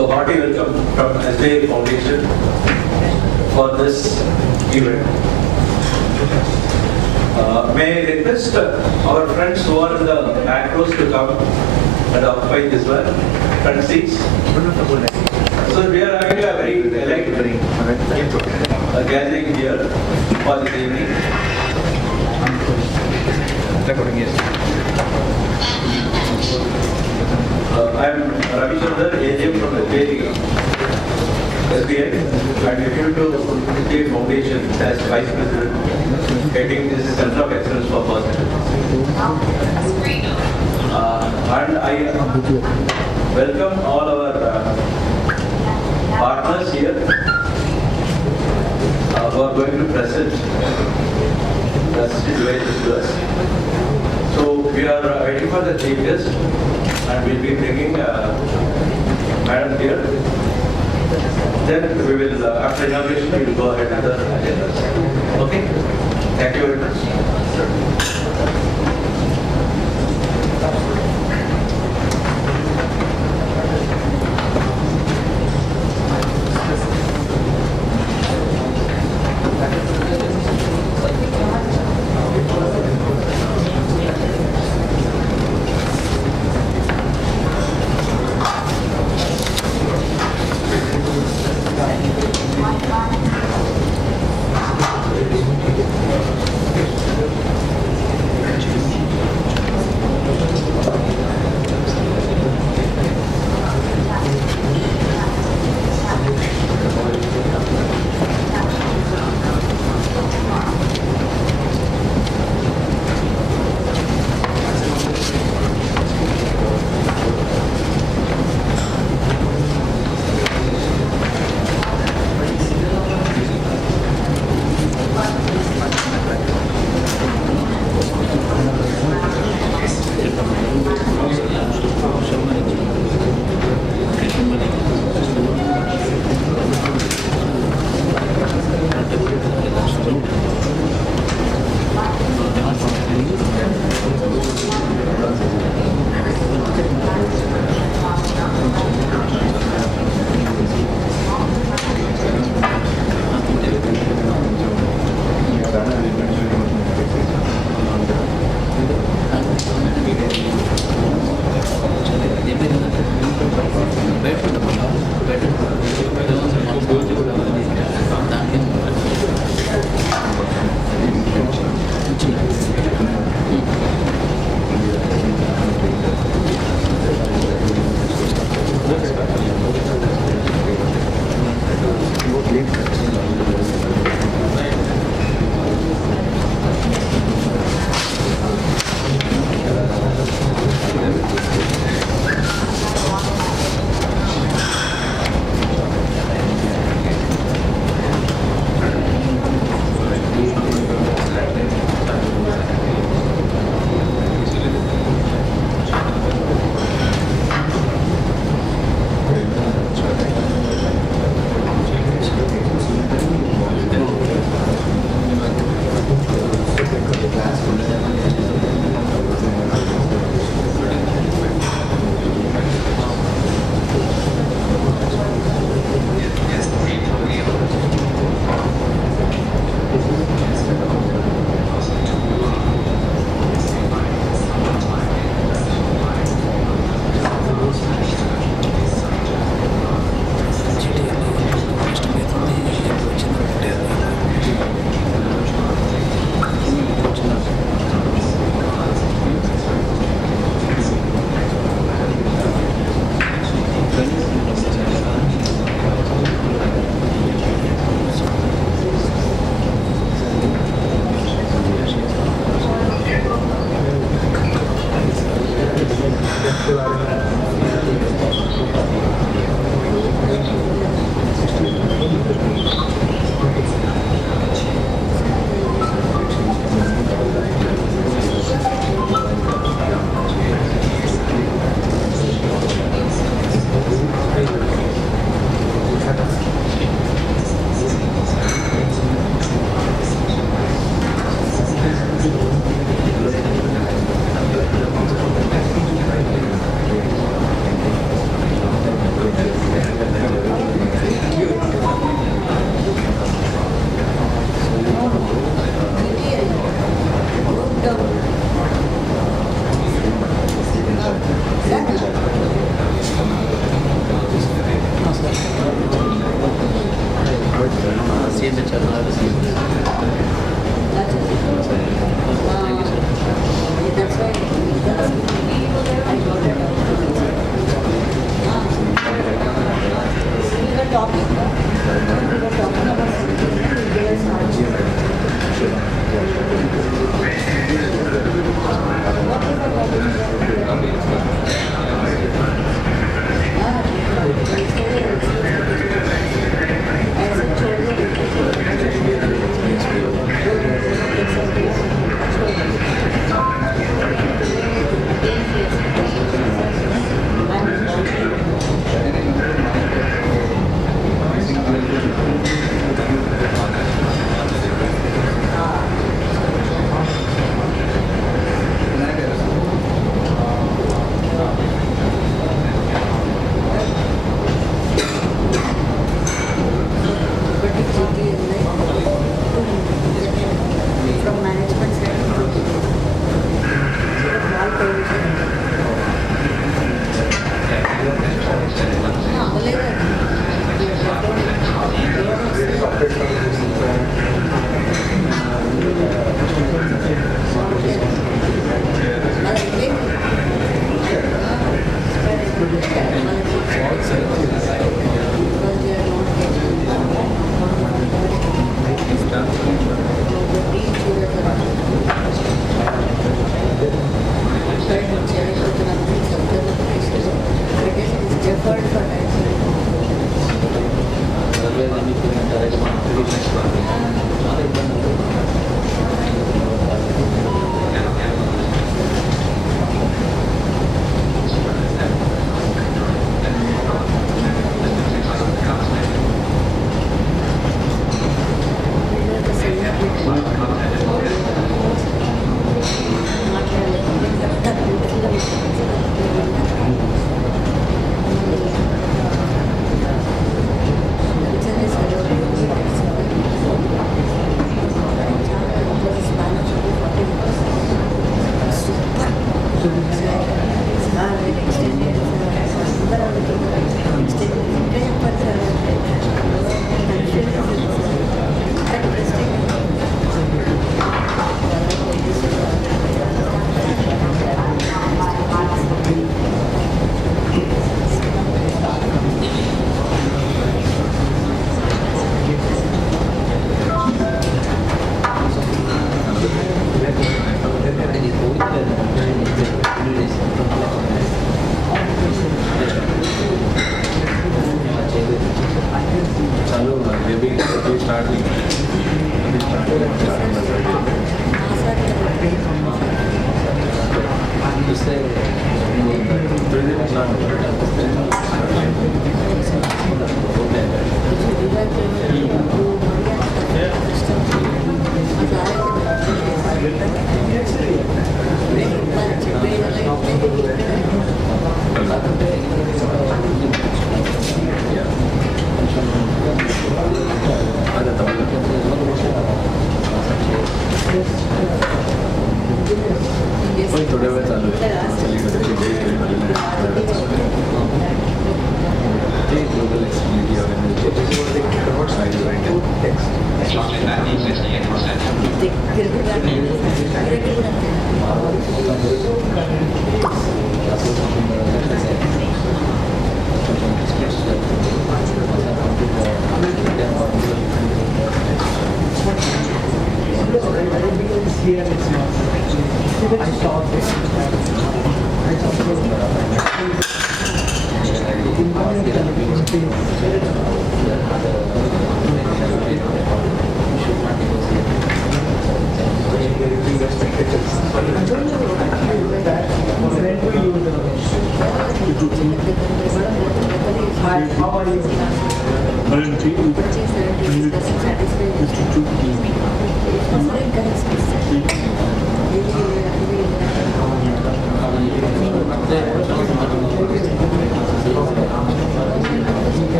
So hearty welcome from SBI Foundation for this event. May I request our friends who are in the back rows to come and occupy this one, front seats. So we are having a very elite gathering here for this evening. I am Ravi Chandra, AGM from SBI, and we came to SBI Foundation as Vice President, heading this Center of Excellence for Positive. And I welcome all our partners here who are going to present the assistive devices to us. So we are waiting for the chief guest, and we'll be bringing Madam here. Then we will, after inauguration, we will go ahead with the agendas. Okay? Thank you very much.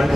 Good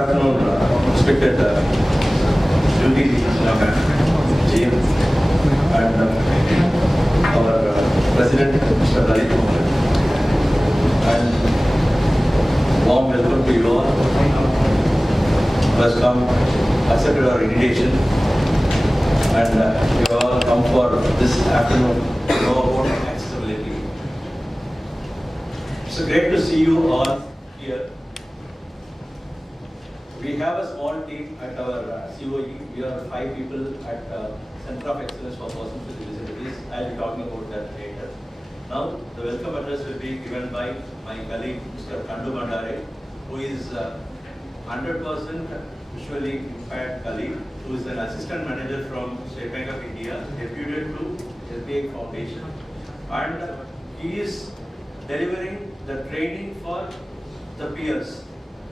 afternoon, respected duty GM and our President, Mr. Lalit, and warm welcome to you all who has come, accepted our invitation, and you all come for this afternoon to know about accessibility. It's great to see you all here. We have a small team at our COE. We are 5 people at Center of Excellence for Persons with Disabilities. I'll be talking about that later. Now, the welcome address will be given by my colleague, Mr. Kandu Bandare, who is 100% visually impaired colleague, who is an assistant manager from State Bank of India, deputed to SBI Foundation. And he is delivering the training for the peers,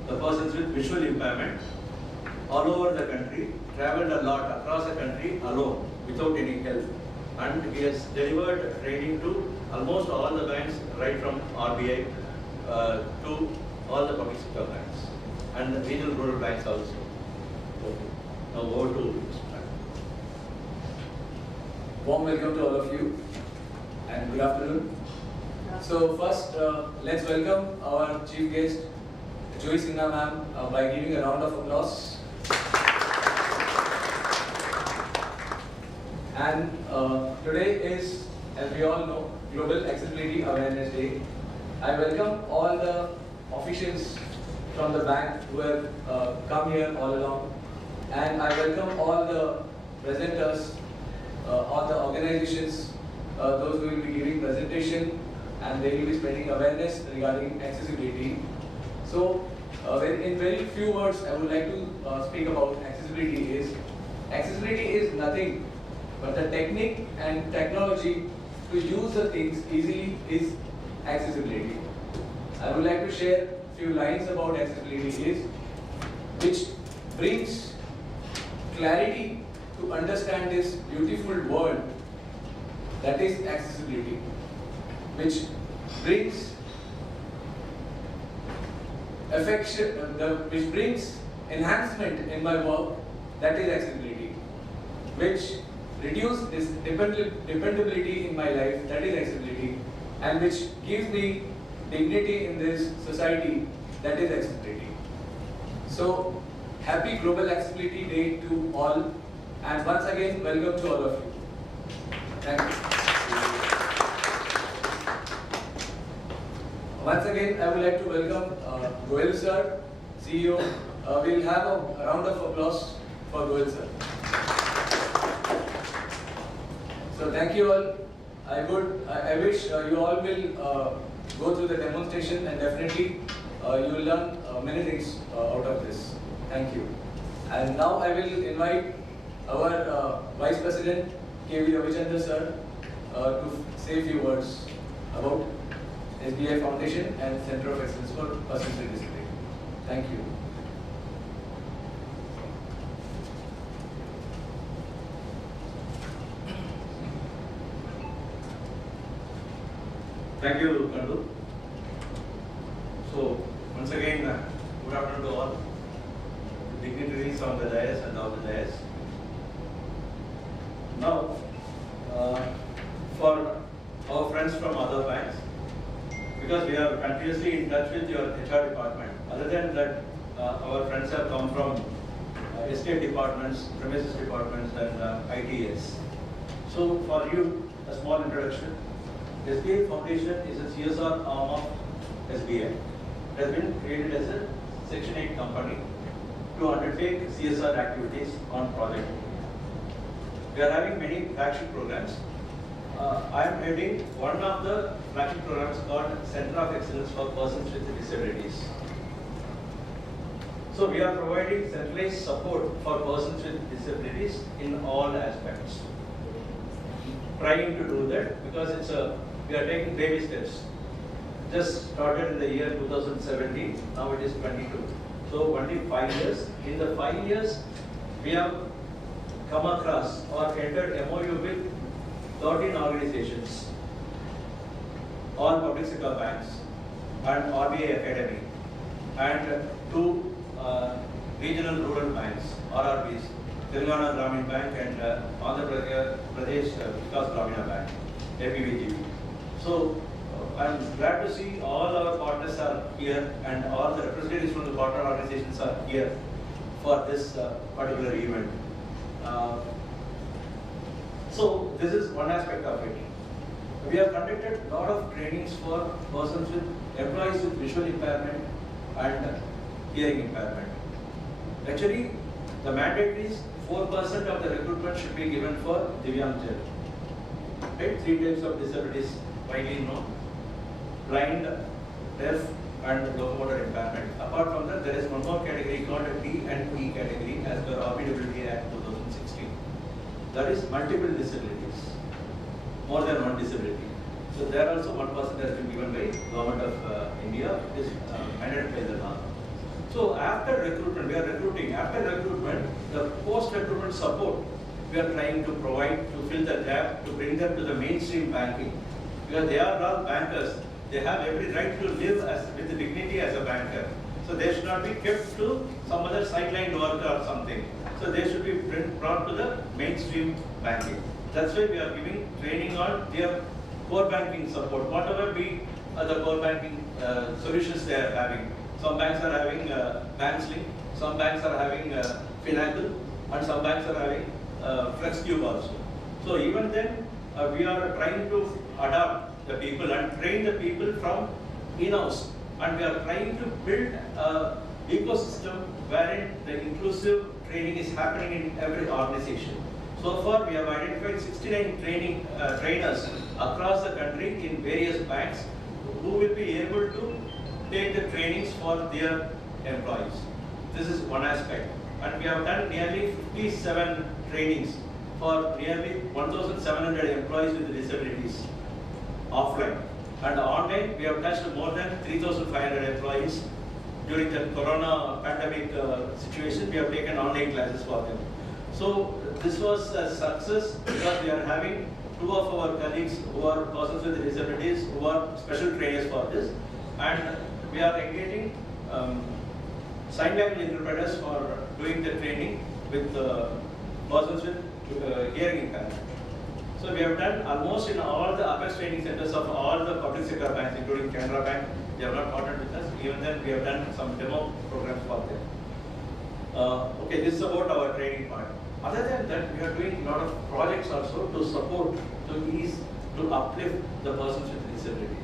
the persons with visual impairment, all over the country, traveled a lot across the country alone, without any help. And he has delivered training to almost all the banks, right from RBI to all the public sector banks, and the regional rural banks also. Okay. Now over to Mr. Warm welcome to all of you, and good afternoon. So first, let's welcome our chief guest, Joy Sinha ma'am, by giving a round of applause. And today is, as we all know, Global Accessibility Awareness Day. I welcome all the officials from the bank who have come here all along, and I welcome all the presenters, all the organizations, those who will be giving presentation, and they will be spreading awareness regarding accessibility. So, in very few words, I would like to speak about accessibility. Accessibility is nothing but the technique and technology to use the things easily is accessibility. I would like to share a few lines about accessibility which brings clarity to understand this beautiful world that is accessibility, which brings affection, which brings enhancement in my work, that is accessibility, which reduce this dependability in my life, that is accessibility, and which gives me dignity in this society, that is accessibility. So, happy Global Accessibility Day to all, and once again, welcome to all of you. Thank you. Once again, I would like to welcome Goel sir, CEO. We'll have a round of applause for Goel sir. So thank you all. I wish you all will go through the demonstration, and definitely you will learn many things out of this. Thank you. And now I will invite our Vice President K.V. Ravichandra sir to say a few words about SBI Foundation and Center of Excellence for Persons with Disability. Thank you. Thank you, Kandu. So, once again, good afternoon to all dignitaries on the dais and off the dais. Now, for our friends from other banks, because we are continuously in touch with your HR department, other than that, our friends have come from estate departments, premises departments, and ITS. So, for you, a small introduction. SBI Foundation is a CSR arm of SBI. It has been created as a Section 8 company to undertake CSR activities on project. We are having many flagship programs. I am heading one of the flagship programs called Center of Excellence for Persons with Disabilities. So we are providing centralized support for persons with disabilities in all aspects. Trying to do that because we are taking baby steps. Just started in the year 2017, now it is 22. So only 5 years. In the 5 years, we have come across or entered MOU with 13 organizations, all public sector banks and RBI Academy, and 2 regional rural banks, RRBs, Telangana Gramin Bank and Andhra Pradesh Vikas Gramina Bank, APVGB. So I'm glad to see all our partners are here and all the representatives from the partner organizations are here for this particular event. So this is one aspect of it. We have conducted a lot of trainings for employees with visual impairment and hearing impairment. Actually, the mandate is 4% of the recruitment should be given for Divyangjan. Right? 3 types of disabilities widely known: blind, deaf, and locomotor impairment. Apart from that, there is one more category called D and E category as per RBWT Act 2016. That is multiple disabilities, more than one disability. So there also 1% has been given by Government of India. It is mandated by the law. So after recruitment, we are recruiting. After recruitment, the post-recruitment support we are trying to provide to fill the gap, to bring them to the mainstream banking. Because they are all bankers, they have every right to live with the dignity as a banker. So they should not be kept to some other sideline work or something. So they should be brought to the mainstream banking. That's why we are giving training on their core banking support, whatever be the core banking solutions they are having. Some banks are having BankSlink, some banks are having Finacle, and some banks are having FlexCube also. So even then, we are trying to adapt the people and train the people from in-house, and we are trying to build an ecosystem wherein the inclusive training is happening in every organization. So far, we have identified 69 trainers across the country in various banks who will be able to take the trainings for their employees. This is one aspect. And we have done nearly 57 trainings for nearly 1,700 employees with disabilities offline. And online, we have touched more than 3,500 employees. During the corona pandemic situation, we have taken online classes for them. So this was a success because we are having 2 of our colleagues who are persons with disabilities who are special trainers for this. And we are engaging sign language interpreters for doing the training with persons with hearing impairment. So we have done almost in all the apex training centers of all the public sector banks, including Canara Bank. They have not partnered with us. Even then, we have done some demo programs for them. Okay, this is about our training part. Other than that, we are doing a lot of projects also to support, to ease, to uplift the persons with disabilities.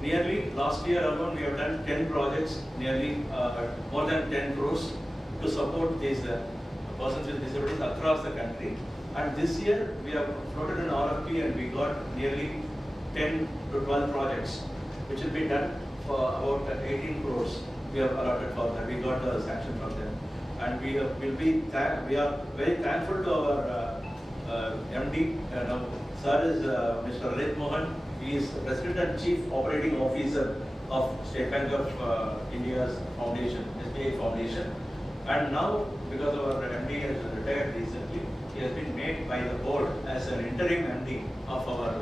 Nearly last year alone, we have done 10 projects, nearly more than 10 crores to support these persons with disabilities across the country. And this year, we have floated an RFP and we got nearly 10 to 12 projects, which will be done for about 18 crores. We have allotted for that. We got a sanction from them. And we are very thankful to our MD. Sir is Mr. Lalit Mohan. He is the President and Chief Operating Officer of State Bank of India's foundation, SBI Foundation. And now, because our MD has retired recently, he has been made by the board as an interim MD of our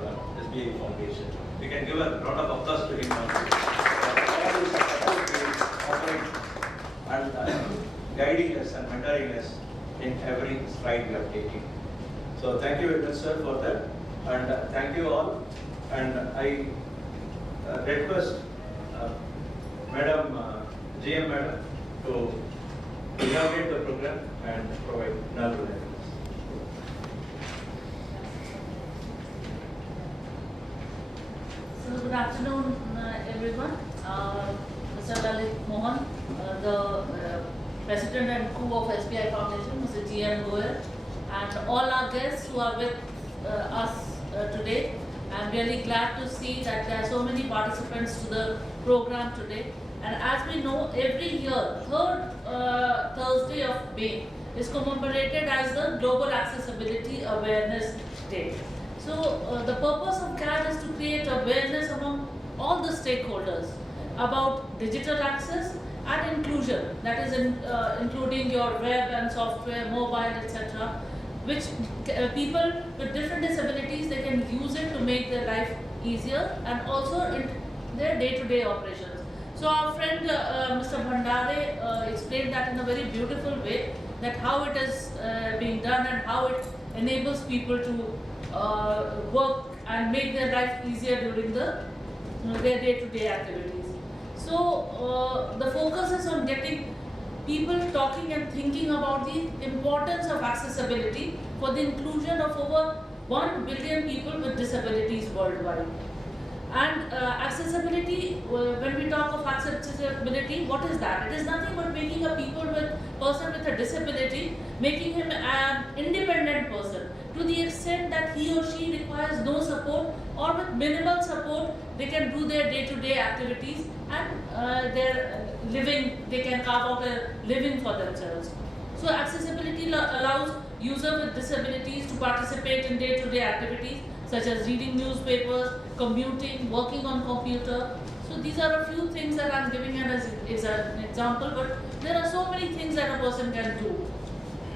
SBI Foundation. We can give a round of applause to him for all his support he is offering and guiding us and mentoring us in every stride we are taking. So thank you very much, sir, for that. And thank you all. And I request Madam GM Madam to inaugurate the program and provide inaugural address. So good afternoon, everyone. Mr. Lalit Mohan, the President and Co of SBI Foundation, Mr. G.M. Goyal, and all our guests who are with us today. I'm really glad to see that there are so many participants to the program today. And as we know, every year, third Thursday of May is commemorated as the Global Accessibility Awareness Day. So the purpose of GAAD is to create awareness among all the stakeholders about digital access and inclusion, that is including your web and software, mobile, etc., which people with different disabilities, they can use it to make their life easier and also in their day-to-day operations. So our friend Mr. Bhandare explained that in a very beautiful way, that how it is being done and how it enables people to work and make their life easier during their day-to-day activities. So the focus is on getting people talking and thinking about the importance of accessibility for the inclusion of over 1 billion people with disabilities worldwide. And accessibility, when we talk of accessibility, what is that? It is nothing but making a person with a disability, making him an independent person, to the extent that he or she requires no support, or with minimal support, they can do their day-to-day activities and they can carve out a living for themselves. So accessibility allows users with disabilities to participate in day-to-day activities such as reading newspapers, commuting, working on computer. So these are a few things that I'm giving as an example, but there are so many things that a person can do.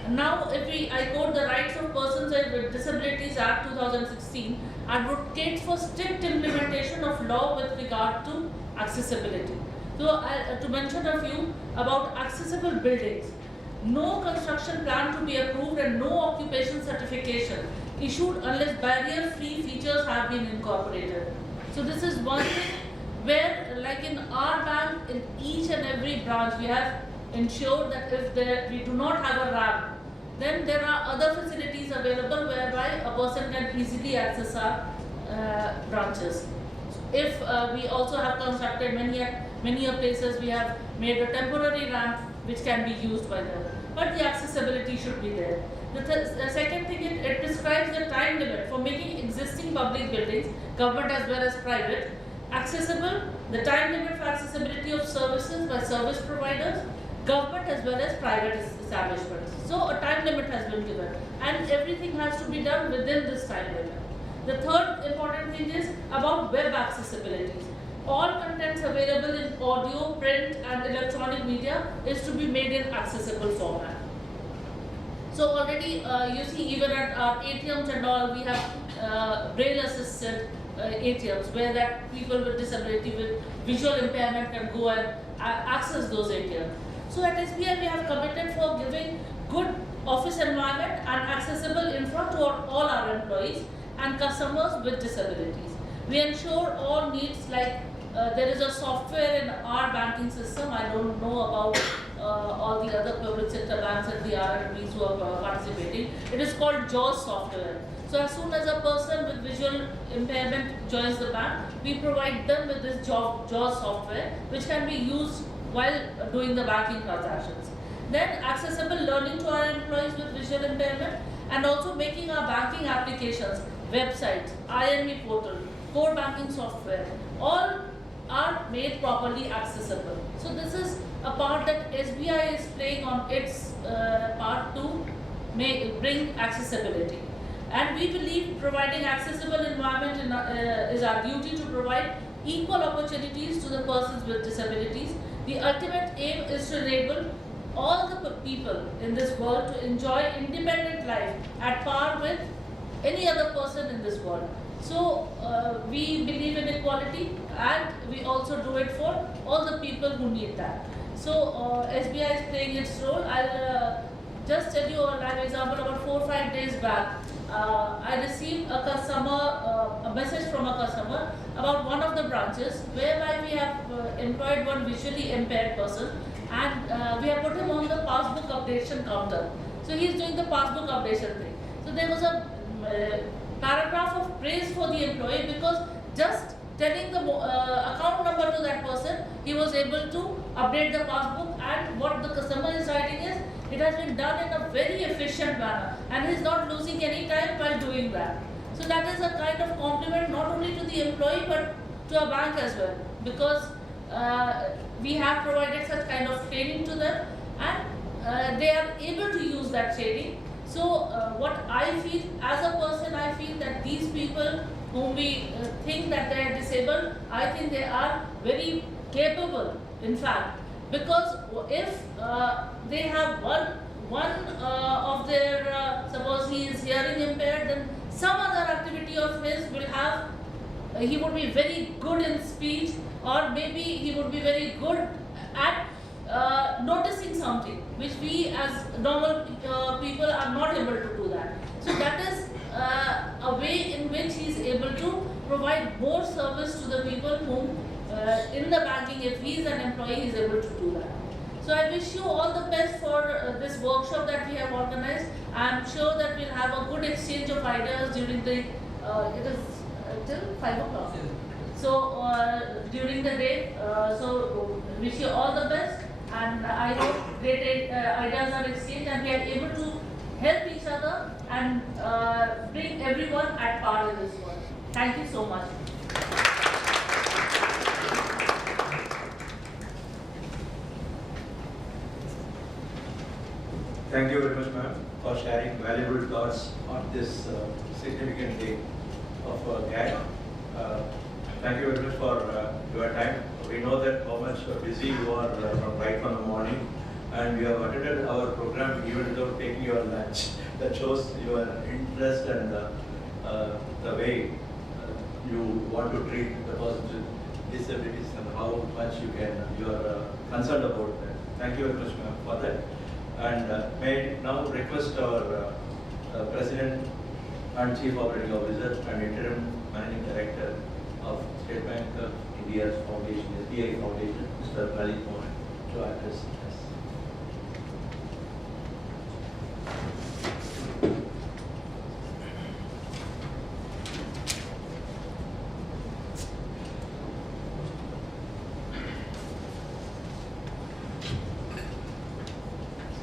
Now, I quote the Rights of Persons with Disabilities Act 2016, advocates for strict implementation of law with regard to accessibility. So, to mention a few about accessible buildings, no construction plan to be approved and no occupation certification issued unless barrier-free features have been incorporated. So this is one thing where, like in our bank, in each and every branch, we have ensured that if we do not have a ramp, then there are other facilities available whereby a person can easily access our branches. If we also have constructed many places, we have made a temporary ramp which can be used by them. But the accessibility should be there. The second thing, it prescribes the time limit for making existing public buildings, government as well as private, accessible, the time limit for accessibility of services by service providers, government as well as private establishments. So a time limit has been given and everything has to be done within this time limit. The third important thing is about web accessibilities. All contents available in audio, print and electronic media is to be made in accessible format. So already you see even at our ATMs and all, we have braille assisted ATMs where that people with disability with visual impairment can go and access those ATMs. So at SBI we have committed for giving good office environment and accessible infra to all our employees and customers with disabilities. We ensure all needs like there is a software in our banking system. I don't know about all the other public sector banks and the RMBs who are participating. It is called JAWS software. So as soon as a person with visual impairment joins the bank, we provide them with this JAWS software which can be used while doing the banking transactions. Then accessible learning to our employees with visual impairment, and also making our banking applications, websites, IME portal, core banking software, all are made properly accessible. So this is a part that SBI is playing on its part to bring accessibility. And we believe providing accessible environment is our duty to provide equal opportunities to the persons with disabilities. The ultimate aim is to enable all the people in this world to enjoy independent life at par with any other person in this world. So we believe in equality, and we also do it for all the people who need that. So SBI is playing its role. I'll just tell you a live example. About 4 or 5 days back, I received a message from a customer about one of the branches whereby we have employed one visually impaired person, and we have put him on the passbook updation counter. So he is doing the passbook updation thing. So there was a paragraph of praise for the employee, because just telling the account number to that person, he was able to update the passbook, and what the customer is writing is, it has been done in a very efficient manner, and he is not losing any time while doing that. So that is a kind of compliment not only to the employee but to a bank as well, because we have provided such kind of training to them, and they are able to use that training. So what I feel as a person, I feel that these people whom we think that they are disabled, I think they are very capable, in fact, because if they have one of their, suppose he is hearing impaired, then some other activity of his will have, he would be very good in speech, or maybe he would be very good at noticing something, which we as normal people are not able to do that. So that is a way in which he is able to provide more service to the people whom in the banking, if he is an employee, he is able to do that. So I wish you all the best for this workshop that we have organized. I am sure that we will have a good exchange of ideas during the, it is till 5 o'clock. So during the day, so wish you all the best, and I hope great ideas are exchanged and we are able to help each other and bring everyone at par in this world. Thank you so much. Thank you very much, ma'am, for sharing valuable thoughts on this significant day of GAAD. Thank you very much for your time. We know that how much busy you are right from the morning, and you have attended our program even without taking your lunch. That shows your interest and the way you want to treat the person with disabilities and how much you are concerned about that. Thank you very much, ma'am, for that. And may I now request our President and Chief Operating Officer and Interim Managing Director of State Bank of India's Foundation, SBI Foundation, Mr. Leonard, to address us.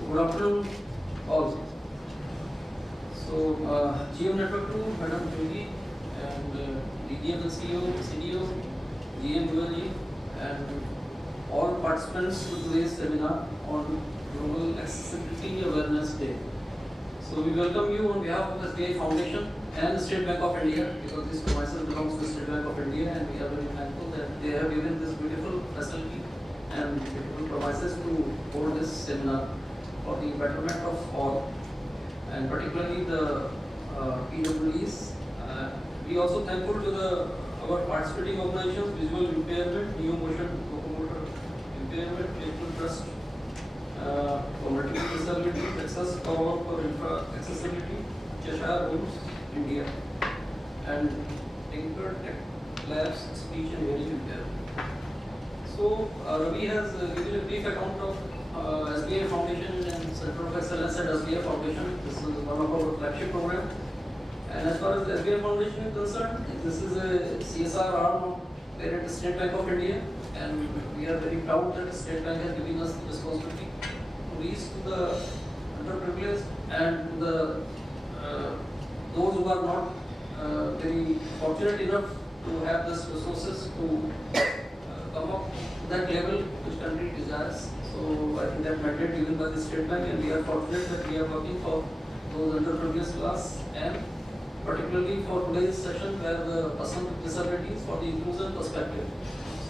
Good afternoon, all. So, GM Network 2, Madam Jogi, and DGM and CEO, CDO, GM ULG, and all participants to today's seminar on Global Accessibility Awareness Day. So, we welcome you on behalf of the SBI Foundation and the State Bank of India, because this premises belongs to the State Bank of India, and we are very thankful that they have given this beautiful facility and beautiful premises to hold this seminar for the betterment of all, and particularly the PWEs. We also thankful to our participating organizations, Visual Impairment, New Motion Locomotor Impairment, Vehicle Trust, for multiple disabilities, access cover for infra accessibility, Cheshire Homes, India, and Tinker Labs, speech and hearing impairment. So Ravi has given a brief account of SBI Foundation and Center of Excellence at SBI Foundation. This is one of our flagship programs. And as far as the SBI Foundation is concerned, this is a CSR arm of parent State Bank of India, and we are very proud that State Bank has given us the responsibility to reach to the underprivileged and to the those who are not very fortunate enough to have these resources to come up to that level which country desires. So I think that mandate given by the State Bank, and we are fortunate that we are working for those underprivileged class, and particularly for today's session where the person with disabilities for the inclusion perspective.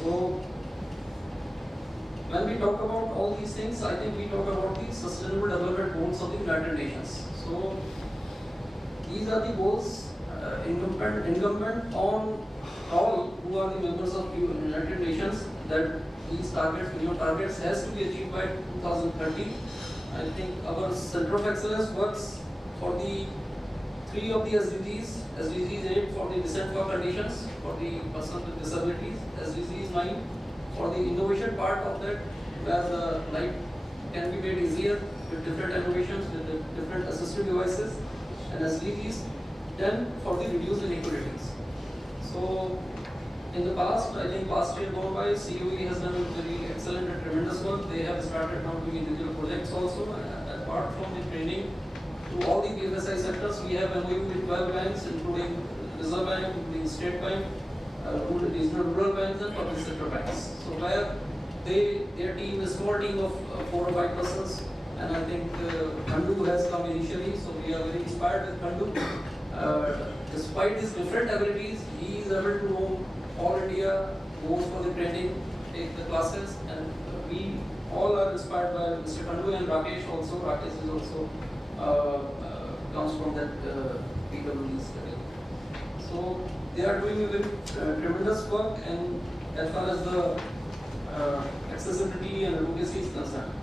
So when we talk about all these things, I think we talk about the Sustainable Development Goals of the United Nations. So these are the goals incumbent on all who are the members of the United Nations, that these targets, minimum targets, has to be achieved by 2030. I think our Center of Excellence works for the 3 of the SDGs, SDGs 8 for the decent work conditions for the person with disabilities, SDGs 9 for the innovation part of that, where the life can be made easier with different innovations, with the different assistive devices, and SDGs 10 for the reduced inequalities. So in the past, I think past year gone by, COE has done very excellent and tremendous work. They have started now doing individual projects also, and apart from the training to all the BFSI sectors, we have MOU with 12 banks, including Reserve Bank, including State Bank, regional rural banks, and public sector banks. So where their team, a small team of 4 or 5 persons, and I think Kandu has come initially, so we are very inspired with Kandu. Despite his different abilities, he is able to roam all India, goes for the training, take the classes, and we all are inspired by Mr. Kandu and Rakesh also. Rakesh is also comes from that PWD study. So they are doing a very tremendous work, and as far as the accessibility and advocacy is concerned.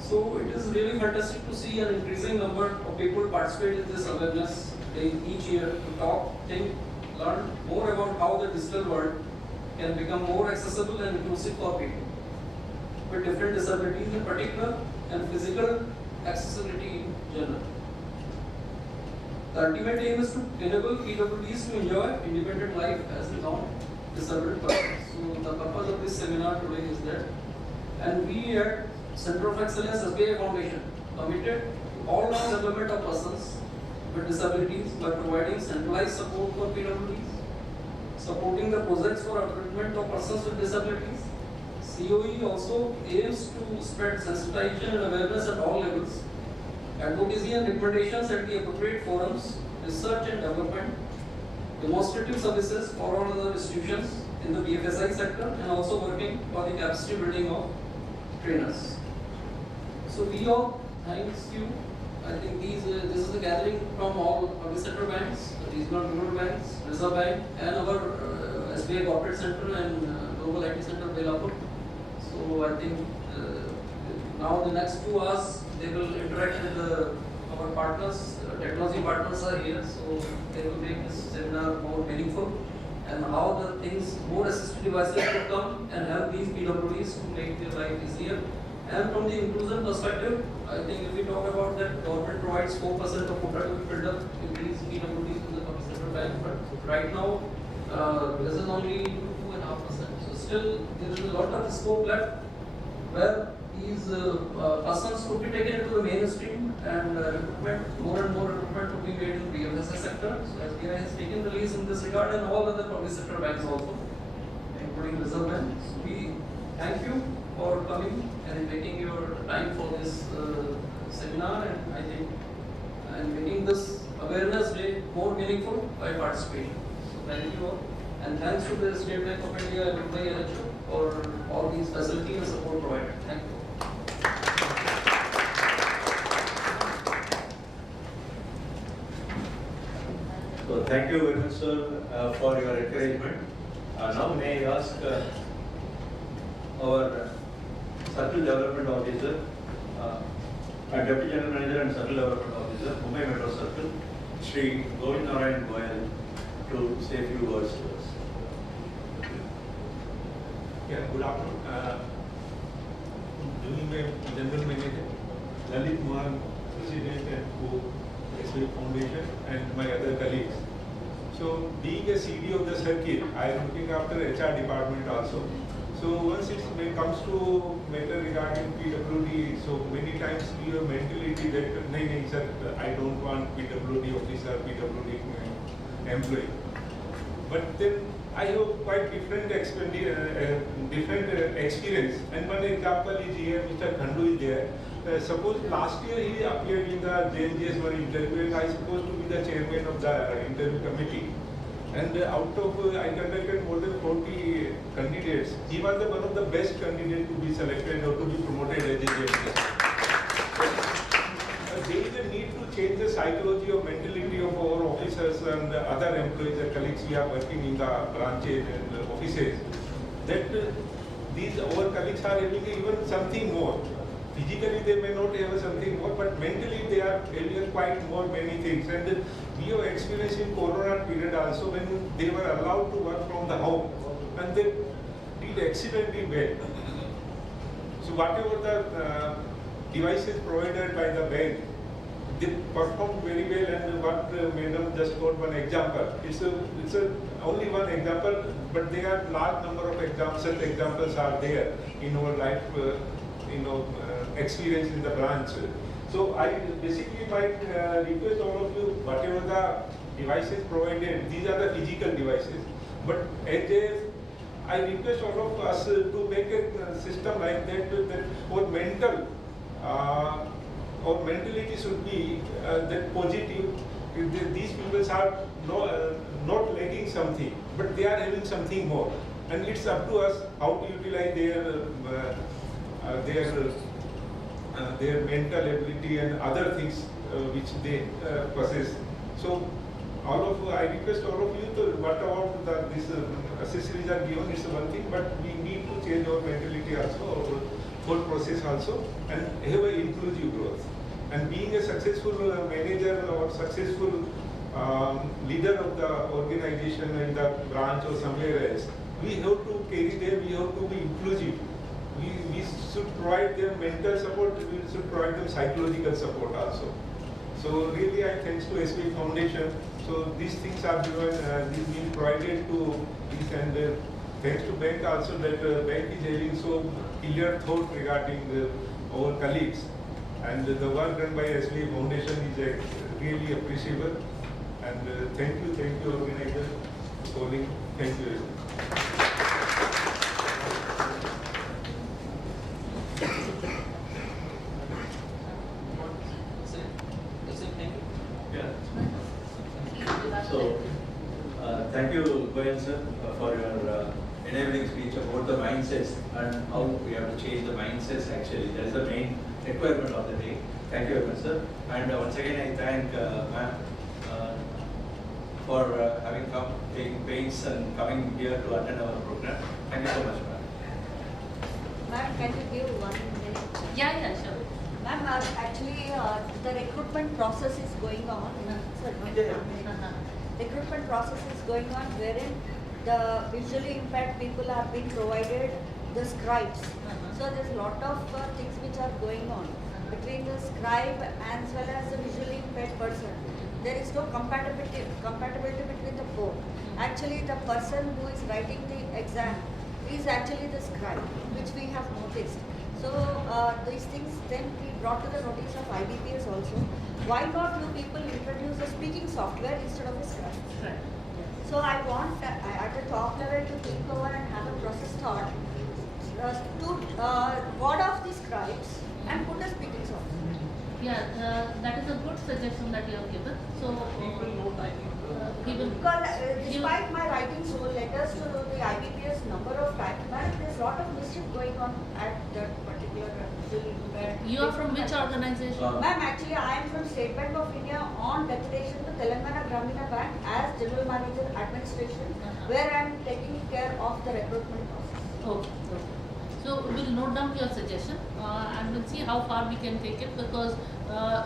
So it is really fantastic to see an increasing number of people participate in this awareness day each year to talk, think, learn more about how the digital world can become more accessible and inclusive for people with different disabilities in particular, and physical accessibility in general. The ultimate aim is to enable PWDs to enjoy independent life as a non-disabled person. So the purpose of this seminar today is that, and we at Center of Excellence SBI Foundation committed to all non-development of persons with disabilities by providing centralized support for PWDs, supporting the projects for upliftment of persons with disabilities. COE also aims to spread sensitization and awareness at all levels, advocacy and recommendations at the appropriate forums, research and development, demonstrative services for all other institutions in the BFSI sector, and also working for the capacity building of trainers. So we all thanks you. I think this is a gathering from all public sector banks, regional rural banks, Reserve Bank, and our SBI Corporate Center and Global IT Center Belapur. So I think now the next 2 hours they will interact with our partners, technology partners are here, so they will make this seminar more meaningful, and how the things, more assistive devices will come and help these PWDs to make their life easier. And from the inclusion perspective, I think if we talk about that, government provides 4% of quota to be filled up in these PWDs in the public sector bank, but right now this is only 2.5%. So still there is a lot of scope left where these persons could be taken into the mainstream, and recruitment, more and more recruitment to be made in the BFSI sector. So SBI has taken the lead in this regard, and all other public sector banks also, including Reserve Bank. So we thank you for coming and making your time for this seminar, and I think and making this awareness day more meaningful by participation. So thank you all, and thanks to the State Bank of India and Mumbai NHO for all these facilities and support provided. Thank you. So thank you very much, sir, for your encouragement. Now may I ask our Circle Development Officer, Deputy General Manager and Circle Development Officer, Mumbai Metro Circle, Shri Govind Narayan Goyal, to say a few words to us. Yeah, good afternoon. Doing my General Manager, Lalit Mohan, President and Co-SBI Foundation, and my other colleagues. So, being a CD of the circuit, I am looking after HR department also. So, once it comes to matter regarding PWD, so many times we have mentality that, no, sir, I don't want PWD officer, PWD employee. But then I have quite different experience. And one example is here, Mr. Khandu is there. Suppose last year he appeared in the JNGS one interview, and I supposed to be the chairman of the interview committee. And out of, I conducted more than 40 candidates. He was one of the best candidates to be selected or to be promoted as a JNGS. There is a need to change the psychology or mentality of our officers and other employees and colleagues we are working in the branches and offices. That these our colleagues are having even something more. Physically they may not have something more, but mentally they are having quite more many things. And we have experienced in Corona period also when they were allowed to work from the home, and they did excellently well. So whatever the devices provided by the bank, they performed very well. And what Madam just got one example. It's only one example, but there are large number of examples. Such examples are there in our life, experience in the branch. So I basically might request all of you, whatever the devices provided, these are the physical devices. But I request all of us to make a system like that, that our mental or mentality should be that positive. These people are not lacking something, but they are having something more. And it's up to us how to utilize their mental ability and other things which they possess. So I request all of you to, what about this accessories are given, it's one thing, but we need to change our mentality also, our thought process also, and have an inclusive growth. And being a successful manager or successful leader of the organization in the branch or somewhere else, we have to carry them, we have to be inclusive. We should provide them mental support, we should provide them psychological support also. So really I thanks to SBI Foundation. So these things are given, these being provided to this, and thanks to bank also that bank is having so clear thought regarding our colleagues. And the work done by SBI Foundation is really appreciable. And thank you organizer for calling. Thank you. So, thank you, Goyal sir, for your enabling speech about the mindsets and how we have to change the mindsets actually. That is the main requirement of the day. Thank you very much, sir. And once again, I thank ma'am for having come, taking pains and coming here to attend our program. Thank you so much, ma'am. Ma'am, can you give 1 minute? Yeah, sure. Ma'am, actually, the recruitment process is going on. Recruitment process is going on wherein the visually impaired people have been provided the scribes. So there's a lot of things which are going on between the scribe as well as the visually impaired person. There is no compatibility between the both. Actually, the person who is writing the exam is actually the scribe, which we have noticed. So these things then we brought to the notice of IBPS also. Why not you people introduce a speaking software instead of a scribe? Right. So I want at the top level to think over and have a process thought to ward off the scribes and put a speaking software. Yeah, that is a good suggestion that you have given. So People note, I think. Because despite my writing so letters to the IBPS number of times, there's a lot of mischief going on at that particular you are from which organization? Ma'am, actually I am from State Bank of India on deputation to Telangana Gramina Bank as General Manager Administration, where I am taking care of the recruitment process. Okay. So So we'll note down your suggestion and we'll see how far we can take it, because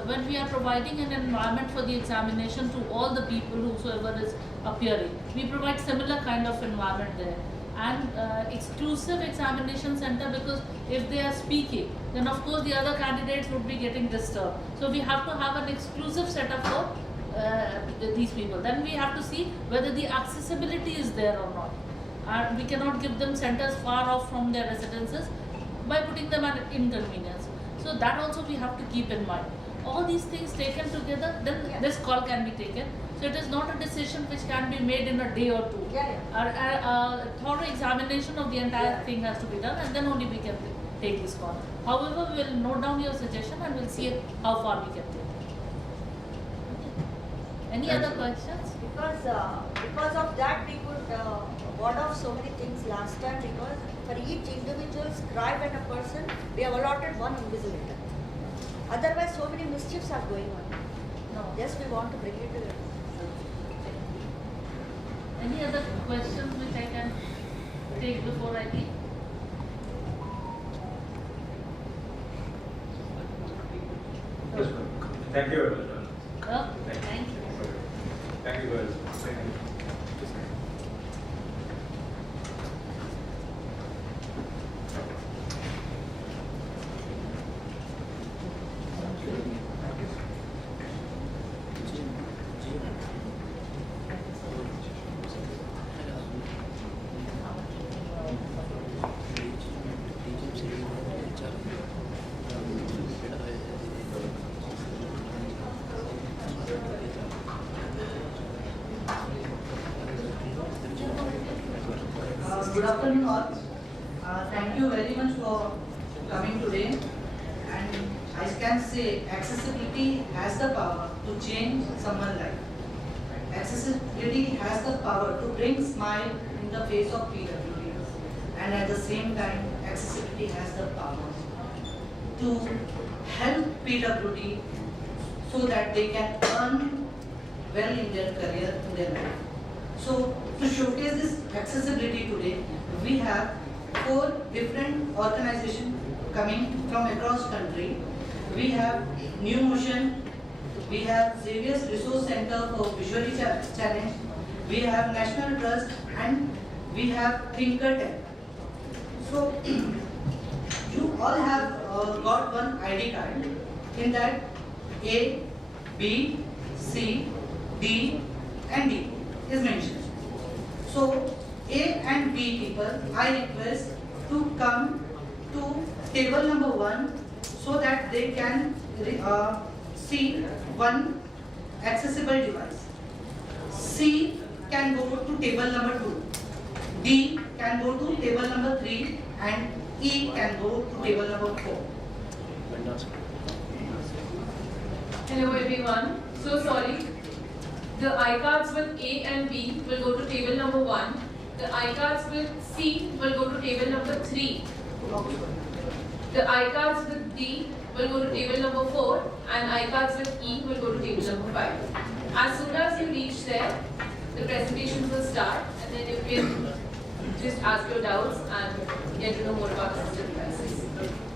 when we are providing an environment for the examination to all the people whosoever is appearing, we provide similar kind of environment there. And exclusive examination center, because if they are speaking, then of course the other candidates would be getting disturbed. So we have to have an exclusive setup for these people. Then we have to see whether the accessibility is there or not. And we cannot give them centers far off from their residences by putting them at inconvenience. So that also we have to keep in mind. All these things taken together, then this call can be taken. So it is not a decision which can be made in a day or two. A thorough examination of the entire thing has to be done, and then only we can take this call. However, we will note down your suggestion and we'll see how far we can take it. Any other questions? Because of that we could ward off so many things last time, because for each individual scribe and a person we have allotted one invigilator. Otherwise so many mischiefs are going on. No. Yes, we want to bring it to the Any other questions which I can take before I leave? Yes, ma'am. Thank you very much, ma'am. Thank you. Thank you very much. Thank you. Good afternoon all. Thank you very much for coming today. And I can say accessibility has the power to change someone's life. Accessibility has the power to bring smile in the face of PWD. And at the same time, accessibility has the power to help PWD so that they can earn well in their career, in their life. So to showcase this accessibility today, we have 4 different organizations coming from across country. We have New Motion, we have Xavier's Resource Center for Visually Challenged, we have National Trust, and we have Thinkertech. So you all have got one ID card. In that A, B, C, D and D is mentioned. So A and B people, I request to come to table number 1 so that they can see one accessible device. C can go to table number 2. D can go to table number 3 and E can go to table number 4. Hello everyone. So sorry. The iCards with A and B will go to table number 1. The iCards with C will go to table number 3. The iCards with D will go to table number 4 and iCards with E will go to table number 5. As soon as you reach there, the presentations will start, and then you can just ask your doubts and get to know more about assistive devices.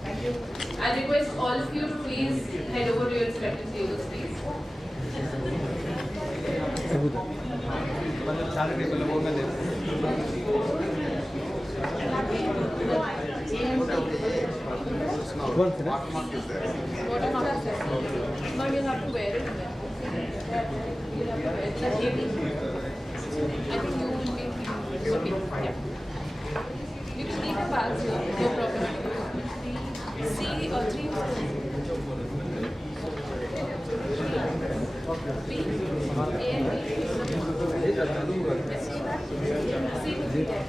Thank you. I request all of you to please head over to your respective tables, please. Watermark is there. But you'll have to wear it. You'll have to wear it. I think you will be. Yeah. You can leave the bags here, no problem. C or 3 B, A and B. C will be there.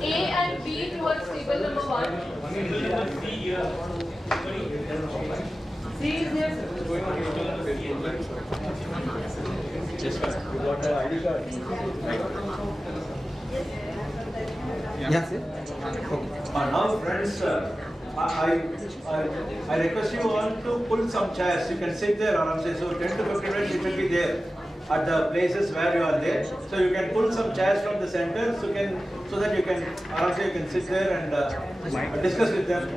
A and B towards table number 1. C is there. Yes, sir. You got an ID card? Yes, sir. Now, friends, I request you all to pull some chairs. You can sit there around, say, so 10 to 15 minutes it will be there. at the places where you are there. So you can pull some chairs from the center so that you can sit there and discuss with them.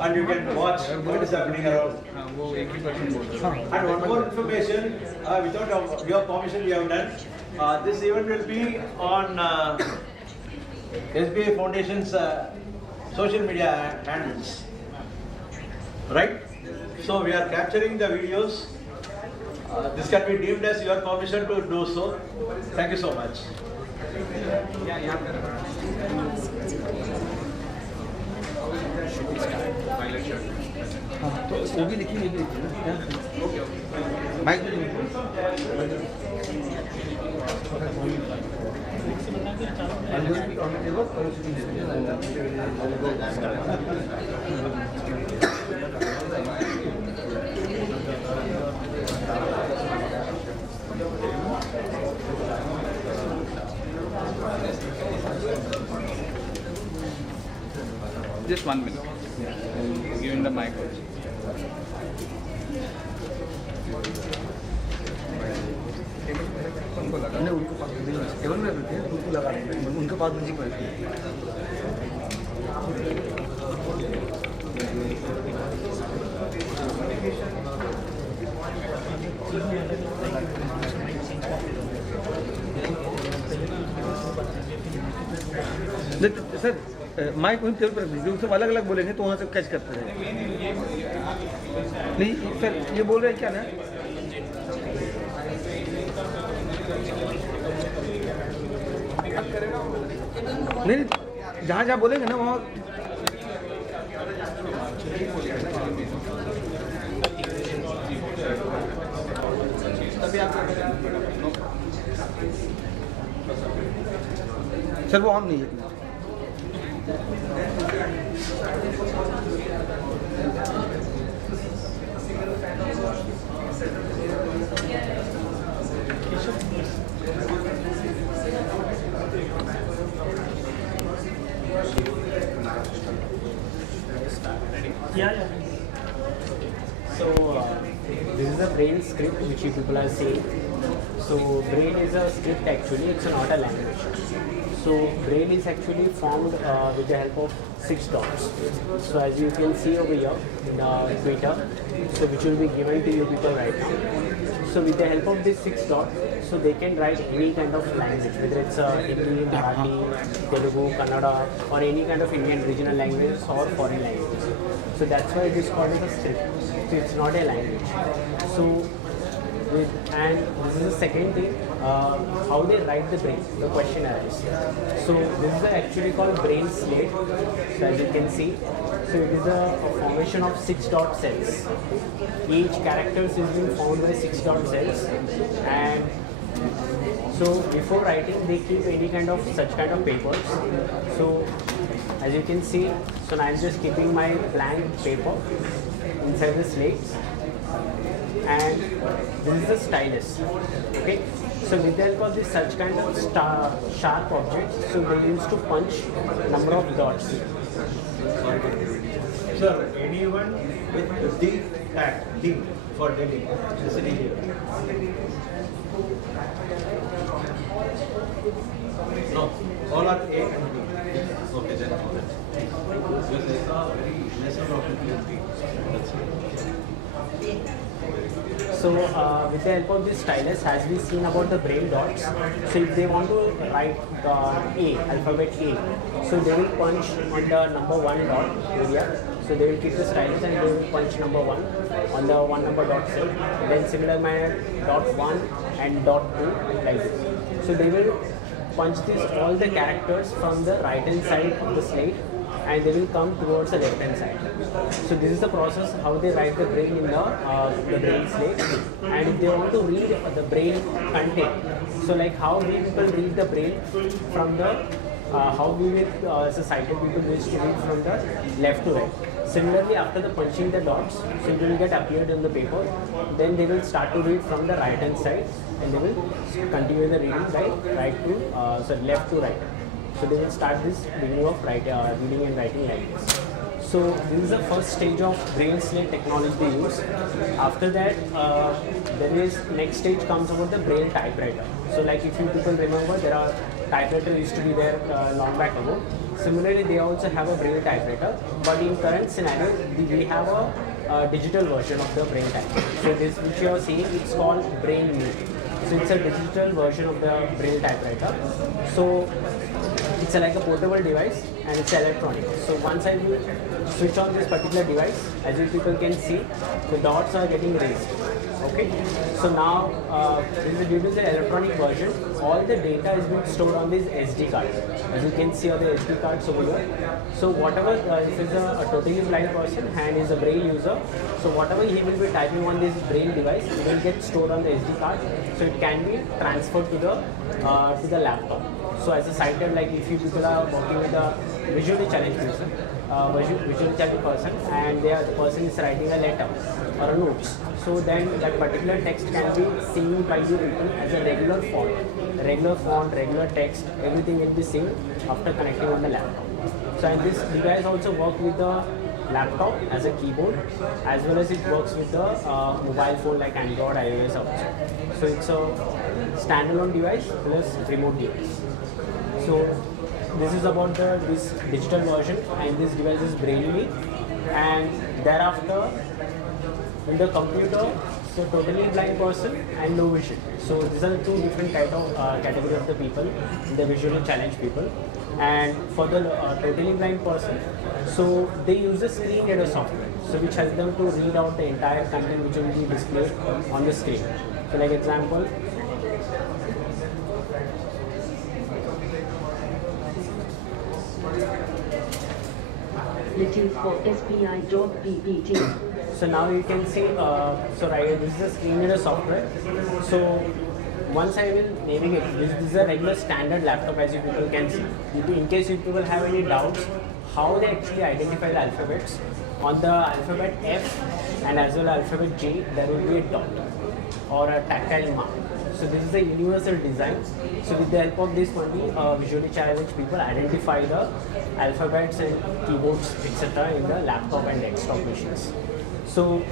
And you can watch what is happening around. And one more information, without your permission we have done. This event will be on SBI Foundation's social media handles. Right? So we are capturing the videos. This can be deemed as your permission to do so. Thank you so much. तो वो भी लिखी नहीं ना mic Just 1 minute. Giving the mic. उनको पास table में रखते हैं उनको लगा देते हैं उनके पास म्यूजिक बजती है सर माइक वहीं टेबल पर रख दीजिए उससे अलग अलग बोलेंगे तो वहाँ से कैच करते रहेंगे नहीं सर ये बोल रहे हैं क्या ना नहीं जहाँ जहाँ बोलेंगे ना वहाँ सर वो ऑन नहीं है Yeah. So this is a brain script which you people are seeing. So brain is a script actually, it's not a language. So brain is actually formed with the help of 6 dots. So as you can see over here in Twitter, so which will be given to you people right now. So with the help of these 6 dots, so they can write any kind of language, whether it's Hindi, Marathi, Telugu, Kannada, or any kind of Indian regional language or foreign language. So that's why it is called as a script. So it's not a language. So and this is the second thing, how they write the brain, the question arises. So this is actually called brain slate. So as you can see, so it is a formation of 6 dot cells. Each character is being formed by 6 dot cells, and so before writing they keep any kind of such kind of papers. So as you can see, so now I am just keeping my blank paper inside the slates, and this is the stylus. Okay, so with the help of this such kind of sharp objects, so they used to punch number of dots. Sir, anyone with D tag, D for Delhi, the city here. No, all are A and B. Okay, then all that. Because I saw very lesser of it. That's it. So with the help of this stylus, as we seen about the brain dots, so if they want to write A, alphabet A, so they will punch on the number 1 dot area. So they will keep the stylus and they will punch number 1 on the 1 number dot cell. Then similar manner dot 1 and dot 2 like this. So they will punch this all the characters from the right hand side of the slate, and they will come towards the left hand side. So this is the process how they write the brain in the brain slate. And if they want to read the brain content, so like how we people read the brain from the how we will as a sighted people used to read from the left to right. Similarly, after the punching the dots, so it will get appeared on the paper. Then they will start to read from the right hand side, and they will continue the reading by left to right. So they will start this beginning of reading and writing like this. So this is the first stage of brain slate technology they use. After that, there is next stage comes about the brain typewriter. So like if you people remember, there are typewriter used to be there long back ago. Similarly, they also have a brain typewriter, but in current scenario, we have a digital version of the brain typewriter. So this which you are seeing, it's called brain mute. So it's a digital version of the brain typewriter. So it's like a portable device and it's electronic. So once I will switch on this particular device, as you people can see, the dots are getting raised. Okay. So now due to the electronic version, all the data is being stored on this SD card. As you can see on the SD cards over here. So whatever if is a totally blind person and is a braille user, so whatever he will be typing on this braille device, it will get stored on the SD card. So it can be transferred to the laptop. So as a sighted, like if you people are working with a visually challenged person, visually challenged person, and the person is writing a letter or a notes, so then that particular text can be seen by you people as a regular font, regular text, everything will be seen after connecting on the laptop. So and this device also works with the laptop as a keyboard, as well as it works with the mobile phone like Android, iOS also. So it's a standalone device plus remote device. So this is about this digital version, and this device is braille, and thereafter in the computer, so totally blind person and low vision. So these are the two different type of category of the people, the visually challenged people. And for the totally blind person, so they use the screen reader software, so which helps them to read out the entire content which will be displayed on the screen. So like example, Little for SPI.ppt. So now you can see, so right, this is the screen reader software. So once I will navigate, this is a regular standard laptop, as you people can see. In case you people have any doubts how they actually identify the alphabets, on the alphabet F and as well as alphabet J, there will be a dot or a tactile mark. So this is the universal design. So with the help of this only, visually challenged people identify the alphabets and keyboards, etc. in the laptop and desktop machines. So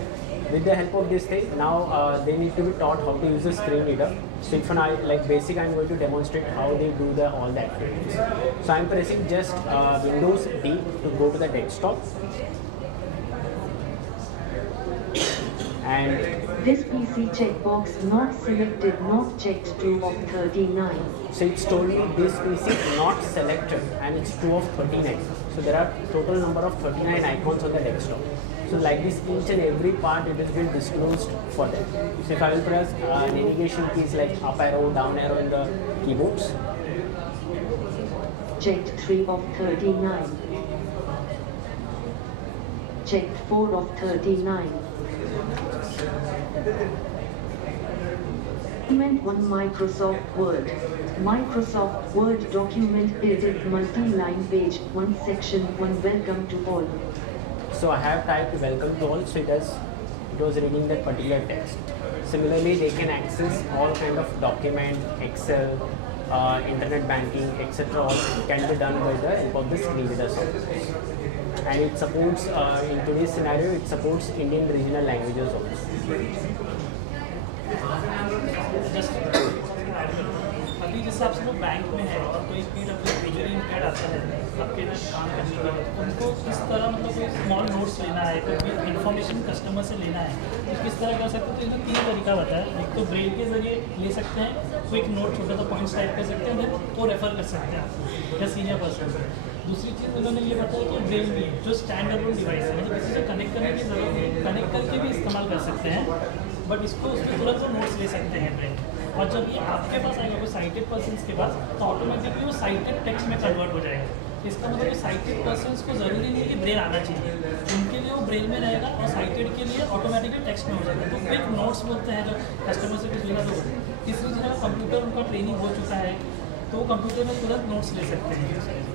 with the help of this thing, now they need to be taught how to use the screen reader. So if I like basic, I'm going to demonstrate how they do all the activities. So I'm pressing just Windows D to go to the desktop. And this PC checkbox not selected, not checked 2 of 39. So it's told me this PC not selected and it's 2 of 39. So there are total number of 39 icons on the desktop. So like this, each and every part it has been disclosed for them. So if I will press navigation keys like up arrow, down arrow in the keyboards. Checked 3 of 39. Checked 4 of 39. Document 1 Microsoft Word. Microsoft Word document edited multi-line page 1 section 1 welcome to all. So I have typed welcome to all, so it was reading that particular text. Similarly, they can access all kind of document, Excel, internet banking, etc. All can be done by the help of the screen reader software. And it supports, in today's scenario, it supports Indian regional languages also. अभी जैसे आप सब bank में है और कोई भी visually impaired आता है आपके काम करने के लिए, उनको किस तरह मतलब कोई स्मॉल नोट्स लेना है, कोई इन्फॉर्मेशन कस्टमर से लेना है, तो किस तरह कर सकते हैं? तो इन्होंने 3 तरीका बताया। एक तो ब्रेल के जरिए ले सकते हैं, क्विक नोट छोटा सा पॉइंट्स टाइप कर सकते हैं, वो रेफर कर सकते हैं या सीनियर पर्सन से। दूसरी चीज़ उन्होंने ये बताया कि ब्रेल भी है जो स्टैंड अलोन डिवाइस है, मतलब किसी से कनेक्ट करने की जरूरत नहीं, कनेक्ट करके भी इस्तेमाल कर सकते हैं, बट इसको उसमें तुरंत वो नोट्स ले सकते हैं ब्रेल। और जब ये आपके पास आएगा कोई साइटेड पर्सन्स के पास, तो ऑटोमेटिकली वो साइटेड टेक्स्ट में कन्वर्ट हो जाएगा। इसका मतलब साइटेड पर्सन्स को ज़रूरी नहीं है कि ब्रेल आना चाहिए, उनके लिए वो ब्रेल में रहेगा और साइटेड के लिए ऑटोमेटिकली टेक्स्ट में हो जाएगा। तो क्विक नोट्स बोलते हैं, जो कस्टमर से कुछ लेना तो। तीसरी चीज़, कंप्यूटर उनका ट्रेनिंग हो चुका है तो वो कंप्यूटर में तुरंत नोट्स ले सकते हैं।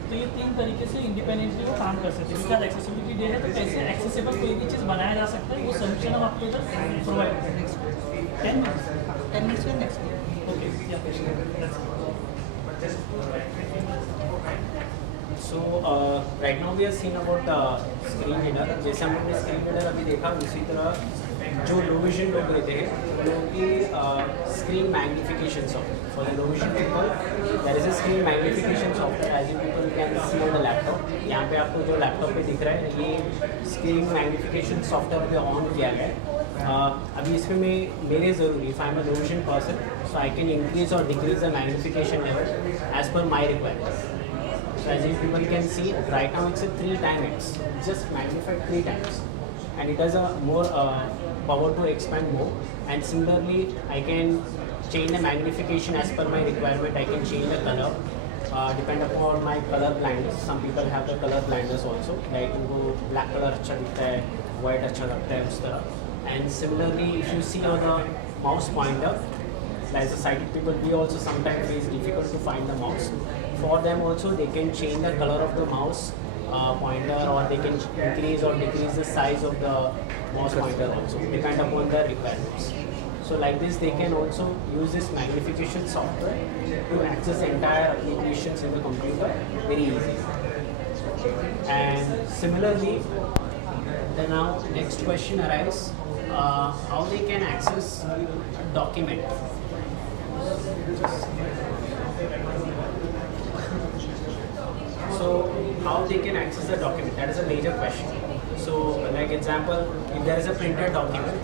तो ये 3 तरीके से इंडिपेंडेंटली वो काम कर सकते हैं। बिकॉज एक्सेसिबिलिटी डे है, तो कैसे एक्सेसिबल कोई भी चीज़ बनाया जा सकता है, वो सोल्यूशन हम आपको इधर प्रोवाइड करेंगे। 10 minutes का next. Okay, So right now we are seeing about screen reader. जैसे हम लोगों ने screen reader अभी देखा, उसी तरह जो low vision लोग रहते हैं उन लोगों की screen magnification software. For the low vision people, there is a screen magnification software as you people can see on the laptop. यहाँ पे आपको जो laptop पे दिख रहा है ये screen magnification software पे on किया गया है. अभी इसमें मेरे ज़रूरी if I am a low vision person, so I can increase or decrease the magnification level as per my requirement. So as you people can see, right now it's a 3x, just magnified 3 times, and it has a more power to expand more. And similarly, I can change the magnification as per my requirement. I can change the color, depend upon my color blindness. Some people have the color blindness also, like उनको black color अच्छा दिखता है, white अच्छा लगता है उस तरह. And similarly, if you see on the mouse pointer, as a sighted people, we also sometimes face difficult to find the mouse. For them also, they can change the color of the mouse pointer, or they can increase or decrease the size of the mouse pointer also, depend upon their requirements. So like this, they can also use this magnification software to access the entire applications in the computer very easily. And similarly, the now next question arises, how they can access a document. So how they can access the document, that is a major question. So like example, if there is a printed document,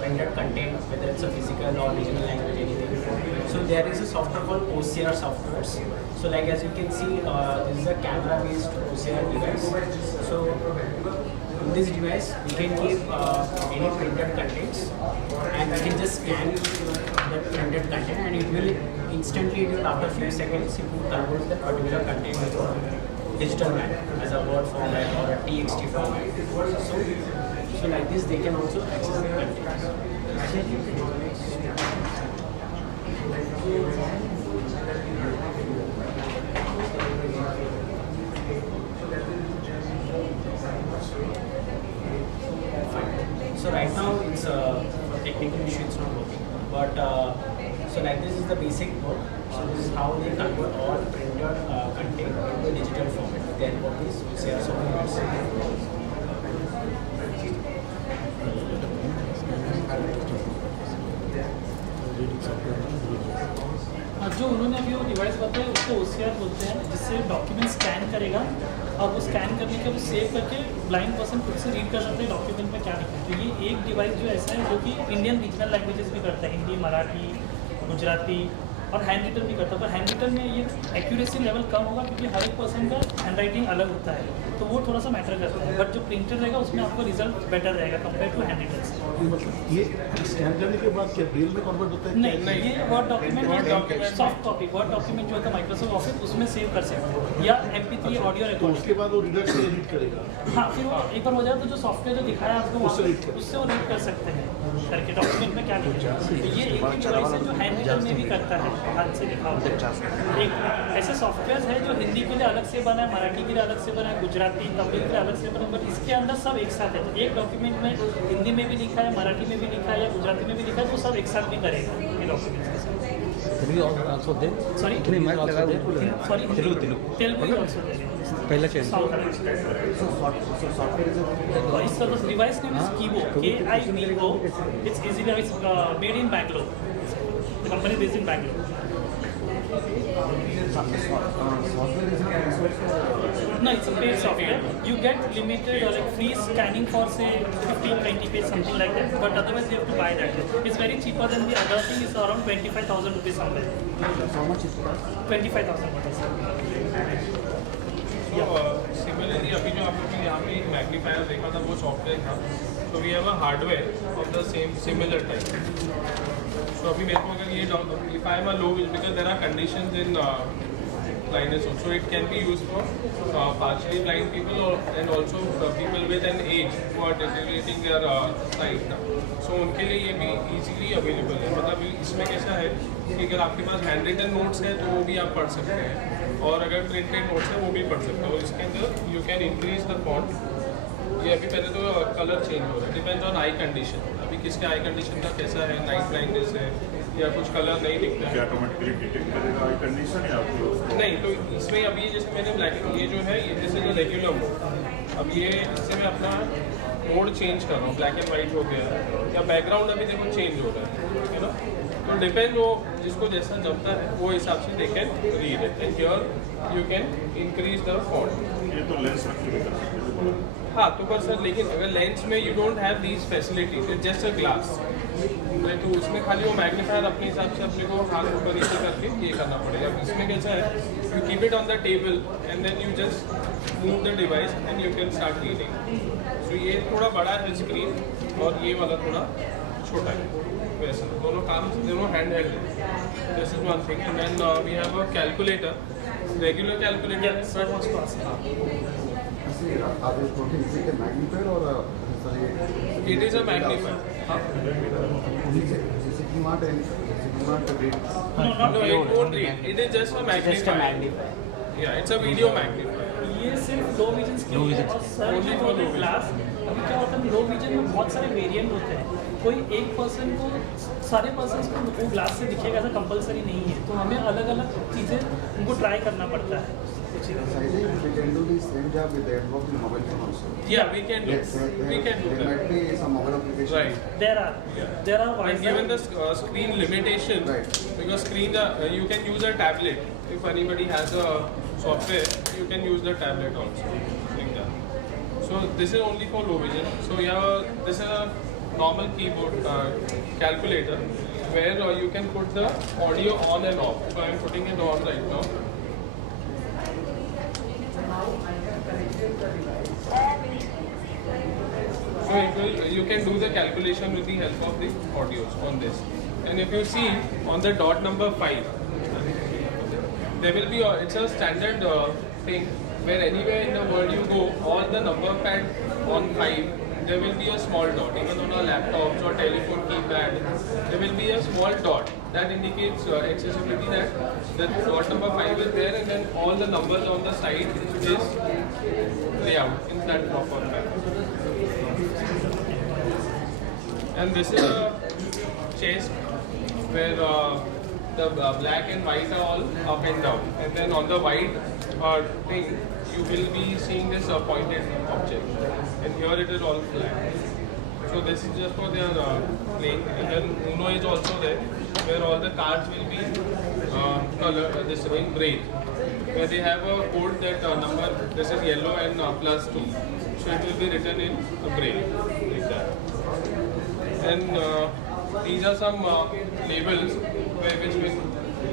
printed content, whether it's a physical or digital language, anything, so there is a software called OCR softwares. So like as you can see, this is a camera based OCR device. So in this device, we can keep any printed contents, and we can just scan the printed content, and it will instantly, after a few seconds, it will convert that particular content into a digital manner, as a Word format or a TXT format. So like this, they can also access the content. So right now it's a technical issue, it's not working. But so like this is the basic code. So this is how they convert all printed content into digital format. Then what is OCR software? जो उन्होंने अभी वो device बताया उसको OCR बोलते हैं, जिससे document scan करेगा और वो स्कैन करने के बाद सेव करके ब्लाइंड पर्सन खुद से रीड कर सकते हैं डॉक्यूमेंट में क्या लिखा है. तो ये एक डिवाइस जो ऐसा है जो कि इंडियन रीजनल लैंग्वेजेस भी करता है, हिंदी, मराठी, गुजराती और हैंड रिटन भी करता है. पर हैंड रिटन में ये एक्यूरेसी लेवल कम होगा क्योंकि हर एक पर्सन का हैंड राइटिंग अलग होता है, तो वो थोड़ा सा मैटर करता है. बट जो प्रिंटेड रहेगा उसमें आपको रिजल्ट बेटर रहेगा कंपेयर टू हैंड रिटन से. मतलब ये स्कैन करने के बाद क्या बिल में कन्वर्ट होता है? नहीं, ये word document, soft copy word document जो है माइक्रोसॉफ्ट ऑफिस उसमें सेव कर सकते हैं, या MP3 ऑडियो तो रिकॉर्ड. उसके बाद वो रीडर से एडिट करेगा. हाँ, फिर वो एक बार हो जाए तो जो सॉफ्टवेयर जो दिखाया आपको उससे वो रीड कर सकते हैं करके डॉक्यूमेंट में क्या लिखा है. तो ये एक डिवाइस है जो हैंड रिटन में भी करता है, हाथ से लिखा होता है. एक ऐसे सॉफ्टवेयर है जो हिंदी के लिए अलग से बना है, मराठी के लिए अलग से बना है, गुजराती तमिल के लिए अलग से बना है, बट इसके अंदर सब एक साथ है. तो एक डॉक्यूमेंट में हिंदी में भी लिखा है, मराठी में भी लिखा है या गुजराती में भी लिखा है, तो सब एक साथ भी करेगा ये डॉक्यूमेंट्स के साथ. सॉरी तेलुगु ऑल्सो दे पहला चैनल. और इसका तो device name is कीबो, KIBO. It's easily made in Bangalore. The company based in Bangalore. No, it's a paid software. You get limited or like free scanning for say 15-20 pages, something like that. But otherwise you have to buy that. It's very cheaper than the other thing. It's around 25,000 rupees somewhere. How much is it? 25,000 rupees. Similarly अभी जो आप लोग यहाँ पे magnifier देखा था वो software था, तो we have a hardware of the same similar type. So अभी मेरे को अगर ये if I am a low because there are conditions in blindness also, it can be used for partially blind people and also people with an age who are deteriorating their sight. So उनके लिए ये भी easily available है. मतलब इसमें कैसा है कि अगर आपके पास हैंड रिटन नोट्स है तो वो भी आप पढ़ सकते हैं, और अगर प्रिंटेड नोट्स है वो भी पढ़ सकते हैं. और इसके अंदर you can increase the font ये अभी पहले तो कलर चेंज हो रहा है, डिपेंड्स ऑन आई कंडीशन। अभी किसके आई कंडीशन का कैसा है, नाइट ब्लाइंडनेस है या कुछ कलर नहीं दिखता है, ऑटोमेटिकली डिटेक्ट करेगा आई कंडीशन है आपको? नहीं। तो इसमें अभी जैसे मैंने ब्लैक ये जो है ये जैसे ये रेगुलर मोड, अब ये इससे मैं अपना मोड चेंज कर रहा हूँ, ब्लैक एंड वाइट हो गया या बैकग्राउंड अभी देखो चेंज हो रहा है ना। तो डिपेंड वो जिसको जैसा जमता है वो हिसाब से they can read it and here you can increase the font. ये तो लेंस रख के भी कर सकते हैं। हाँ तो पर सर लेकिन अगर लेंस में you don't have these facilities, it's just a glass, तो उसमें खाली वो मैग्नीफायर अपने हिसाब से अपने को हाथ ऊपर नीचे करके ये करना पड़ेगा। इसमें कैसा है, you keep it on the table and then you just move the device and you can start reading. So ये थोड़ा बड़ा है स्क्रीन और ये वाला थोड़ा छोटा है, वैसे दोनों काम दोनों हैंड हेल्ड है। This is one thing and then we have a calculator, regular calculator. Sir was to ask आप इसको इसी के मैग्नीफायर और it is a magnifier. No, it won't read. It is just a magnifier. Yeah, it's a video magnifier. ये सिर्फ low vision के लिए और sir Only for low vision. Glass अभी क्या होता है लो विजन में बहुत सारे वेरिएंट होते हैं, कोई एक पर्सन को सारे पर्सन को वो ग्लास से दिखेगा ऐसा कंपलसरी नहीं है, तो हमें अलग अलग चीज़ें उनको ट्राई करना पड़ता है। we can do the same job with the help of the mobile phone also. Yeah, we can do. Yes, We can do there might that. be some mobile applications. Right. There are And given the screen limitation, Right. because screen you can use a tablet. If anybody has a software, you can use the tablet also. Like that. So this is only for low vision. So this is a normal keyboard calculator where you can put the audio on and off. So I am putting it on right now. So you can do the calculation with the help of the audios on this. And if you see on the dot number 5, there will be it's a standard thing where anywhere in the world you go, all the number pad on 5, there will be a small dot. Even on our laptops or telephone keypad, there will be a small dot that indicates accessibility, that the dot number 5 is there, and then all the numbers on the side is layout in that proper manner. And this is a chest where the black and white are all up and down, and then on the white thing you will be seeing this pointed object, and here it is all flat. So this is just for their playing, and then Uno is also there, where all the cards will be color this in braille, where they have a code that number, this is yellow and +2, so it will be written in braille like that. And these are some labels which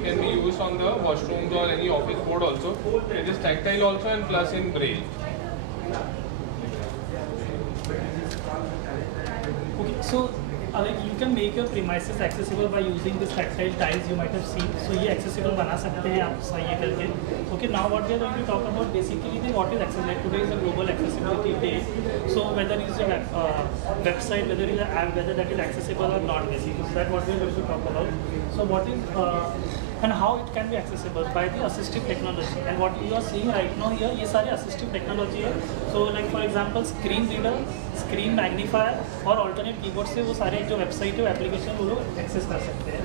can be used on the washrooms or any office board also. It is tactile also and plus in braille. Okay, so you can make your premises accessible by using this tactile tiles you might have seen. So ये accessible बना सकते हैं आप ये करके. Okay, now what we are going to talk about basically what is accessible. Today is a global accessibility day. So whether it's a website, whether it's an app, whether that is accessible or not, basically. So that's what we are going to talk about. So what is and how it can be accessible by the assistive technology. And what you are seeing right now here, ये सारे assistive technology है. So like for example, screen reader, screen magnifier और alternate keyboard से वो सारे जो website है, वो application वो लोग access कर सकते हैं.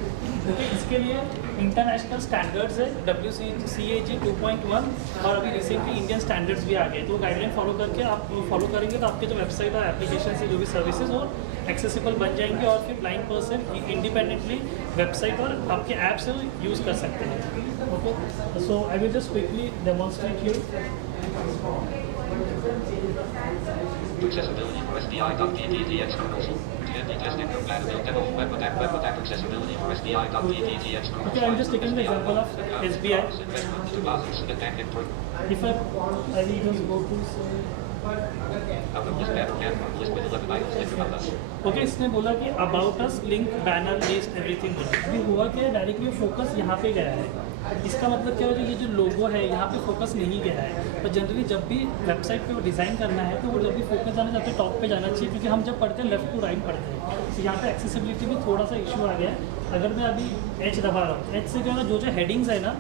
Okay, इसके लिए इंटरनेशनल स्टैंडर्ड्स है WCAG 2.1 और अभी रिसेंटली इंडियन स्टैंडर्ड्स भी आ गए, तो गाइडलाइन फॉलो करके आप फॉलो करेंगे तो आपके जो वेबसाइट और एप्लीकेशन से जो भी सर्विसेज हो एक्सेसिबल बन जाएंगे और फिर ब्लाइंड पर्सन इंडिपेंडेंटली वेबसाइट और आपके ऐप से यूज़ कर सकते हैं. Okay, so I will just quickly demonstrate you. Accessibility for SBI.DDTX commercial. TND testing compatible demo web app accessibility for SBI.DDTX commercial. Okay, I'm just taking the example of SBI. If I will just go to okay, इसने बोला कि about us, link, banner, list, everything बोला. अभी हुआ क्या है, directly focus यहाँ पे गया है. इसका मतलब क्या है, ये जो लोगो है यहाँ पे फोकस नहीं गया है. तो जनरली जब भी वेबसाइट पे वो डिज़ाइन करना है तो वो जब भी फोकस जाना चाहते हैं टॉप पे जाना चाहिए, क्योंकि हम जब पढ़ते हैं लेफ्ट टू राइट पढ़ते हैं. तो यहाँ पे एक्सेसिबिलिटी में थोड़ा सा इशू आ गया है. अगर मैं अभी एच दबा रहा हूँ, एच से क्या होगा, जो हेडिंग्स है ना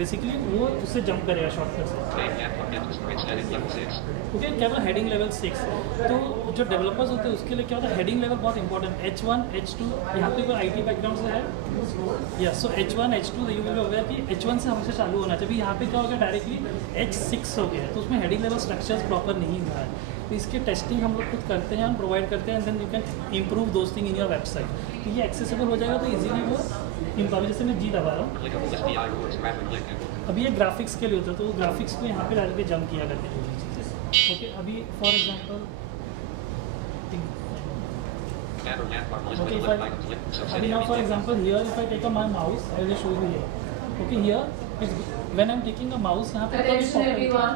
बेसिकली वो उससे जंप करेगा शॉर्टकट से। ओके, क्या बोला हेडिंग लेवल 6। तो जो डेवलपर्स होते हैं उसके लिए क्या होता है, हेडिंग लेवल बहुत इंपॉर्टेंट। H1 H2 यहाँ पे कोई IT बैकग्राउंड से है, yes, so H1 H2 you will be aware कि H1 से हमसे चालू होना चाहिए। यहाँ पे क्या हो गया, डायरेक्टली H6 हो गया, तो उसमें हेडिंग लेवल स्ट्रक्चर्स प्रॉपर नहीं हुआ है। तो इसके टेस्टिंग हम लोग खुद करते हैं, हम प्रोवाइड करते हैं, and then you can improve those thing in your website. तो ये एक्सेसिबल हो जाएगा, तो इजीली वो इम्प्रूव। जैसे मैं जी दबा रहा हूँ, अभी ये ग्राफिक्स के लिए होता है, तो ग्राफिक्स को यहाँ पे डायरेक्टली जंप किया करते हैं चीज़ें। ओके, अभी फॉर एग्जाम्पल अभी now for example here if I take a my mouse, I will show you here. Okay, here is when I'm taking a mouse, यहाँ पे Attention everyone.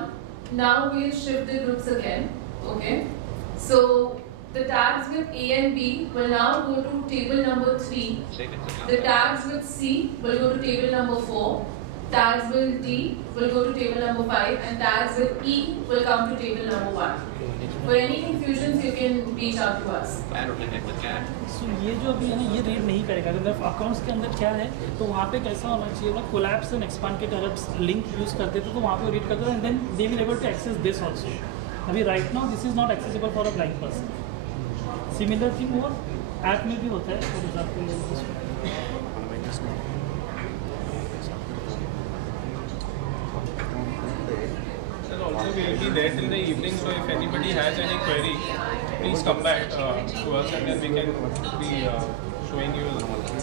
Now we'll shift the groups again. Okay. So the tags with A and B will now go to table number 3. The tags with C will go to table number 4. Tags with D will go to table number 5, and tags with E will come to table number 1. For any confusions, you can reach out to us. So ये जो अभी है ना, ये read नहीं करेगा। अगर accounts के अंदर क्या है, तो वहाँ पे कैसा होना चाहिए ना, कोलैप्स एंड एक्सपांड के अगर लिंक यूज़ करते थे तो वहाँ पे रीड करते थे, and then they will able to access this also. अभी right now this is not accessible for a blind person. Similar thing वो ऐप में भी होता है। For example also we will be there till the evening, so if anybody has any query, please come back to us and then we can be showing you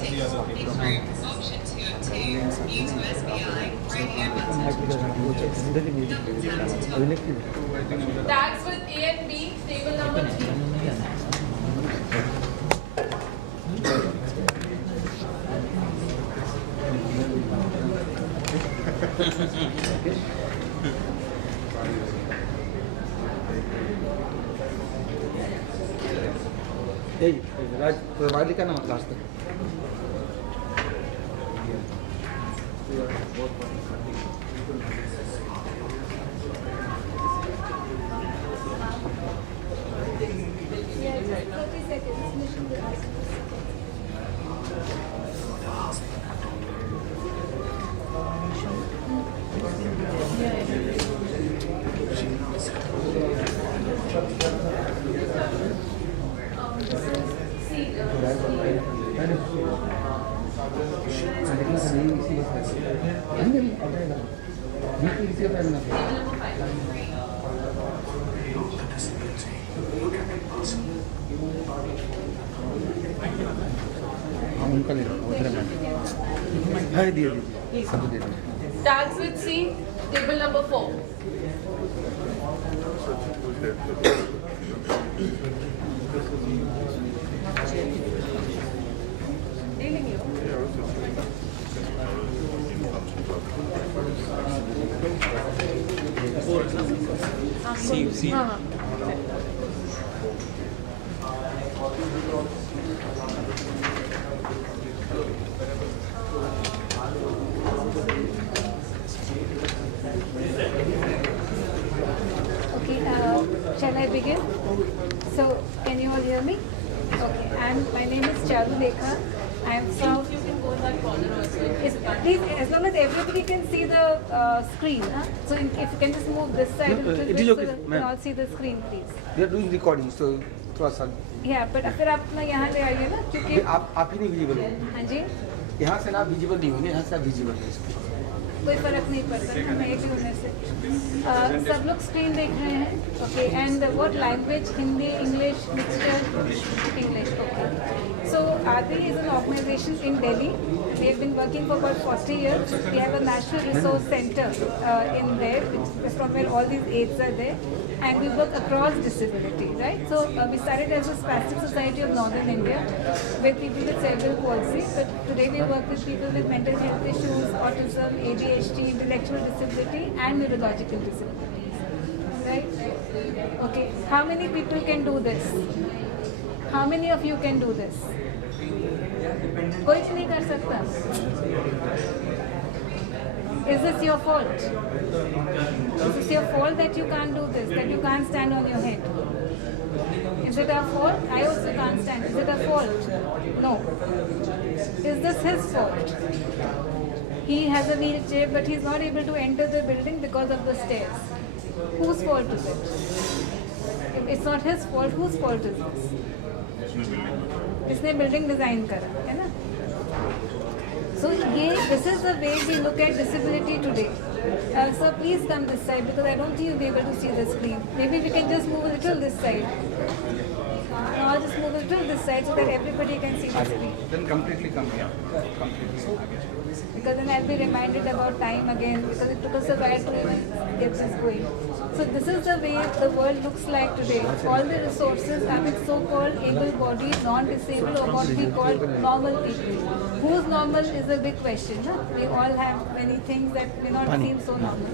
the other things. Tags with A and B, table number 3. राज वाली का नाम last तक उनका ले हाँ दिए सब दे दो। Tags with C, table number 4. See. Shall I begin? So, can you all hear me? Okay, my name is Charu Lekha. I am from. You can go in that corner also. Please, as long as everybody can see the screen. So, if you can just move this side a little bit so that we can all see the screen, please. We are doing recording, so थोड़ा सा. Yeah, but फिर आप ना यहाँ ले आइए ना, क्योंकि आप ही नहीं विजिबल हो. हाँ जी. यहाँ से ना विजिबल नहीं होंगे, यहाँ से आप विजिबल हो. कोई फर्क नहीं पड़ता ना, मैं एक ही होने से सब लोग स्क्रीन देख रहे हैं. Okay, and what language? Hindi, English, mixture, English. Okay, so Aadi is an organization in Delhi. We have been working for about 40 years. We have a national resource center in there, which is from where all these aids are there, and we work across disability, right? So we started as a Spastic Society of Northern India with people with cerebral palsy, but today we work with people with mental health issues, autism, ADHD, intellectual disability, and neurological disabilities, right? Okay, how many people can do this? How many of you can do this? कोई भी नहीं कर सकता. Is this your fault? Is this your fault that you can't do this, that you can't stand on your head? Is it our fault? I also can't stand. Is it our fault? No. Is this his fault? he has a wheelchair but he's not able to enter the building because of the stairs. Whose fault is it? If it's not his fault, whose fault is this? इसने building design करा, है ना? So this is the way we look at disability today. So please come this side because I don't think you'll be able to see the screen. Maybe we can just move a little this side. No, I'll just move a little this side so that everybody can see the screen. Then completely come here. Completely. Because then I'll be reminded about time again because it took us a while to even get this going. So this is the way the world looks like today. All the resources are with so-called able-bodied, non-disabled or what we call normal people. Who's normal is a big question. Huh? We all have many things that may not seem so normal.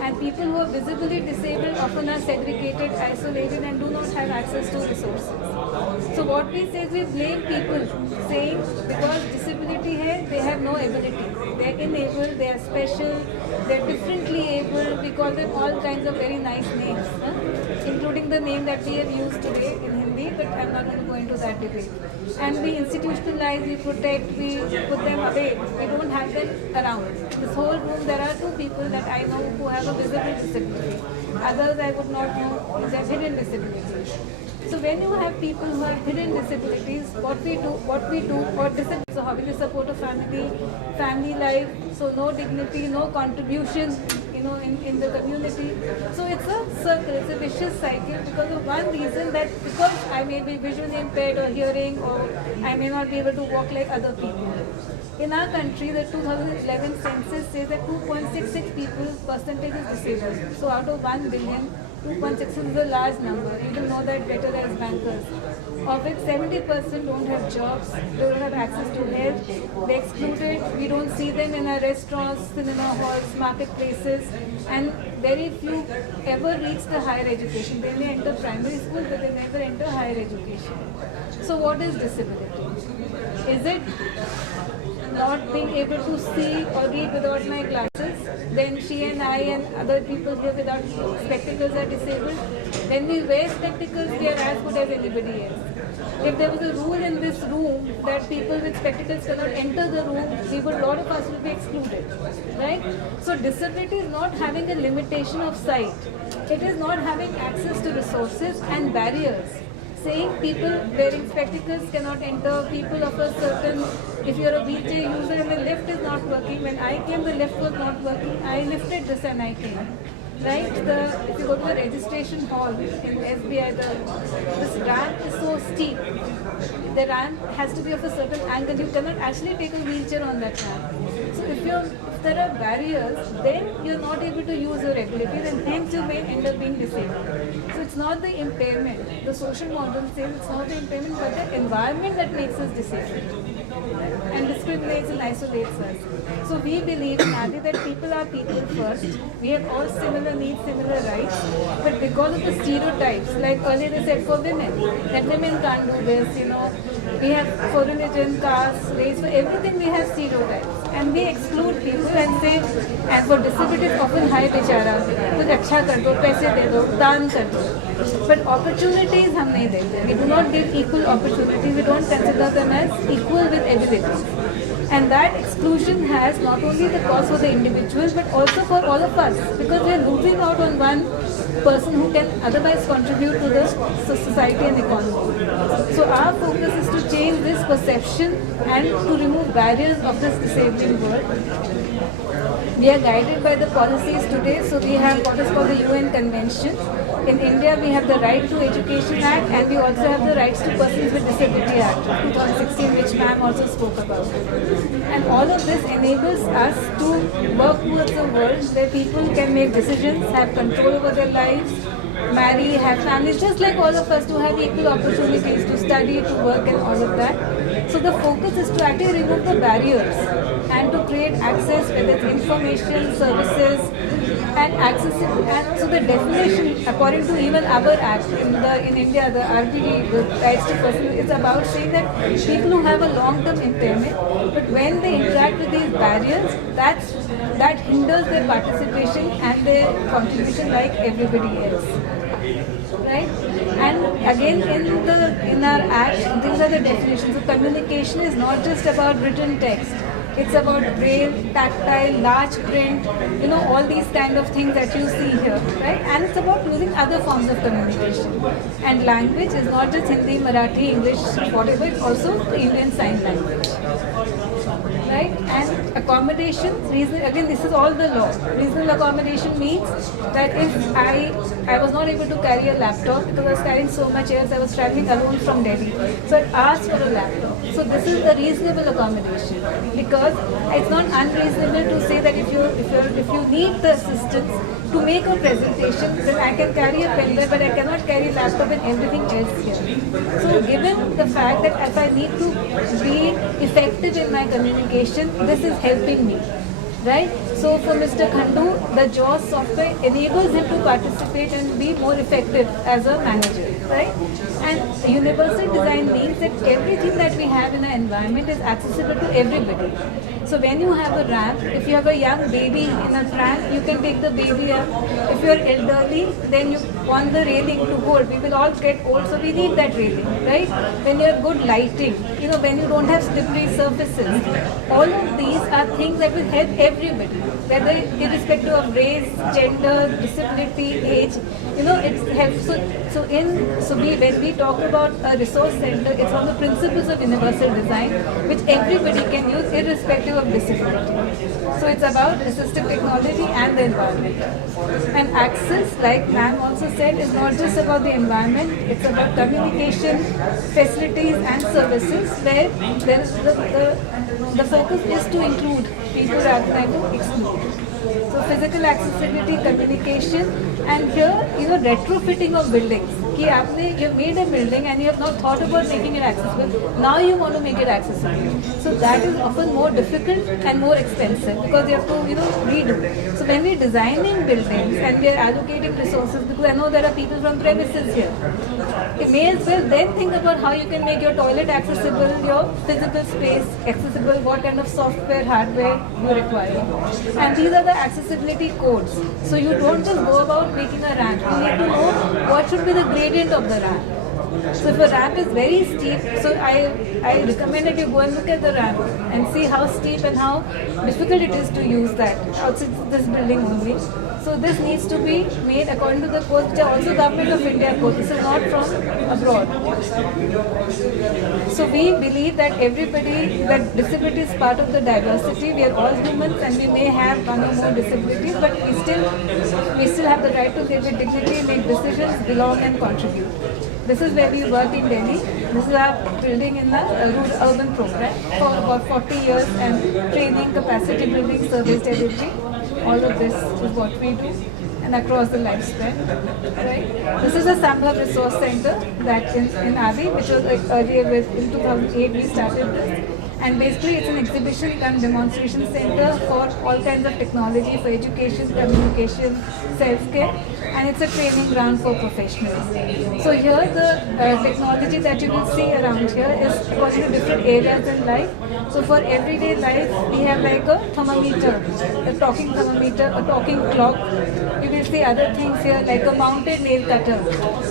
And people who are visibly disabled often are segregated, isolated and do not have access to resources. So what we say is we blame people saying because disability hai, they have no ability. They are enabled, they are special, they are differently able. We call them all kinds of very nice names, including the name that we have used today in Hindi, but I'm not going to go into that debate. And we institutionalize, we protect, we put them away. We don't have them around. This whole room, there are 2 people that I know who have a visible disability. Others I would not know if they have hidden disabilities. So when you have people who have hidden disabilities, what we do, or disability, so how will you support a family life, so no dignity, no contribution, in the community. So it's a circle, it's a vicious cycle because of one reason that because I may be visually impaired or hearing or I may not be able to walk like other people. In our country, the 2011 census says that 2.66 people percentage is disabled. So out of 1 billion, 2.6 is a large number. You will know that better as bankers. Of which 70% don't have jobs, they don't have access to health, they're excluded, we don't see them in our restaurants, cinema halls, marketplaces, and very few ever reach the higher education. They may enter primary school, but they never enter higher education. So what is disability? Is it not being able to see or read without my glasses? Then she and I and other people here without spectacles are disabled. When we wear spectacles, we are as good as anybody else. If there was a rule in this room that people with spectacles cannot enter the room, a lot of us will be excluded, right? So disability is not having a limitation of sight. It is not having access to resources and barriers. Saying people wearing spectacles cannot enter, people of a certain, if you're a wheelchair user and the lift is not working, when I came the lift was not working, I lifted this and I came. Right? If you go to the registration hall in SBI, this ramp is so steep. The ramp has to be of a certain angle. You cannot actually take a wheelchair on that ramp. So if there are barriers, then you're not able to use your abilities and hence you may end up being disabled. So it's not the impairment. The social model says it's not the impairment but the environment that makes us disabled and discriminates and isolates us. So we believe Nadi that people are people first. We have all similar needs, similar rights. But because of the stereotypes, like earlier they said for women, that women can't do this, we have for religion, caste, race, for everything we have stereotypes. And we exclude people and say, and for disabilities often hi bechara, kuch acha kar do, paise de do, daan kar do. But opportunities hum nahi dete. We do not give equal opportunities. We don't consider them as equal with abilities. And that exclusion has not only the cost for the individuals but also for all of us because we are losing out on one person who can otherwise contribute to the society and economy. So our focus is to change this perception and to remove barriers of this disabling world. We are guided by the policies today, so we have what is called the UN Convention. In India, we have the Right to Education Act and we also have the Rights to Persons with Disability Act of 2016, which ma'am also spoke about. And all of this enables us to work towards a world where people can make decisions, have control over their lives, marry, have families, just like all of us to have equal opportunities to study, to work and all of that. So the focus is to actually remove the barriers and to create access, whether it's information, services, and access. And so the definition, according to even our act in India, the RPD, the Rights to Person, is about saying that people who have a long-term impairment, but when they interact with these barriers, that hinders their participation and their contribution like everybody else. Right? And again, in our act, these are the definitions. So communication is not just about written text. It's about braille, tactile, large print, all these kind of things that you see here, right? And it's about using other forms of communication. And language is not just Hindi, Marathi, English, whatever, it's also the Indian Sign Language. Right? And accommodation, again, this is all the law. Reasonable accommodation means that if I was not able to carry a laptop because I was carrying so much else, I was traveling alone from Delhi. So I asked for a laptop. So this is a reasonable accommodation because it's not unreasonable to say that if you need the assistance to make a presentation, then I can carry a pen drive, but I cannot carry laptop and everything else here. So given the fact that if I need to be effective in my communication, this is helping me, right? So for Mr. Khandu, the JAWS software enables him to participate and be more effective as a manager, right? And universal design means that everything that we have in our environment is accessible to everybody. So when you have a ramp, if you have a young baby in a pram, you can take the baby up. If you are elderly, then you want the railing to hold. We will all get old, so we need that railing, right? When you have good lighting, when you don't have slippery surfaces, all of these are things that will help everybody, whether irrespective of race, gender, disability, age. It helps. When we talk about a resource center, it's on the principles of universal design, which everybody can use irrespective of disability. So it's about assistive technology and the environment. And access, like ma'am also said, is not just about the environment, it's about communication, facilities and services where there is the focus is to include people rather than to exclude. So physical accessibility, communication, and here, retrofitting of buildings. You made a building and you have not thought about making it accessible. Now you want to make it accessible. So that is often more difficult and more expensive because you have to, redo. So when we're designing buildings and we are allocating resources, because I know there are people from premises here, you may as well then think about how you can make your toilet accessible, your physical space accessible, what kind of software, hardware you require. And these are the accessibility codes. So you don't just go about making a ramp. You need to know what should be the gradient of the ramp. So if a ramp is very steep, so I recommend that you go and look at the ramp and see how steep and how difficult it is to use that outside this building only. So this needs to be made according to the codes which are also Government of India codes. This is not from abroad. So we believe that that disability is part of the diversity. We are all humans and we may have one or more disabilities, but we still have the right to live with dignity, make decisions, belong and contribute. This is where we work in Delhi. This is our building in the rural urban program for about 40 years and training, capacity building, service delivery. All of this is what we do and across the lifespan, right? This is a Sambhav Resource Center that in Adi, which was earlier in 2008 we started this. And basically it's an exhibition and demonstration center for all kinds of technology for education, communication, self-care, and it's a training ground for professionals. So here the technology that you will see around here is according to different areas in life. So for everyday life, we have like a thermometer, a talking thermometer, a talking clock. You will see other things here like a mounted nail cutter.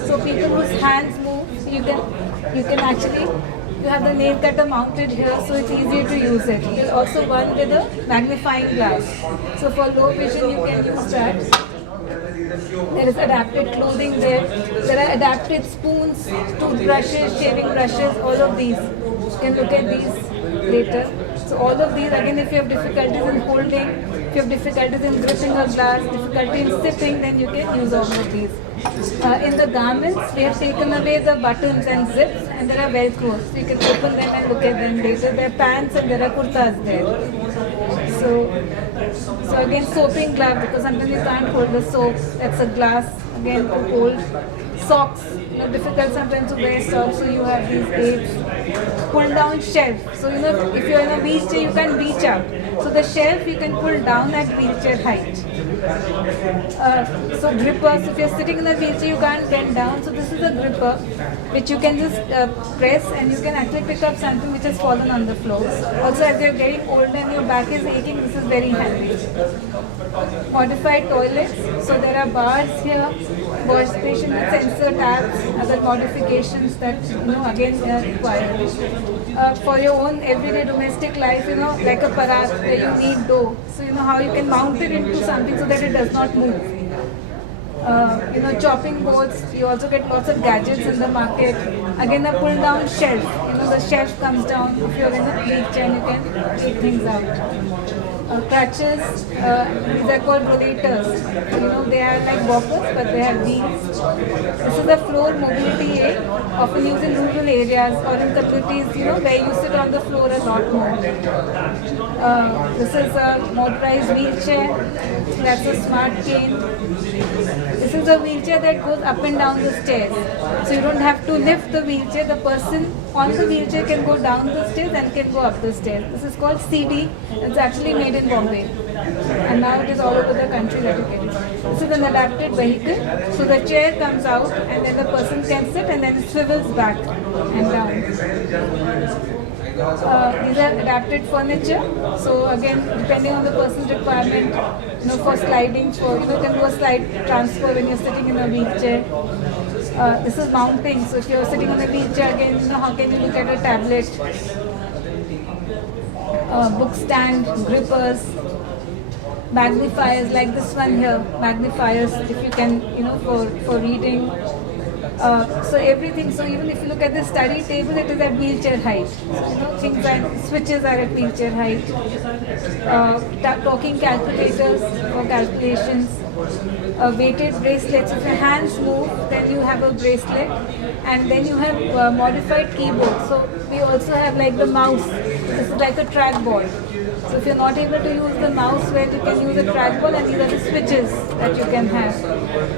So people whose hands move, you can actually, you have the nail cutter mounted here, so it's easier to use it. There's also one with a magnifying glass. So for low vision, you can use that. There is adapted clothing there. There are adapted spoons, toothbrushes, shaving brushes, all of these. You can look at these later. So all of these, again, if you have difficulties in holding, if you have difficulties in gripping a glass, difficulty in sipping, then you can use all of these. In the garments, we have taken away the buttons and zips, and there are velcros. So you can open them and look at them later. There are pants and there are kurtas there. So again, soaping glove, because sometimes you can't hold the soap. That's a glass, again, to hold. Socks, difficult sometimes to wear socks, so you have these aids. Pull down shelf. So if you're in a wheelchair, you can reach up. So the shelf you can pull down at wheelchair height. So grippers, if you're sitting in a wheelchair, you can't bend down. So this is a gripper, which you can just press and you can actually pick up something which has fallen on the floor. Also, as you're getting older and your back is aching, this is very handy. Modified toilets. So there are bars here. wash station with sensor tabs, other modifications that again are required. For your own everyday domestic life, like a parat where you need dough. So how you can mount it into something so that it does not move. Chopping boards, you also get lots of gadgets in the market. Again, a pull down shelf, the shelf comes down if you're in a wheelchair and you can take things out. Crutches, these are called rollators. They are like walkers but they have wheels. This is a floor mobility aid, often used in rural areas or in communities, where you sit on the floor a lot more. This is a motorized wheelchair, that's a smart cane. This is a wheelchair that goes up and down the stairs. So you don't have to lift the wheelchair, the person on the wheelchair can go down the stairs and can go up the stairs. This is called CD, it's actually made in Bombay. And now it is all over the country that you get it. This is an adapted vehicle, so the chair comes out and then the person can sit and then it swivels back and down. These are adapted furniture, so again depending on the person's requirement, for sliding, you can do a slide transfer when you're sitting in a wheelchair. This is mounting, so if you're sitting in a wheelchair, again, how can you look at a tablet? Book stand, grippers, magnifiers like this one here, magnifiers if you can, for reading. So everything, so even if you look at the study table, it is at wheelchair height. So, things like switches are at wheelchair height. Talking calculators for calculations. Weighted bracelets. If your hands move, then you have a bracelet. And then you have modified keyboard. So we also have like the mouse. This is like a trackball. So if you're not able to use the mouse, where you can use a trackball, and these are the switches that you can have.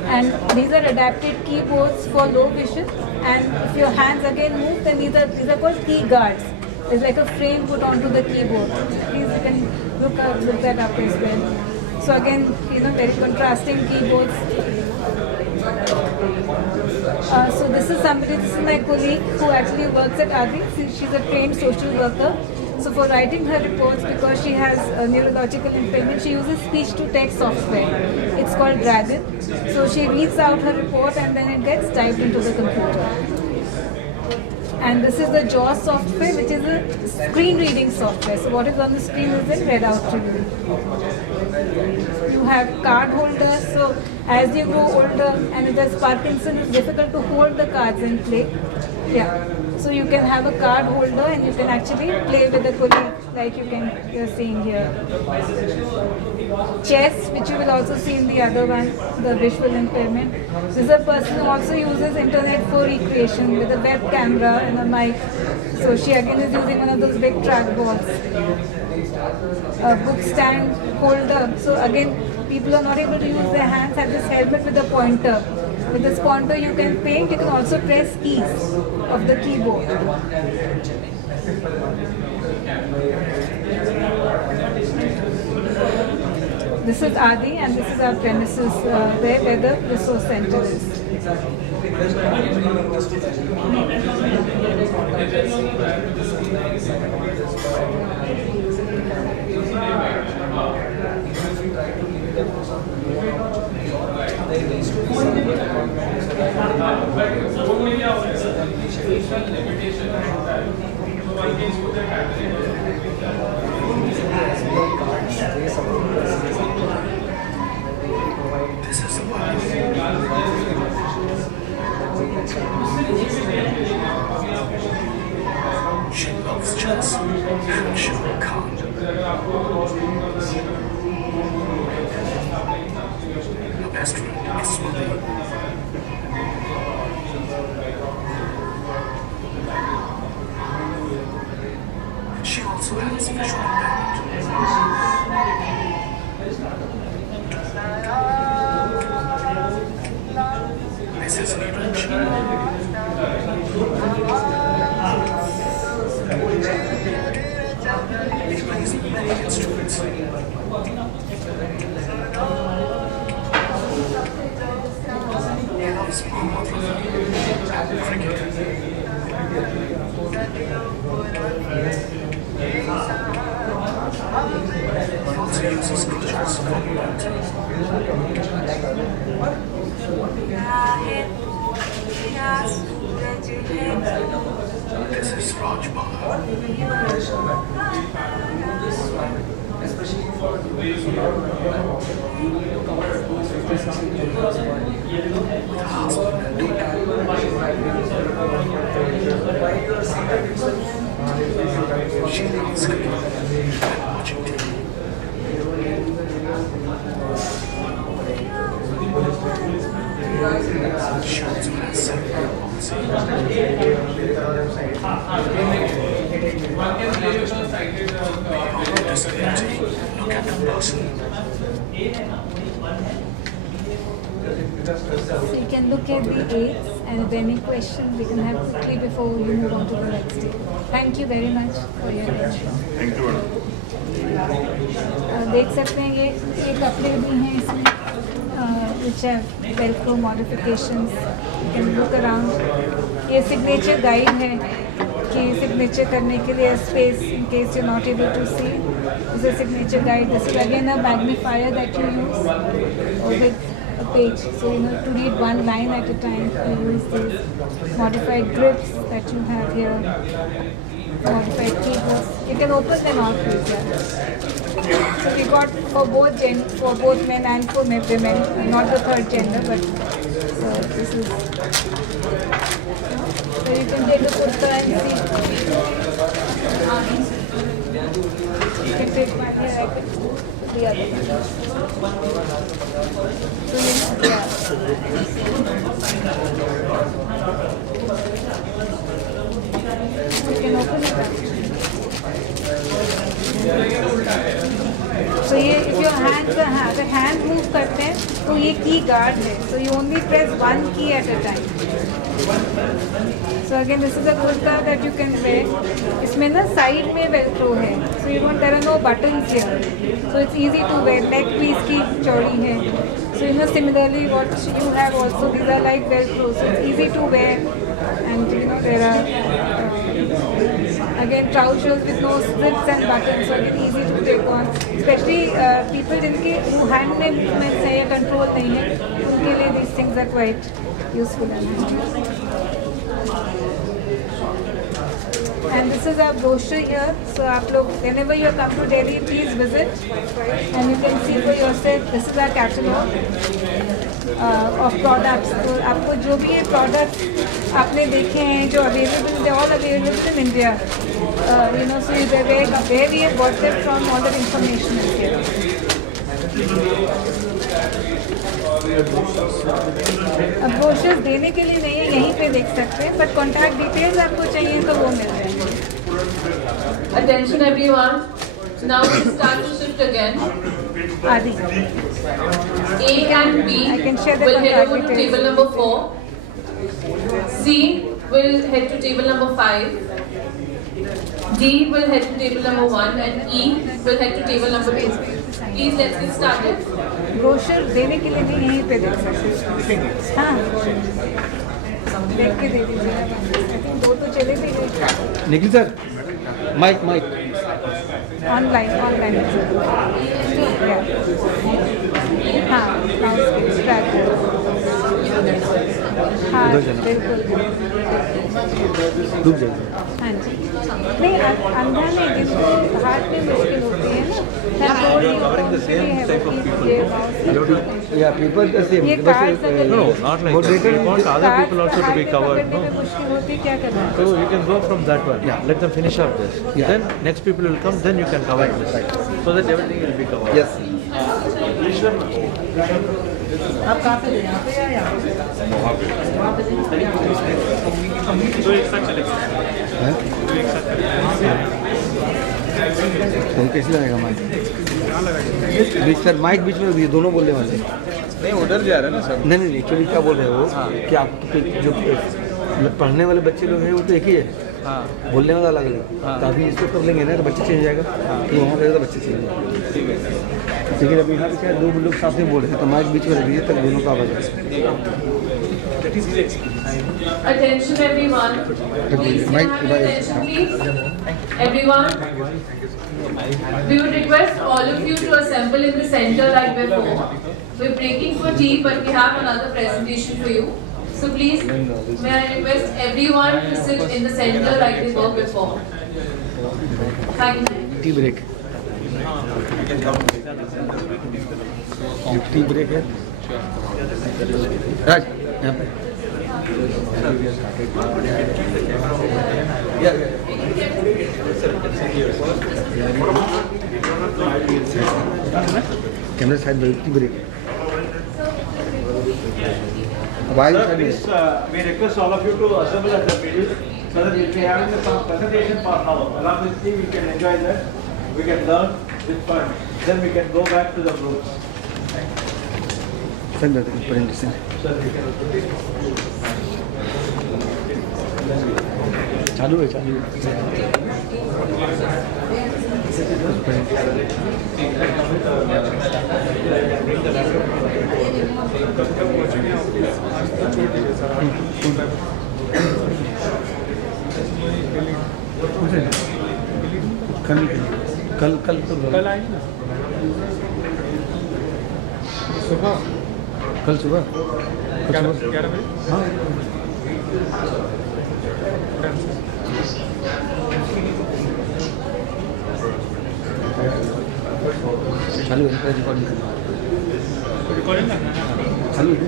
And these are adapted keyboards for low vision. And if your hands again move, then these are called key guards. It's like a frame put onto the keyboard. Please you can look that up as well. So again, very contrasting keyboards. So this is my colleague who actually works at ADI. She's a trained social worker. So for writing her reports, because she has a neurological impairment, she uses speech-to-text software. It's called Dragon. So she reads out her report and then it gets typed into the computer. And this is the JAWS software, which is a screen reading software. So what is on the screen is then read out to you. You have card holders. So as you grow older and if there's Parkinson, it's difficult to hold the cards in play. Yeah. So you can have a card holder and you can actually play with a colleague like you're seeing here. Chess, which you will also see in the other one, the visual impairment. This is a person who also uses internet for recreation with a web camera and a mic. So she again is using one of those big trackballs. Book stand holder. So again, people who are not able to use their hands have this helmet with a pointer. With this pointer you can paint, you can also press keys of the keyboard. This is Adi and this is our premises where the resource center is. She loves chess and she can't. Her best friend is Smiley. She also has visual impairment. This is Leonard. He plays many instruments. He loves cricket. He also also uses crutches for movement. This is Rajbahar. Especially for you to cover 50-60 kilometers per day. While you are seated itself, She loves screen and watching TV. She also has cerebral palsy. Disability. Look at the person. So you can look at the aids, and if there are any questions we can have quickly before you move on to the next day. Thank you very much for your attention. Thank you. देख सकते हैं ये कपड़े भी हैं इसमें which have velcro modifications. You can look around. ये signature guide है कि signature करने के लिए space in case you're not able to see. This is a signature guide. This is again a magnifier that you use with a page. So to read one line at a time, you use these modified grips that you have here. Modified keyboards. You can open them out with that. So we got for both men and for women, not the third gender, but this is. So you can take a kurta and see. You can take one here, I can put the other one. So you can open it up. So ये if your hand move करते हैं तो ये key guard है. So you only press one key at a time. So again this is a kurta that you can wear. इसमें ना side में velcro है. So you don't, there are no buttons here. So it's easy to wear. Neck भी इसकी चौड़ी है. So similarly what you have also, these are like velcro. So it's easy to wear, and there are again trousers with no slits and buttons, so again easy to take on, especially people who hand movements है या control नहीं है, उनके लिए these things are quite useful and handy. And this is our brochure here, so आप लोग whenever you come to Delhi, please visit, and you can see for yourself. This is our catalog of products. तो आपको जो भी ये products आपने देखे हैं जो available, they are all available in India. So where we have got them from, all that information is here. अब brochures देने के लिए नहीं है, यहीं पे देख सकते हैं, but contact details आपको चाहिए तो वो मिल जाएंगे. Attention everyone. Now we start to shift again. Adi. A and B will head over to table number 4. C will head to table number 5. D will head to table number 1 and E will head to table number 2. Please let's get started. Brochure देने के लिए भी यहीं पे देख सकते हैं. हाँ. देख के दे दीजिए. I think दो तो चले भी गए. Nikhil sir, mic. Online. हाँ. हाँ बिल्कुल. डूब जाएगा. हाँ जी. नहीं अंधा नहीं, जिनको हार्ट में मुश्किल होती है ना. Covering the same type of people. Yeah, people the same. ये cards अगर No, not like that. We want other people also to be covered. No? मुश्किल होती क्या करना? So you can go from that one. Yeah. Let them finish up this. Yeah. Then next people will come. Then you can cover this. So that everything will be covered. Yes. आप कहाँ पे यहाँ पे या यहाँ पे? वहाँ पे तो एक साथ चलेगा. तो कैसे लगेगा माइक? बीच सर माइक बीच में ये दोनों बोलने वाले. नहीं उधर जा रहे हैं ना सब. नहीं एक्चुअली क्या बोल रहे हो कि आप जो पढ़ने वाले बच्चे लोग हैं वो तो एक ही है. हाँ. बोलने वाला अलग अलग. तो अभी इसको कर लेंगे ना तो बच्चे चेंज जाएगा. तो वहाँ पे बच्चे चेंज जाएगा. लेकिन अभी यहाँ पे क्या दो लोग साथ में बोल रहे हैं तो माइक बीच में रख दीजिए तक दोनों का आवाज आए. Attention everyone. Please can I have your attention please? Everyone. We would request all of you to assemble in the center like before. We're breaking for tea, but we have another presentation for you. So please, may I request everyone to sit in the center like they were before. Thank you. Tea break tea break है राज यहाँ पे camera side tea break Sir, please, we request all of you to assemble at the middle so that if we are having some presentation for now, along with tea, we can enjoy that, we can learn with fun, then we can go back to the groups. Sir presentation चालू है कल आएंगे ना कल सुबह 11 बजे हाँ चालू है रिकॉर्डिंग चालू है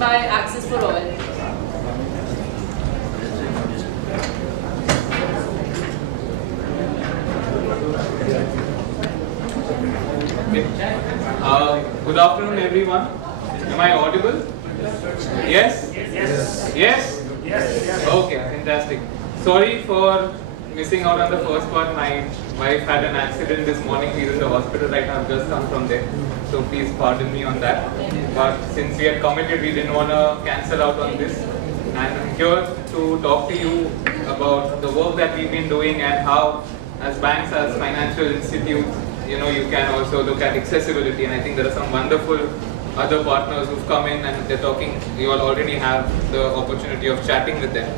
by Access for All. Good afternoon, everyone. Am I audible? Yes? Yes. Yes? Yes. Okay, fantastic. Sorry for missing out on the first part. My wife had an accident this morning. She's in the hospital right now. I've just come from there. So please pardon me on that. But since we had committed, we didn't want to cancel out on this. And I'm here to talk to you about the work that we've been doing and how, as banks, as financial institutes, you can also look at accessibility. And I think there are some wonderful other partners who've come in and they're talking. You all already have the opportunity of chatting with them.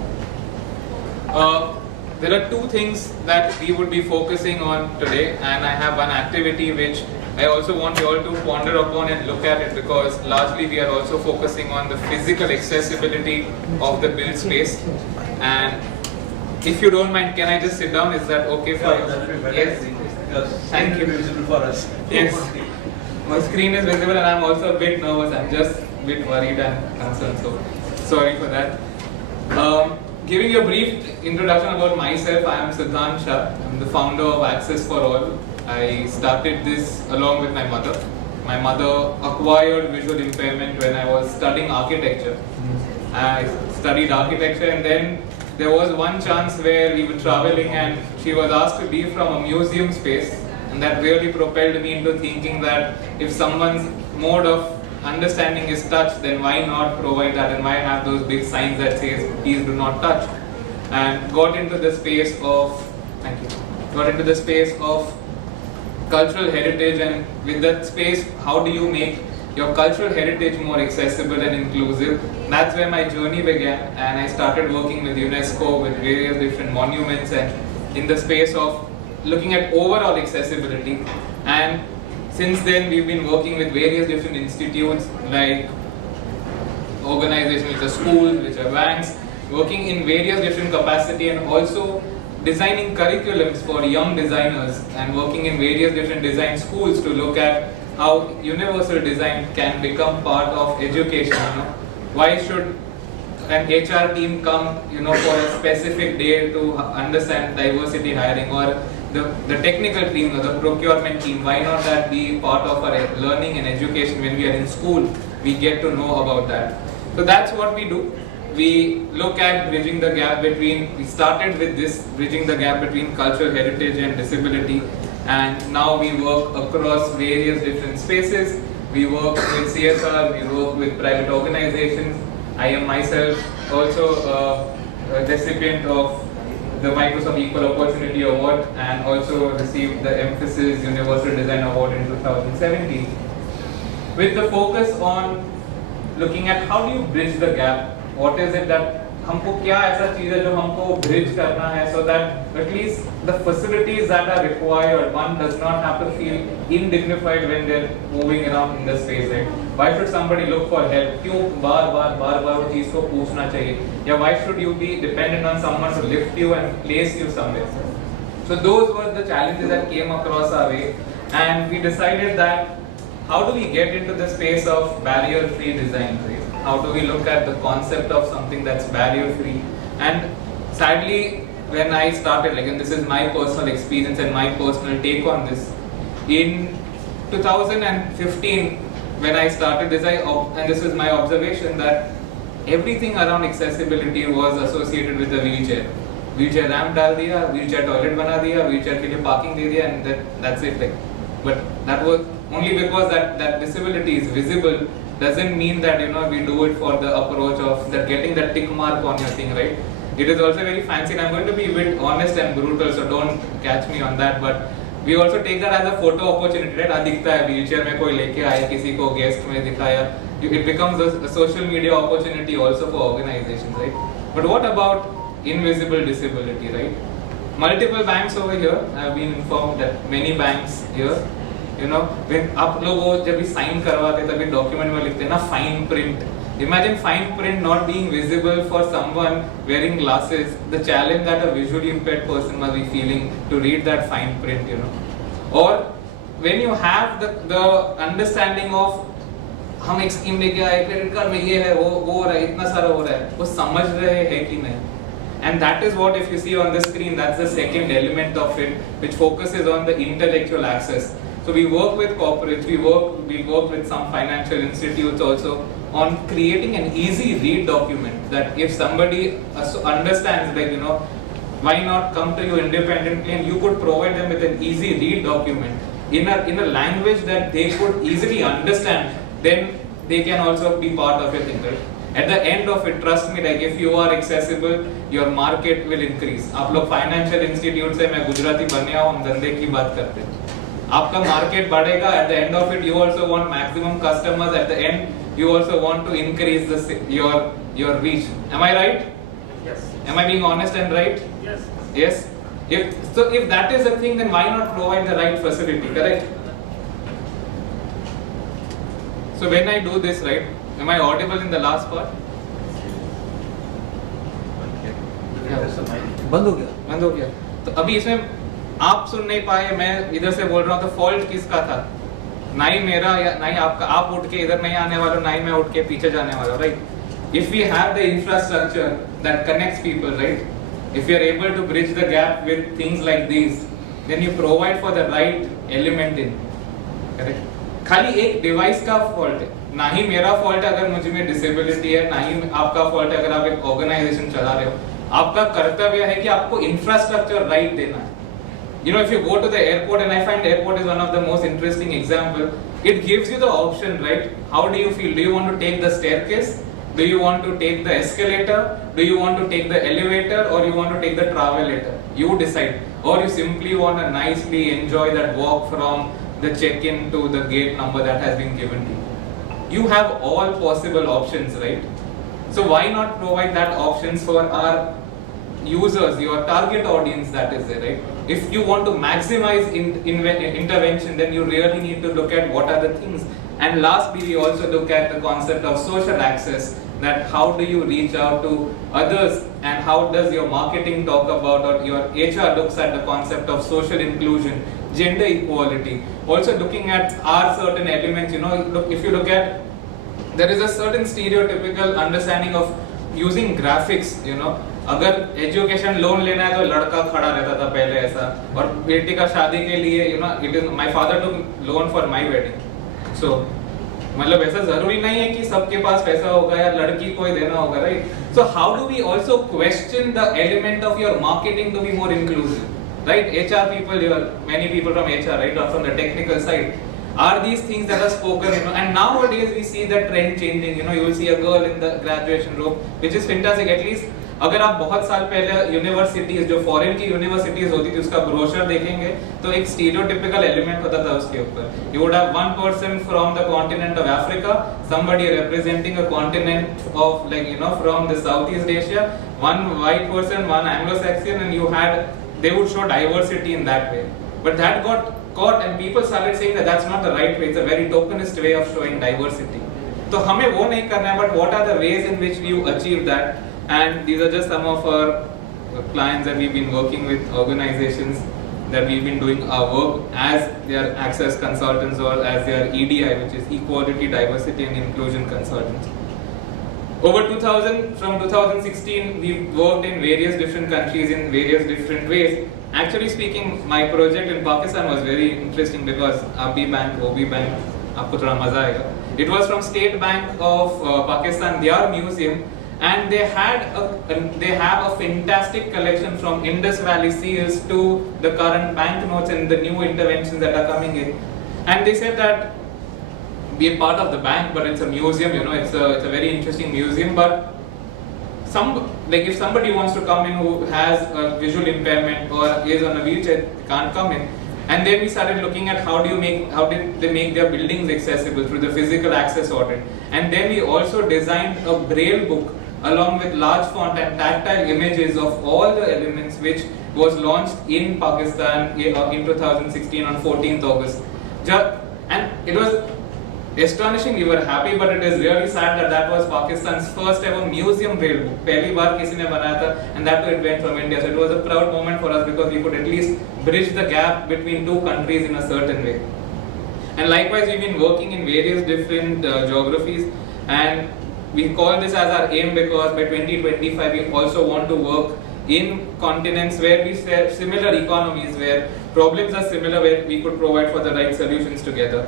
There are two things that we would be focusing on today, and I have one activity which I also want you all to ponder upon and look at it, because largely we are also focusing on the physical accessibility of the build space. And if you don't mind, can I just sit down? Is that okay for you? Yes. Thank you. Visible for us. Yes. My screen is visible and I'm also a bit nervous. I'm just a bit worried and concerned, so sorry for that. Giving you a brief introduction about myself, I am Siddhant Shah. I'm the founder of Access for All. I started this along with my mother. My mother acquired visual impairment when I was studying architecture. I studied architecture, and then there was one chance where we were traveling and she was asked to be from a museum space, and that really propelled me into thinking that if someone's mode of understanding is touch, then why not provide that, and why have those big signs that says please do not touch. And got into the space of cultural heritage, and with that space, how do you make your cultural heritage more accessible and inclusive? That's where my journey began, and I started working with UNESCO, with various different monuments, and in the space of looking at overall accessibility. And since then, we've been working with various different institutes, like organizations which are schools, which are banks, working in various different capacity, and also designing curriculums for young designers, and working in various different design schools to look at how universal design can become part of education. Why should an HR team come, for a specific day to understand diversity hiring, or the technical team or the procurement team? Why not that be part of our learning and education when we are in school? We get to know about that. So that's what we do. We look at bridging the gap between, we started with this, bridging the gap between cultural heritage and disability, and now we work across various different spaces. We work with CSR, we work with private organizations. I am myself also a recipient of the Microsoft Equal Opportunity Award, and also received the Emphasis Universal Design Award in 2017. With the focus on looking at how do you bridge the gap, what is it that हमको क्या ऐसा चीज़ है जो हमको bridge करना है, so that at least the facilities that are required, one does not have to feel indignified when they're moving around in the space, right? Why should somebody look for help? क्यों बार बार वो चीज़ को पूछना चाहिए? या why should you be dependent on someone to lift you and place you somewhere? So those were the challenges that came across our way, and we decided that how do we get into the space of barrier-free design, right? How do we look at the concept of something that's barrier-free? And sadly, when I started, and this is my personal experience and my personal take on this, in 2015, when I started this, and this is my observation, that everything around accessibility was associated with the wheelchair. Wheelchair ramp डाल दिया, wheelchair toilet बना दिया, wheelchair के लिए parking दे दिया, and that's it. But that was only because that disability is visible. Doesn't mean that we do it for the approach of that getting that tick mark on your thing, right? It is also very fancy, and I'm going to be a bit honest and brutal, so don't catch me on that. But we also take that as a photo opportunity, right? दिखता है wheelchair में कोई लेके आया, किसी को guest में दिखाया. It becomes a social media opportunity also for organizations, right? But what about invisible disability, right? Multiple banks over here. I have been informed that many banks here. When आप लोग वो जब भी sign करवाते तभी document में लिखते हैं ना fine print. Imagine fine print not being visible for someone wearing glasses. The challenge that a visually impaired person must be feeling to read that fine print, Or when you have the understanding of हम एक scheme लेके आए, credit card में ये है, वो हो रहा है, इतना सारा हो रहा है, वो समझ रहे हैं कि नहीं? And that is what, if you see on the screen, that's the second element of it, which focuses on the intellectual access. So we work with corporates, we work with some financial institutes also on creating an easy read document that if somebody understands, like, you know, why not come to you independently, and you could provide them with an easy read document in a language that they could easily understand, then they can also be part of your thing, right? At the end of it, trust me, like if you are accessible, your market will increase. आप लोग financial institute से, मैं गुजराती बने हूँ, हम धंधे की बात करते हैं. आपका market बढ़ेगा. At the end of it, you also want maximum customers. At the end, you also want to increase your reach. Am I right? Yes. Am I being honest and right? Yes. Yes. If that is the thing, then why not provide the right facility? Correct. So when I do this, right? Am I audible in the last part? बंद हो गया. बंद हो गया. तो अभी इसमें आप सुन नहीं पाए, मैं इधर से बोल रहा हूँ, तो फॉल्ट किसका था? ना ही मेरा या ना ही आपका. आप उठ के इधर नहीं आने वाला, ना ही मैं उठ के पीछे जाने वाला, right? If we have the infrastructure that connects people, right? If we are able to bridge the gap with things like these, then you provide for the right element in. Correct? खाली एक device का fault है, ना ही मेरा fault है अगर मुझे में डिसेबिलिटी है, ना ही आपका फॉल्ट है अगर आप एक ऑर्गेनाइजेशन चला रहे हो. आपका कर्तव्य है कि आपको इंफ्रास्ट्रक्चर राइट देना है. You know, if you go to the airport, and I find airport is one of the most interesting example, it gives you the option, right? How do you feel? Do you want to take the staircase? Do you want to take the escalator? Do you want to take the elevator, or you want to take the travelator? You decide. Or you simply want to nicely enjoy that walk from the check-in to the gate number that has been given to you. You have all possible options, right? So why not provide that options for our users, your target audience that is there, right? If you want to maximize intervention, then you really need to look at what are the things. And lastly, we also look at the concept of social access, that how do you reach out to others, and how does your marketing talk about, or your HR looks at the concept of social inclusion, gender equality. Also looking at our certain elements, you know, if you look at, there is a certain stereotypical understanding of using graphics, you know. अगर education loan लेना है तो लड़का खड़ा रहता था पहले ऐसा, और बेटी का शादी के लिए, you know, it is my father took loan for my wedding. So मतलब ऐसा जरूरी नहीं है कि सबके पास पैसा होगा या लड़की को ही देना होगा, right? So how do we also question the element of your marketing to be more inclusive, right? HR people here, many people from HR, right, or from the technical side. Are these things that are spoken, you know, and nowadays we see the trend changing, you know, you will see a girl in the graduation room, which is fantastic. At least अगर आप बहुत साल पहले universities, जो foreign की universities होती थी, उसका ब्रोशर देखेंगे तो एक स्टीरियोटिपिकल एलिमेंट होता था उसके ऊपर. You would have one person from the continent of Africa, somebody representing a continent of, like, you know, from the Southeast Asia, one white person, one Anglo-Saxon, and you had, they would show diversity in that way. But that got caught and people started saying that that's not the right way, it's a very tokenist way of showing diversity. तो हमें वो नहीं करना है, but what are the ways in which you achieve that? And these are just some of our clients that we've been working with, organizations that we've been doing our work as their access consultants or as their EDI, which is Equality, Diversity and Inclusion Consultants. Over 2000, from 2016, we've worked in various different countries in various different ways. Actually speaking, my project in Pakistan was very interesting because AB Bank, OB Bank, आपको थोड़ा मजा आएगा. It was from State Bank of Pakistan, their museum, and they have a fantastic collection from Indus Valley seals to the current banknotes and the new interventions that are coming in. And they said that be a part of the bank, but it's a museum, you know, it's a very interesting museum. But like if somebody wants to come in who has a visual impairment or is on a wheelchair, can't come in. And then we started looking at how did they make their buildings accessible through the physical access audit. And then we also designed a braille book along with large font and tactile images of all the elements, which was launched in Pakistan in 2016 on 14th August. And it was astonishing, we were happy, but it is really sad that that was Pakistan's first ever museum braille book. पहली बार किसी ने बनाया था, and that too it went from India. So it was a proud moment for us because we could at least bridge the gap between two countries in a certain way. And likewise, we've been working in various different geographies, and we call this as our aim because by 2025 we also want to work in continents where we share similar economies, where problems are similar, where we could provide for the right solutions together.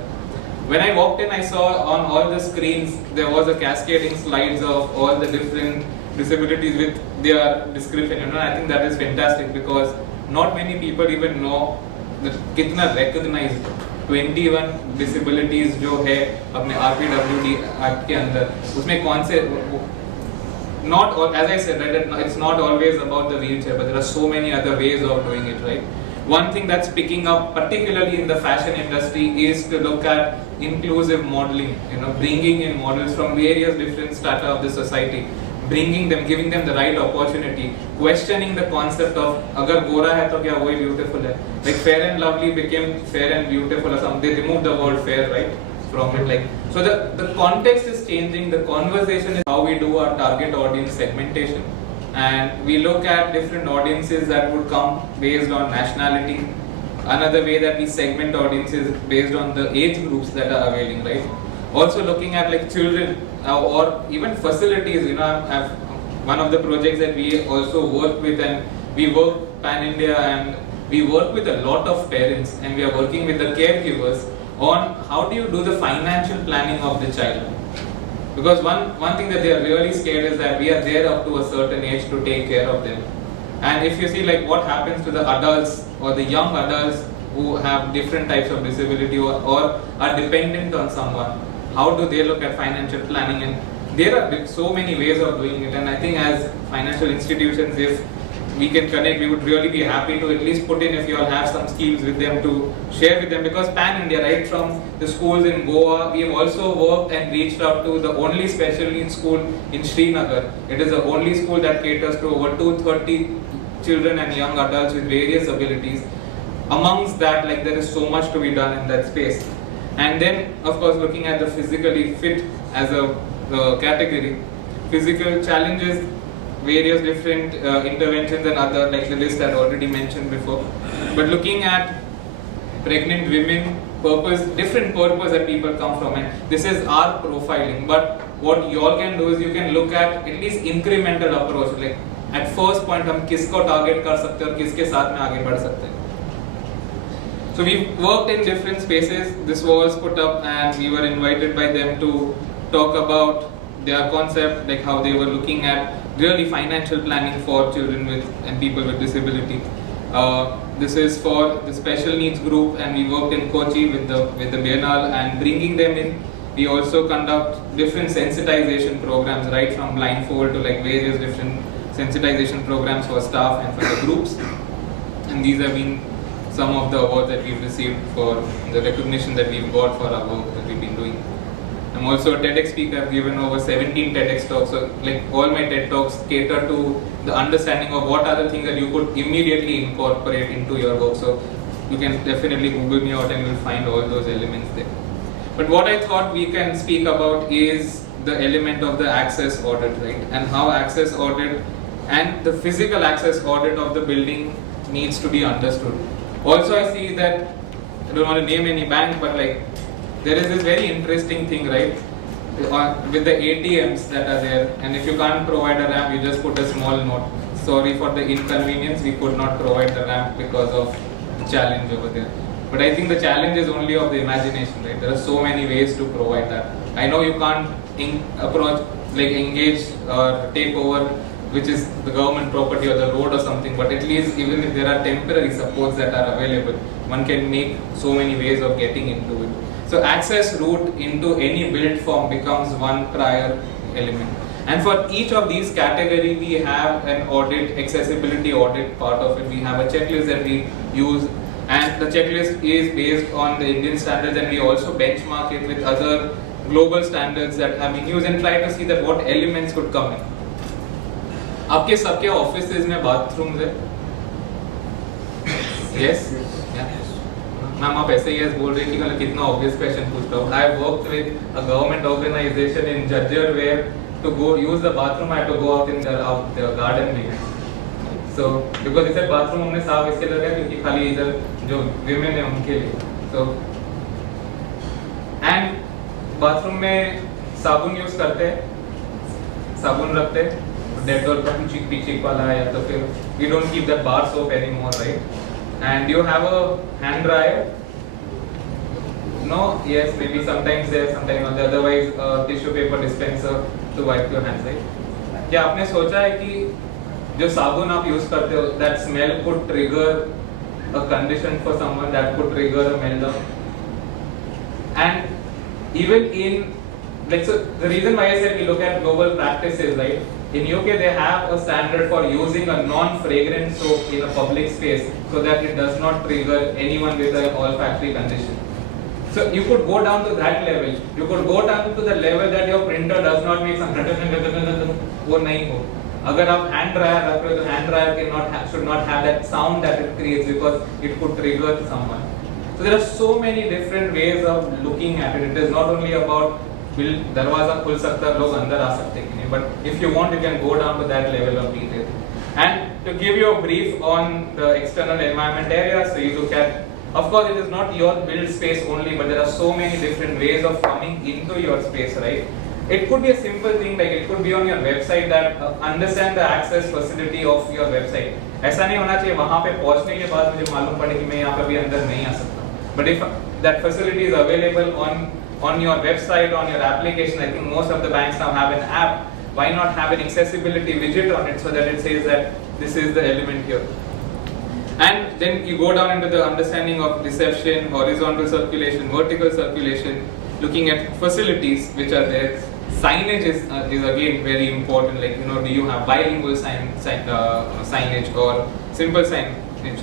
When I walked in, I saw on all the screens there was a cascading slides of all the different disabilities with their description. You know, I think that is fantastic because not many people even know that कितना recognized 21 disabilities जो है अपने RPWD Act के अंदर, उसमें कौन से not all, as I said, right, it's not always about the wheelchair, but there are so many other ways of doing it, right? One thing that's picking up, particularly in the fashion industry, is to look at inclusive modeling, you know, bringing in models from various different strata of the society, bringing them, giving them the right opportunity, questioning the concept of agar gora hai to kya wohi beautiful hai. Like Fair and Lovely became Fair and Beautiful or something. They removed the word fair, right, from it. Like, so the context is changing, the conversation is how we do our target audience segmentation. And we look at different audiences that would come based on nationality. Another way that we segment audiences based on the age groups that are availing, right? Also looking at like children or even facilities, you know, I've one of the projects that we also work with, and we work pan-India, and we work with a lot of parents, and we are working with the caregivers on how do you do the financial planning of the child. Because one thing that they are really scared is that we are there up to a certain age to take care of them. And if you see like what happens to the adults or the young adults who have different types of disability or are dependent on someone, how do they look at financial planning? And there are so many ways of doing it, and I think as financial institutions, if we can connect, we would really be happy to at least put in, if you all have some schemes with them, to share with them, because pan-India, right from the schools in Goa, we have also worked and reached out to the only special needs school in Srinagar. It is the only school that caters to over 230 children and young adults with various abilities. Amongst that, like, there is so much to be done in that space. And then, of course, looking at the physically fit as a category, physical challenges, various different interventions and other, like the list I already mentioned before. But looking at pregnant women, different purpose that people come from, and this is our profiling. But what you all can do is you can look at least incremental approach. Like at first point, हम किसको target कर सकते हैं और किसके साथ में आगे बढ़ सकते हैं. So we worked in different spaces. This was put up, and we were invited by them to talk about their concept, like how they were looking at really financial planning for children with and people with disability. This is for the special needs group, and we worked in Kochi with the Biennale and bringing them in. We also conduct different sensitization programs, right from blindfold to like various different sensitization programs for staff and for the groups. And these have been some of the awards that we've received for the recognition that we've got for our work that we've been doing. I'm also a TEDx speaker. I've given over 17 TEDx talks. So like all my TED talks cater to the understanding of what are the things that you could immediately incorporate into your work. So you can definitely Google me out and you'll find all those elements there. But what I thought we can speak about is the element of the access audit, right? And how access audit and the physical access audit of the building needs to be understood. Also, I see that, I don't want to name any bank, but like there is this very interesting thing, right? With the ATMs that are there, and if you can't provide a ramp, you just put a small note. Sorry for the inconvenience, we could not provide the ramp because of the challenge over there. But I think the challenge is only of the imagination, right? There are so many ways to provide that. I know you can't engage or take over, which is the government property or the road or something, but at least even if there are temporary supports that are available, one can make so many ways of getting into it. So access route into any built form becomes one prior element. And for each of these categories, we have an audit, accessibility audit part of it. We have a checklist that we use, and the checklist is based on the Indian standards, and we also benchmark it with other global standards that have been used and try to see that what elements could come in. आपके सबके offices में bathrooms है? Yes? Ma'am आप ऐसे yes बोल रहे हैं कि मैं कितना ऑब्वियस क्वेश्चन पूछता हूँ. I worked with a government organization in Cheshire where to go use the bathroom I had to go out in the garden में. So because इसे बाथरूम हमने साफ इसके लिए रखा क्योंकि खाली इधर जो women है उनके लिए. So बाथरूम में साबुन यूज करते हैं, साबुन रखते हैं, डेटॉल का पीछे वाला या तो फिर we don't keep that bar soap anymore, right? And you have a hand dryer. No, yes, maybe sometimes there, sometimes not. Otherwise, tissue paper dispenser to wipe your hands, right? क्या आपने सोचा है कि जो साबुन आप यूज करते हो, that smell could trigger a condition for someone, that could trigger a meltdown? And even in, like, so the reason why I said we look at global practices, right? In UK, they have a standard for using a non-fragrant soap in a public space so that it does not trigger anyone with an olfactory condition. So you could go down to that level. You could go down to the level that your printer does not make some वो नहीं हो. अगर आप hand dryer रख रहे हो तो hand dryer should not have that sound that it creates because it could trigger someone. So there are so many different ways of looking at it. It is not only about दरवाजा खुल सकता है, लोग अंदर आ सकते हैं कि नहीं, but if you want you can go down to that level of detail. And to give you a brief on the external environment area, so you look at, of course it is not your build space only, but there are so many different ways of coming into your space, right? It could be a simple thing, like it could be on your website that understand the access facility of your website. ऐसा नहीं होना चाहिए वहाँ पे पहुँचने के बाद मुझे मालूम पड़े कि मैं यहाँ पे भी अंदर नहीं आ सकता. But if that facility is available on your website, on your application, I think most of the banks now have an app. Why not have an accessibility widget on it so that it says that this is the element here? And then you go down into the understanding of reception, horizontal circulation, vertical circulation, looking at facilities which are there. Signage is again very important, like, you know, do you have bilingual signage or simple signage?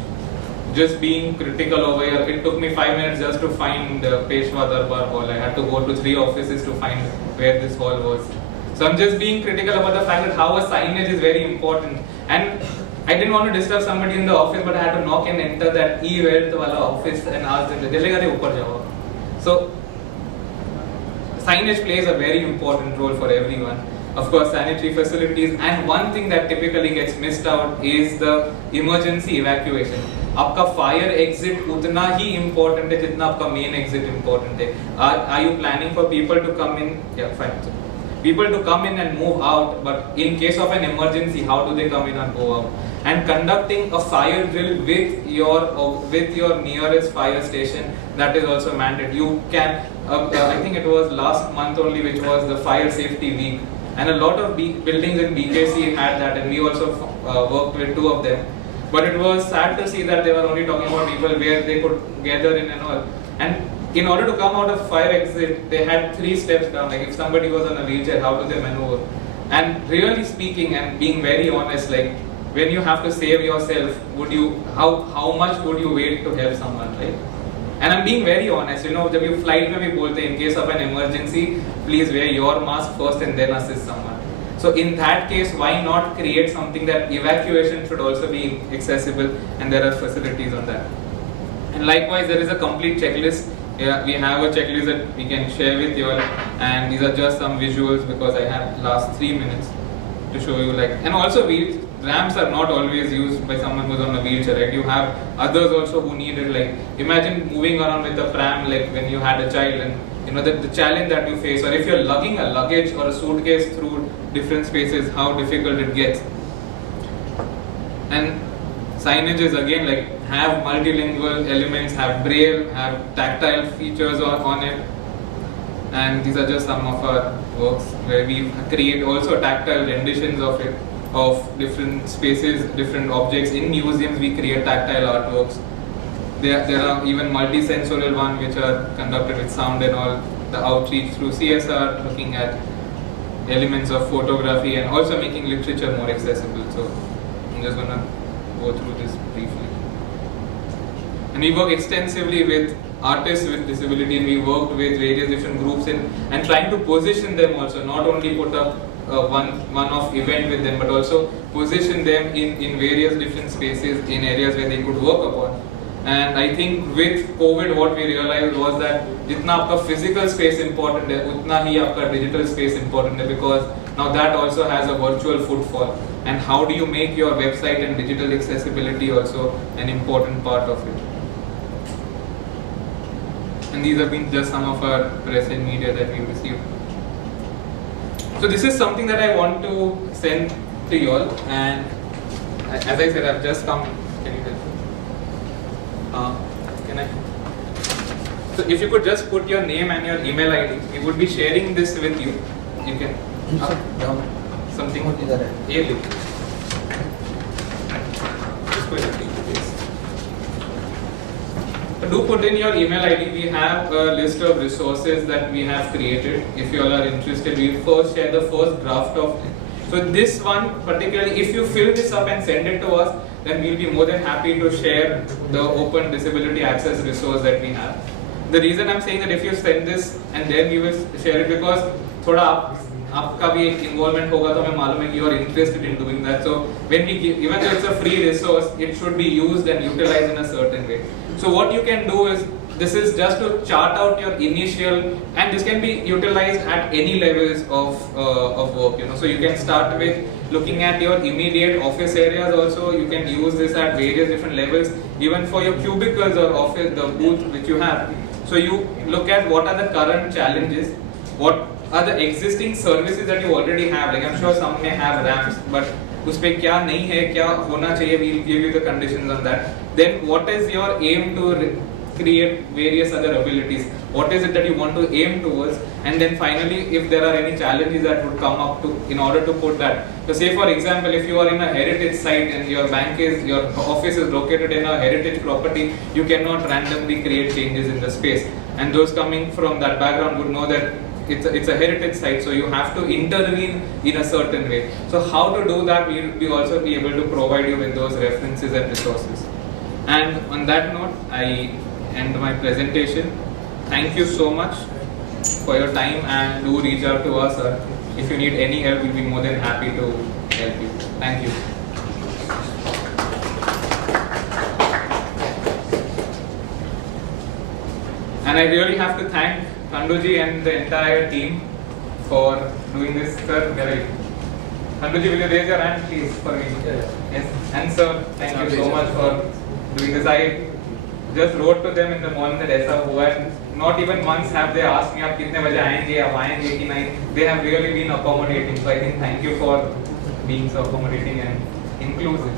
Just being critical over here, it took me 5 minutes just to find the Peshwa Darbar Hall. I had to go to 3 offices to find where this hall was. So I'm just being critical about the fact that how a signage is very important. And I didn't want to disturb somebody in the office, but I had to knock and enter that e-wealth wala office and ask them, so signage plays a very important role for everyone. Of course, sanitary facilities, and one thing that typically gets missed out is the emergency evacuation. आपका fire exit उतना ही important है जितना आपका main exit important है. Are you planning for people to come in? Yeah, fine. People to come in and move out, but in case of an emergency, how do they come in and go out? And conducting a fire drill with your nearest fire station, that is also mandated. You can, I think it was last month only, which was the fire safety week, and a lot of buildings in BKC had that, and we also worked with 2 of them. But it was sad to see that they were only talking about people where they could gather in and all. And in order to come out of fire exit, they had 3 steps down. Like if somebody was on a wheelchair, how do they maneuver? And really speaking and being very honest, like when you have to save yourself, how much would you wait to help someone, right? And I'm being very honest, you know, जब you flight में भी बोलते हैं, in case of an emergency, please wear your mask first and then assist someone. So in that case, why not create something that evacuation should also be accessible, and there are facilities on that. And likewise, there is a complete checklist. Yeah, we have a checklist that we can share with you all, and these are just some visuals because I have last 3 minutes to show you. Like, and also ramps are not always used by someone who's on a wheelchair, right? You have others also who need it. Like imagine moving around with a pram, like when you had a child, and you know the challenge that you face, or if you're lugging a luggage or a suitcase through different spaces, how difficult it gets. And signages again, like have multilingual elements, have braille, have tactile features on it. And these are just some of our works where we create also tactile renditions of it, of different spaces, different objects. In museums we create tactile artworks. There are even multi-sensorial ones which are conducted with sound and all. The outreach through CSR, looking at elements of photography and also making literature more accessible. So I'm just gonna go through this briefly. And we work extensively with artists with disability, and we worked with various different groups and trying to position them also, not only put up one-off event with them, but also position them in various different spaces in areas where they could work upon. And I think with COVID, what we realized was that जितना आपका physical space important है, उतना ही आपका digital space important है, because now that also has a virtual footfall. And how do you make your website and digital accessibility also an important part of it? and these have been just some of our press and media that we received. So this is something that I want to send to you all, and as I said, I've just come. Can you help me? Can I? So if you could just put your name and your email ID, we would be sharing this with you. You can something. Yeah. Do put in your email ID. We have a list of resources that we have created. If you all are interested, we will first share the first draft of it. So this one particularly, if you fill this up and send it to us, then we'll be more than happy to share the open disability access resource that we have. The reason I'm saying that if you send this and then we will share it, because थोड़ा आपका भी एक involvement होगा, तो हमें मालूम है you are interested in doing that. So when we give, even though it's a free resource, it should be used and utilized in a certain way. So what you can do is, this is just to chart out your initial, and this can be utilized at any levels of work. So you can start with looking at your immediate office areas. Also, you can use this at various different levels, even for your cubicles or office, the booth which you have. So you look at what are the current challenges, what are the existing services that you already have. Like I'm sure some may have ramps, but उसपे क्या नहीं है, क्या होना चाहिए, we'll give you the conditions on that. Then what is your aim to create various other abilities? What is it that you want to aim towards? And then finally, if there are any challenges that would come up to in order to put that. So say for example, if you are in a heritage site and your office is located in a heritage property, you cannot randomly create changes in the space. And those coming from that background would know that it's a heritage site, so you have to intervene in a certain way. So how to do that, we'll also be able to provide you with those references and resources. And on that note, I end my presentation. Thank you so much for your time, and do reach out to us, or if you need any help, we'll be more than happy to help you. Thank you. And I really have to thank Kanduji and the entire team for doing this. Sir, where are you? Kanduji, will you raise your hand please for me? Yes. And sir, thank you so much for doing this. I just wrote to them in the morning that ऐसा हुआ है. Not even months have they asked me आप कितने बजे आएंगे, आप आएंगे कि नहीं. They have really been accommodating. So I think thank you for being so accommodating and inclusive.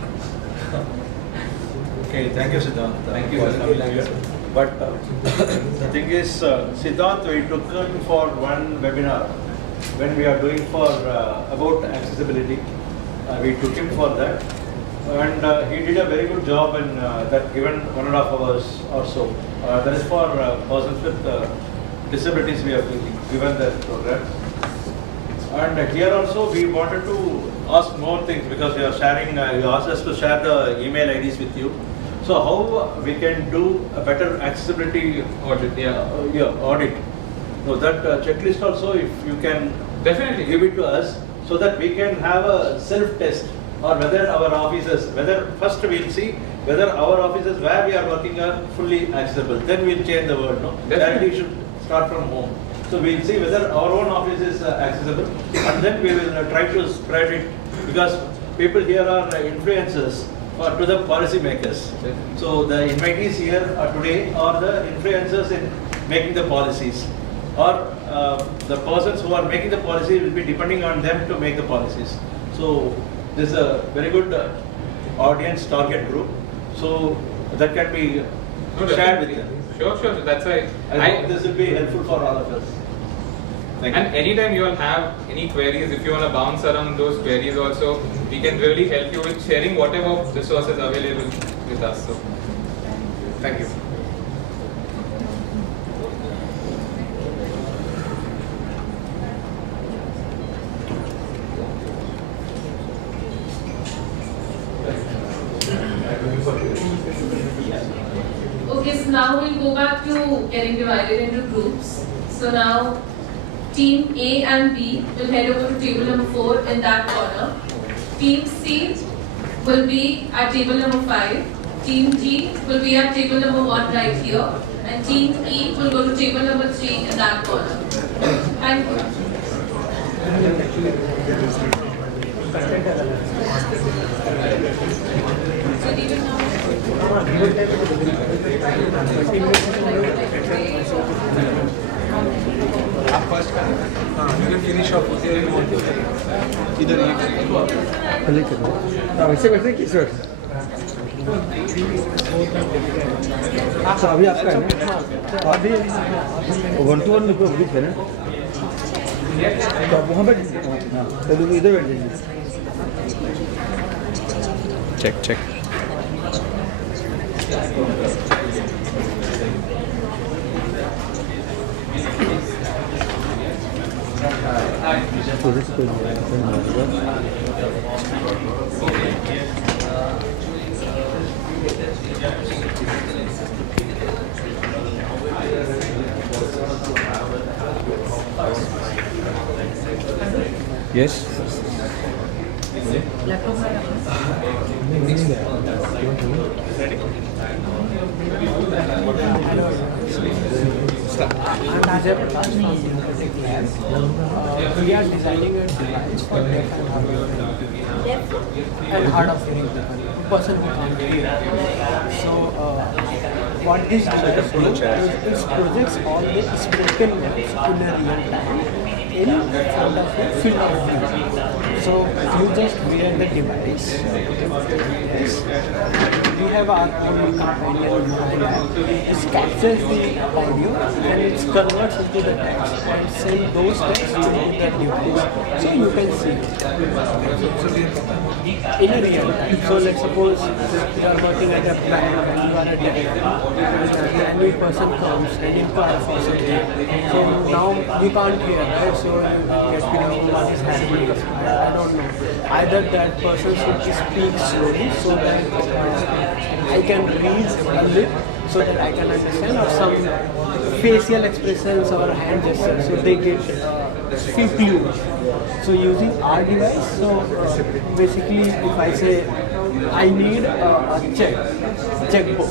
Okay, thank you, Siddhant. Thank you, sir. But the thing is, Siddhant, we took him for one webinar when we are doing for about accessibility. We took him for that, and he did a very good job in that given 1.5 hours or so. That is for persons with disabilities. We have given that program. And here also we wanted to ask more things because we are sharing. You asked us to share the email IDs with you. So how we can do a better accessibility audit? Audit. So that checklist also, if you can definitely give it to us, so that we can have a self-test, or whether our offices, first we'll see whether our offices where we are working are fully accessible. Then we'll change the word. No, definitely we should start from home. So we'll see whether our own office is accessible, and then we will try to spread it, because people here are influencers to the policy makers. So the invitees here today are the influencers in making the policies, or the persons who are making the policy will be depending on them to make the policies. So this is a very good audience target group. So that can be shared with them. Sure. That's why I hope this will be helpful for all of us. Thank you. And anytime you all have any queries, if you want to bounce around those queries also, we can really help you with sharing whatever resources available with us. So, thank you. Okay, so now we'll go back to getting divided into groups. So now Team A and B will head over to table number 4 in that corner. Team C will be at table number 5. Team D will be at table number 1 right here. And Team E will go to table number 3 in that corner. Thank you. So आप first का हाँ you can finish off इधर ये करो वैसे बैठे किस बैठे तो अभी आपका है ना अभी 1-to-1 ग्रुप है ना तो आप वहाँ बैठ हाँ तो इधर बैठ जाइए Check, check. Yes. We are designing a device for deaf and hard of hearing people, person who can't hear. So what this device does is it projects all the spoken words in a real time in front of a field of view. So you just wear the device. We have our own companion mobile app. It captures the audio and it converts into the text and sends those texts to the device. So you can see in a real time. So let's suppose you are working at a bank and you are a deaf and a new person comes and inquires for something. So now we can't hear, right? So you get feeling what is happening. I don't know. Either that person should speak slowly so that I can read a bit so that I can understand, or some facial expressions or hand gestures so they get few clues. So using our device, so basically if I say I need a checkbook,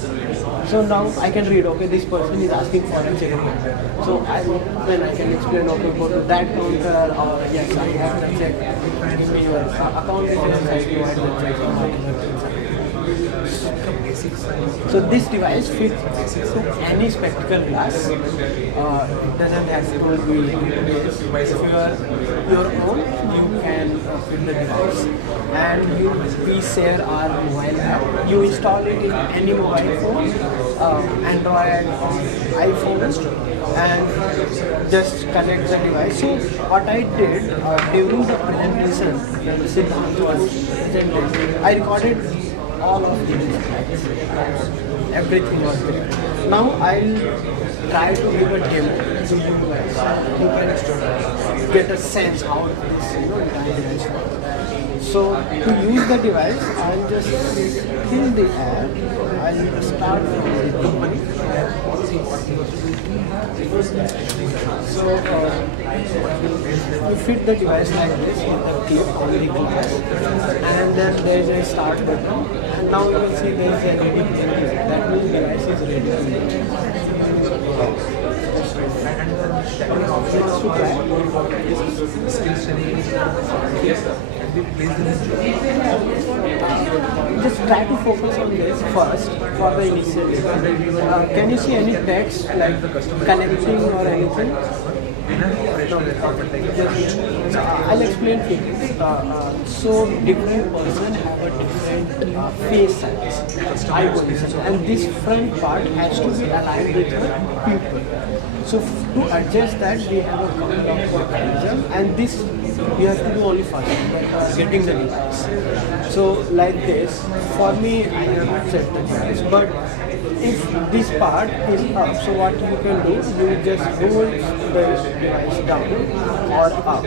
so now I can read, okay, this person is asking for a checkbook. So then I can explain, okay, go to that counter, or yes, I have the check, give me your account details, I provide the check. So this device fits any spectacle glass. It doesn't have to be if you are your own, you can fit the device. And we share our mobile app. You install it in any mobile phone, Android or iPhone, and just connect the device. So what I did during the presentation, I recorded all of these slides. Everything was there. Now I'll try to give a demo so you guys can get a sense how this device works. So to use the device, I'll just fill the app. I'll start from the company. So you fit the device like this with the clip on the glass, and then there is a start button, and now you will see there is a ready button. That means the device is ready to use. Just try to focus on this first for the initial. Can you see any text like connecting or anything? I'll explain to you. So different person have a different face size, eye position, and this front part has to be aligned with the pupil. So to adjust that, we have a couple of mechanism, and this you have to do only first, getting the device. So like this, for me, I have not set the device, but if this part is up, so what you can do, you just roll the device down or up,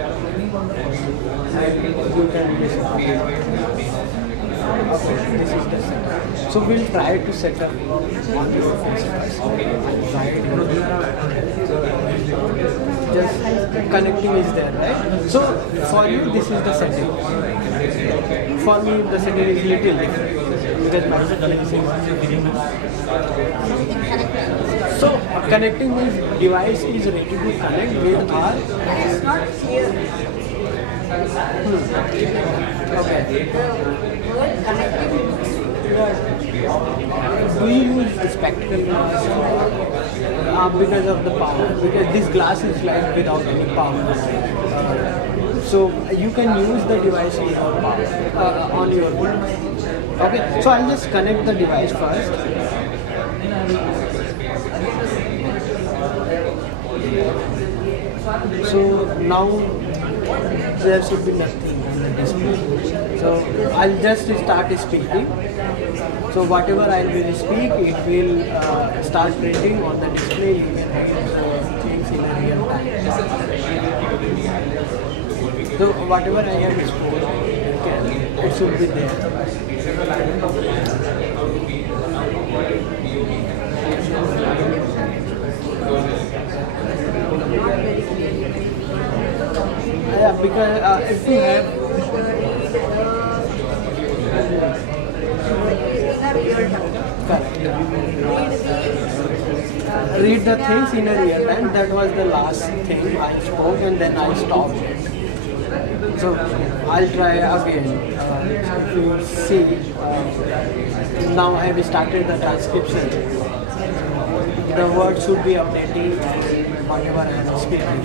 and you can just okay, this is the setup. So we'll try to set up on your face first. Just connecting is there, right? So for you, this is the setting. For me, the setting is little different because my setting is. So connecting means device is ready to connect with our. It's not clear. Okay. The word connecting. Do you use spectacle glass? Because of the power. Because this glass is like without any power. So you can use the device without power on your device. Okay. So I'll just connect the device first. So now there should be nothing on the display. So I'll just start speaking. So whatever I will speak, it will start printing on the display. You can read things in a real time. So whatever I have spoken, it should be there. Yeah, because if you have read the things in a real time. That was the last thing I spoke, and then I stopped it. So I'll try again. If you see, now I have started the transcription. The word should be updating whatever I am speaking.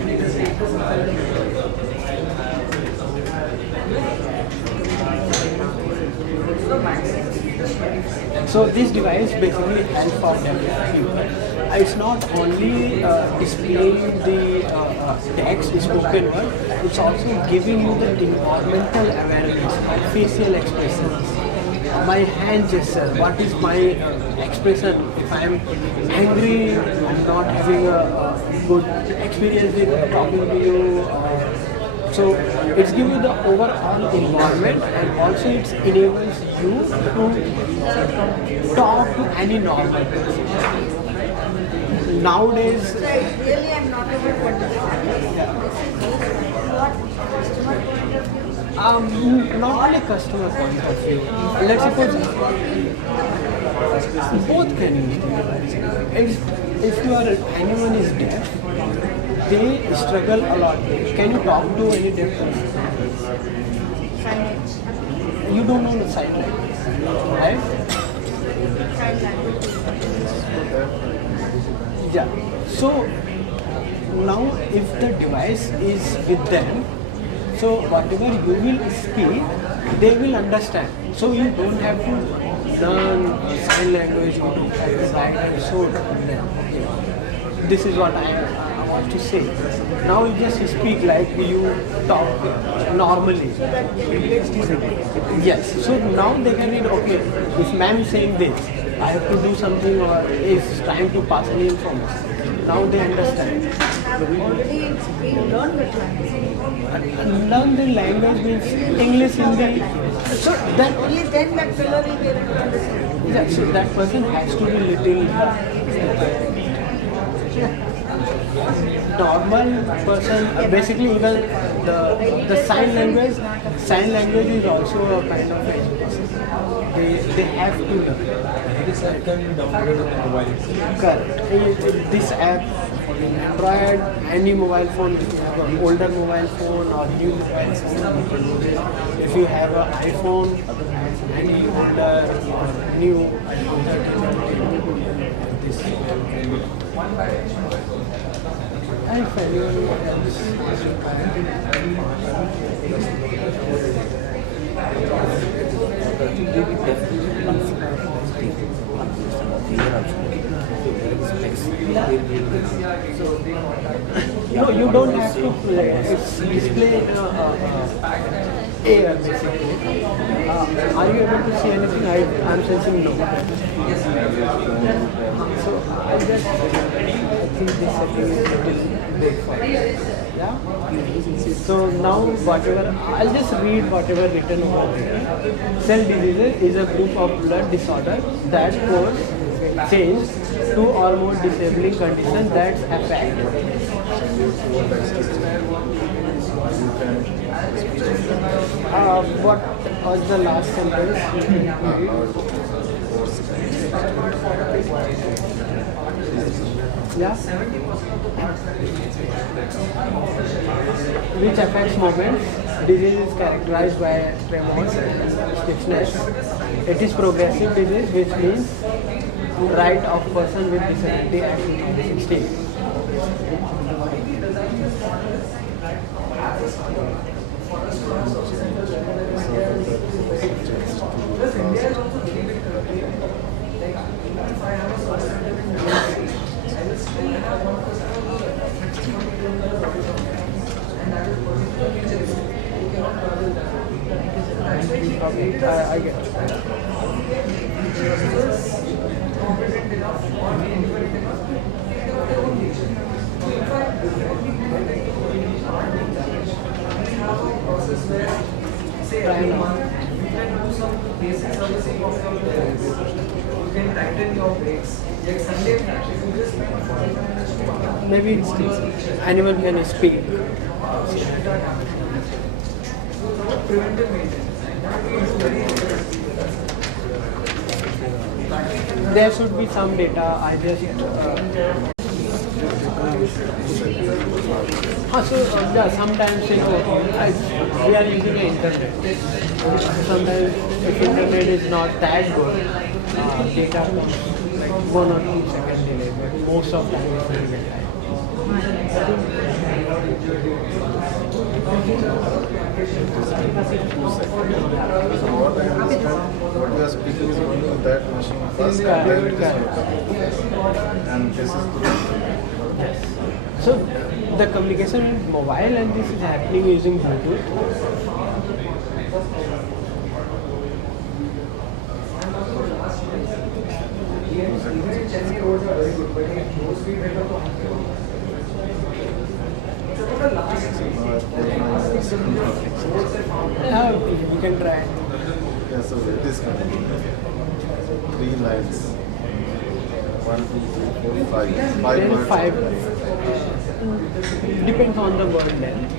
So this device basically helps for deaf people. It's not only displaying the text, spoken word, it's also giving you the environmental awareness, my facial expressions, my hand gesture, what is my expression. If I am angry, I'm not having a good experience with talking to you. So it's giving you the overall environment, and also it enables you to talk to any normal person. Nowadays, Really, I'm not able to understand. What customer point of view? Not only customer point of view. Let's suppose both can use the device. If anyone is deaf, they struggle a lot. Can you talk to any deaf person? Signage. You don't know the sign language, right? Sign language. Yeah. So now if the device is with them, so whatever you will speak, they will understand. So you don't have to learn sign language, you don't have to write and show them. This is what I want to say. Now you just speak like you talk normally. So that gets disabled. Yes. So now they can read, okay, if ma'am is saying this, I have to do something, or is trying to pass any information. Now they understand. Already it's been learned which language. Learn the language means English, Hindi. So that Only then that fellow will be able to understand. yeah, so that person has to be little normal person. Basically, even the sign language is also a kind of education. They have to learn. This app can be downloaded on the mobile. Correct. This app on Android, any mobile phone, if you have an older mobile phone or new mobile phone, you can use it. If you have an iPhone, any older or new, this and if anyone no, you don't have to play. It's display air basically. Are you able to see anything? I'm sensing no. So I think this setting is little big for it. Yeah. So now whatever I'll just read whatever written over here. Cell diseases is a group of blood disorder that cause change two or more disabling conditions that affect what was the last sentence? Yeah. Which affects movement. disease is characterized by tremors and stiffness. It is progressive disease, which means right of person with disability at 16. Okay, I get it. Maybe anyone can speak. There should be some data. I just sometimes we are using the internet. Sometimes if internet is not that good, data comes like 1 or 2 seconds delay, but most of the time it's very good. So what I understand, what we are speaking is only on that machine first, and then it is recorded. And this is Yes. So the communication is mobile, and this is happening using Bluetooth. You can try. Yeah, so it is coming. 3 lines. 1, 2, 3, 4, 5. 5 Then words. 5. Depends on the word length.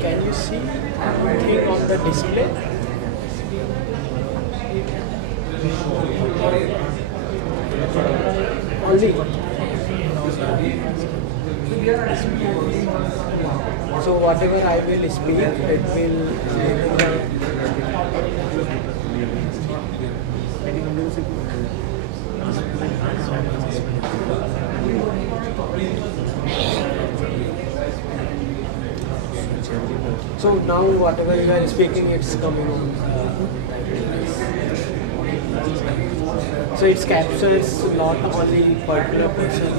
Can you see anything on the display? Only. So whatever I will speak, it will. So now whatever you are speaking, it's coming on. So it captures not only particular person.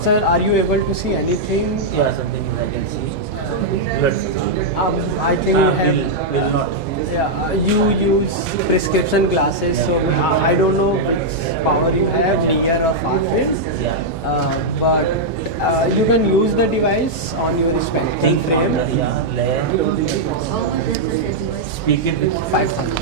Sir, are you able to see anything? Yeah, something I can see. I think you have. Will not. Yeah, you use prescription glasses, so I don't know which power you have, DR or far field. Yeah. But you can use the device on your spectrum frame. Speak it with 500.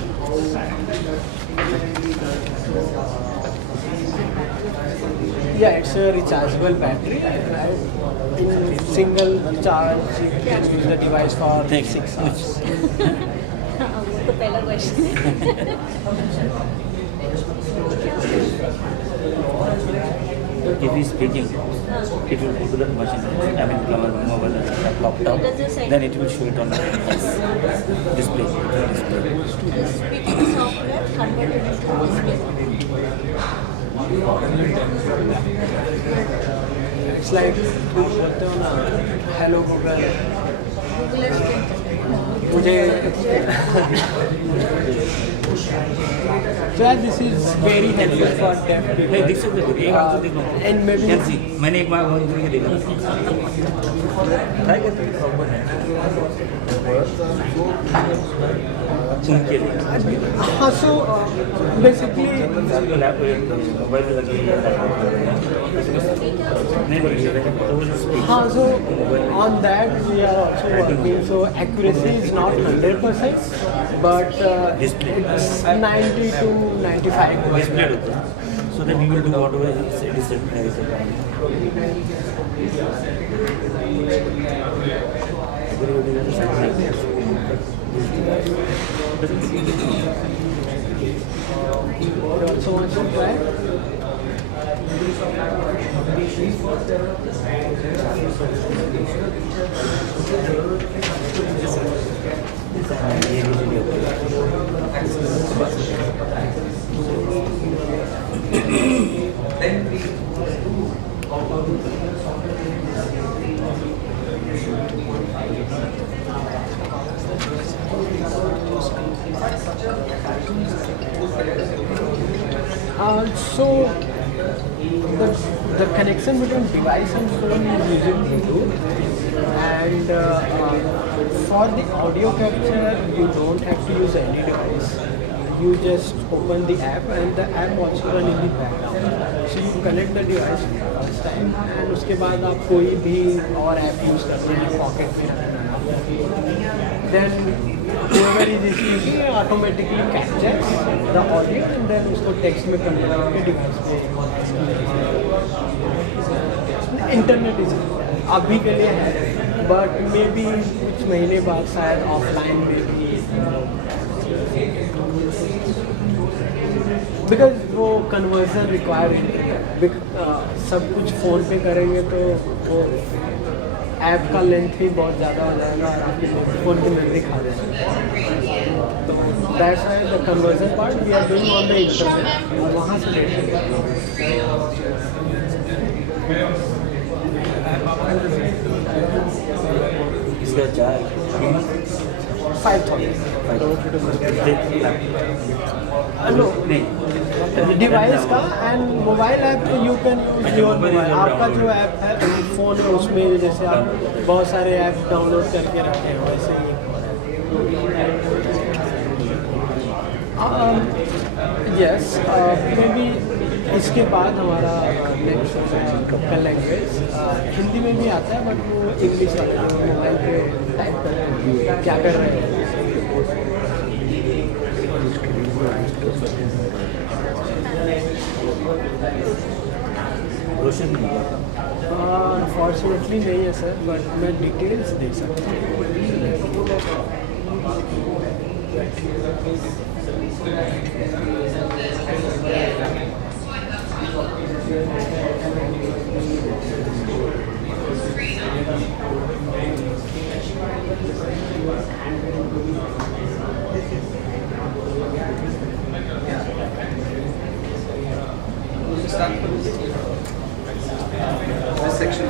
Yeah, it's a rechargeable battery. Right? In single charge, you can use the device for 6 hours. तो पहला question If he's speaking, it will go to the machine, I mean, mobile laptop, then it will show it on the display. Speaking software converted into display. It's like hello Google. Google Assistant. मुझे So this is very helpful for deaf people. नहीं दिख सकते थे एक answer देखना And maybe can see मैंने एक बार on करके देखा ट्राई करते हैं उनके लिए हाँ so basically मोबाइल लगी हाँ so on that we are also working. So accuracy is not 100%, but it's 90 to 95%. displayed होता है so that we will do whatever it is You also want to try? So the connection between device and phone is usually good, and for the audio capture you don't have to use any device. You just open the app and the app also run in the background. So you connect the device first time and उसके बाद आप कोई भी और app use करते हैं pocket में रखना. Then whoever is listening automatically captures the audio and then उसको text में convert करके device पे इंटरनेट इज अभी के लिए है, बट मे बी कुछ महीने बाद शायद ऑफलाइन में भी, बिकॉज वो कन्वर्जन रिक्वायर्ड सब कुछ फ़ोन पे करेंगे तो वो ऐप का लेंथ ही बहुत ज़्यादा हो जाएगा और आपकी फ़ोन की मेमोरी खा जाएगा. That's why the conversion part we are doing on the internet, वहाँ से इसका चार्ज 5,000 नो डिवाइस का and mobile app you can use your mobile. आपका जो ऐप है फ़ोन में उसमें जैसे आप बहुत सारे ऐप डाउनलोड करके रखे हैं वैसे ही. यस मे बी इसके बाद हमारा नेक्स्ट का लैंग्वेज हिंदी में भी आता है, बट वो इंग्लिश वाला मोबाइल पे टाइप कर रहे हैं क्या कर रहे हैं. अनफॉर्चुनेटली नहीं है सर, बट मैं डिटेल्स दे सकता हूँ. This section.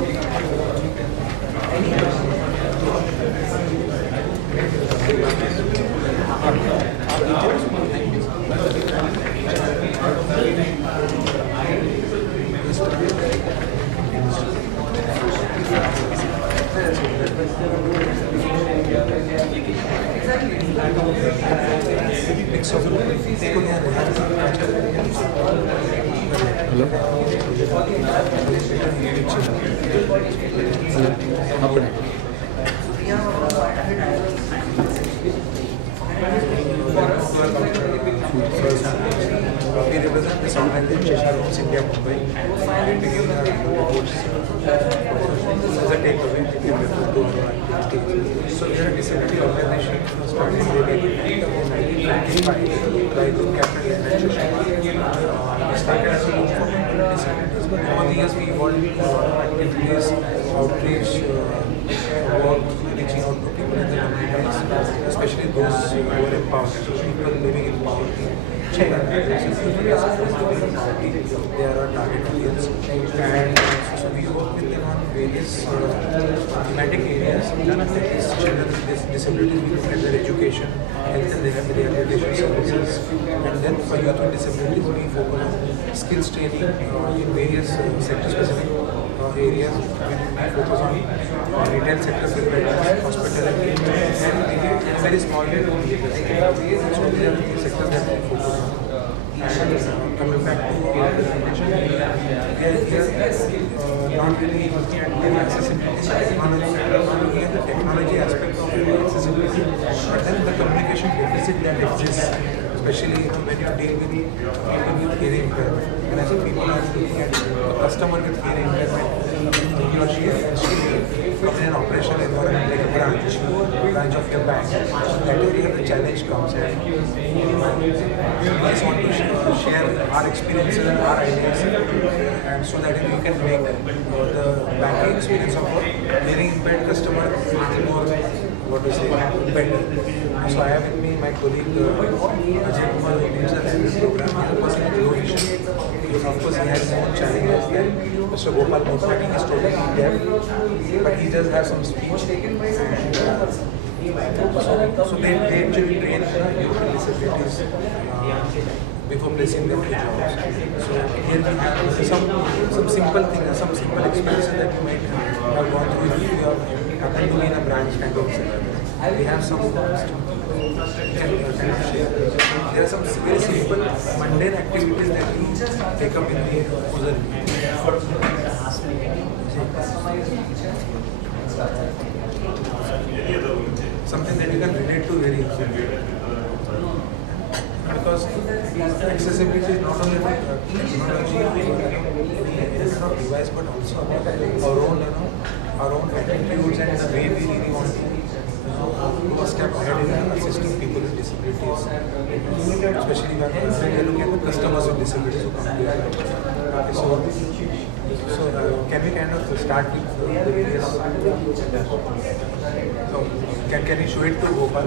We represent this organization Cheshire, India, Mumbai. Begin reports as a takeaway to our activities. So we are a disability organization started in 1995 by the capital in Cheshire. We started as a movement for disabilities, but over the years we evolved into a lot of activities, outreach, work, reaching out to people in the communities, especially those who are in poverty, people living in poverty. They are our target audience, and so we work with them on various thematic areas that is children with disabilities. We look at their education, health and rehabilitation services, and then for youth with disabilities we focus on skills training in various sector-specific areas. We focus on retail sector, hospitality, and very small businesses. So these are the sectors that we focus on. And coming back to our presentation, we are here not really looking at the accessibility technology, not looking at the technology aspect of accessibility, but then the communication deficit that exists, especially when you deal with people with hearing impairment. And as people are looking at a customer with hearing impairment, he or she from an operational environment like a branch of your bank, that is where the challenge comes in. We just want to share our experiences and our ideas, and so that we can make the banking experience of a hearing impaired customer more, better. So I have with me my colleague Ajay Kumar, who leads the language program. He is a person with low vision. Of course, he has his own challenges there. Mr. Gopal Motwani is totally deaf, but he does have some speech. So they actually train youth with disabilities before placing them in jobs. So here we have some simple things, some simple experiences that you might have gone through if you happen to be in a branch kind of setup. We have some share. There are some very simple, mundane activities that we take up in the user. Something that you can relate to very easily. Because accessibility is not only about technology, of device, but also about our own attitudes and the way we really want to go a step ahead in assisting people with disabilities, especially when we look at the customers with disabilities who come to us. So can we kind of start with the various? So can you show it to Gopal?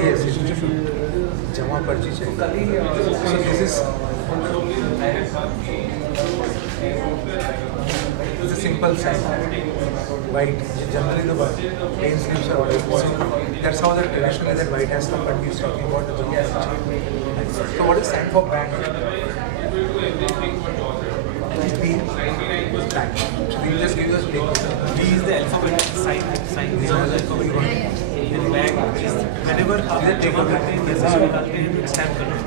Yes, it should show. Jama parchi chahiye. So this is a simple sign. White. Generally the plain slips are white. So that's how the tradition is that white has come, but we're talking about the Jama parchi. So what is sign for bank? B. Bank. So we just give us B is the alphabetic sign. These are the alphabetic. In bank, whenever they take up the message, it's stamp color.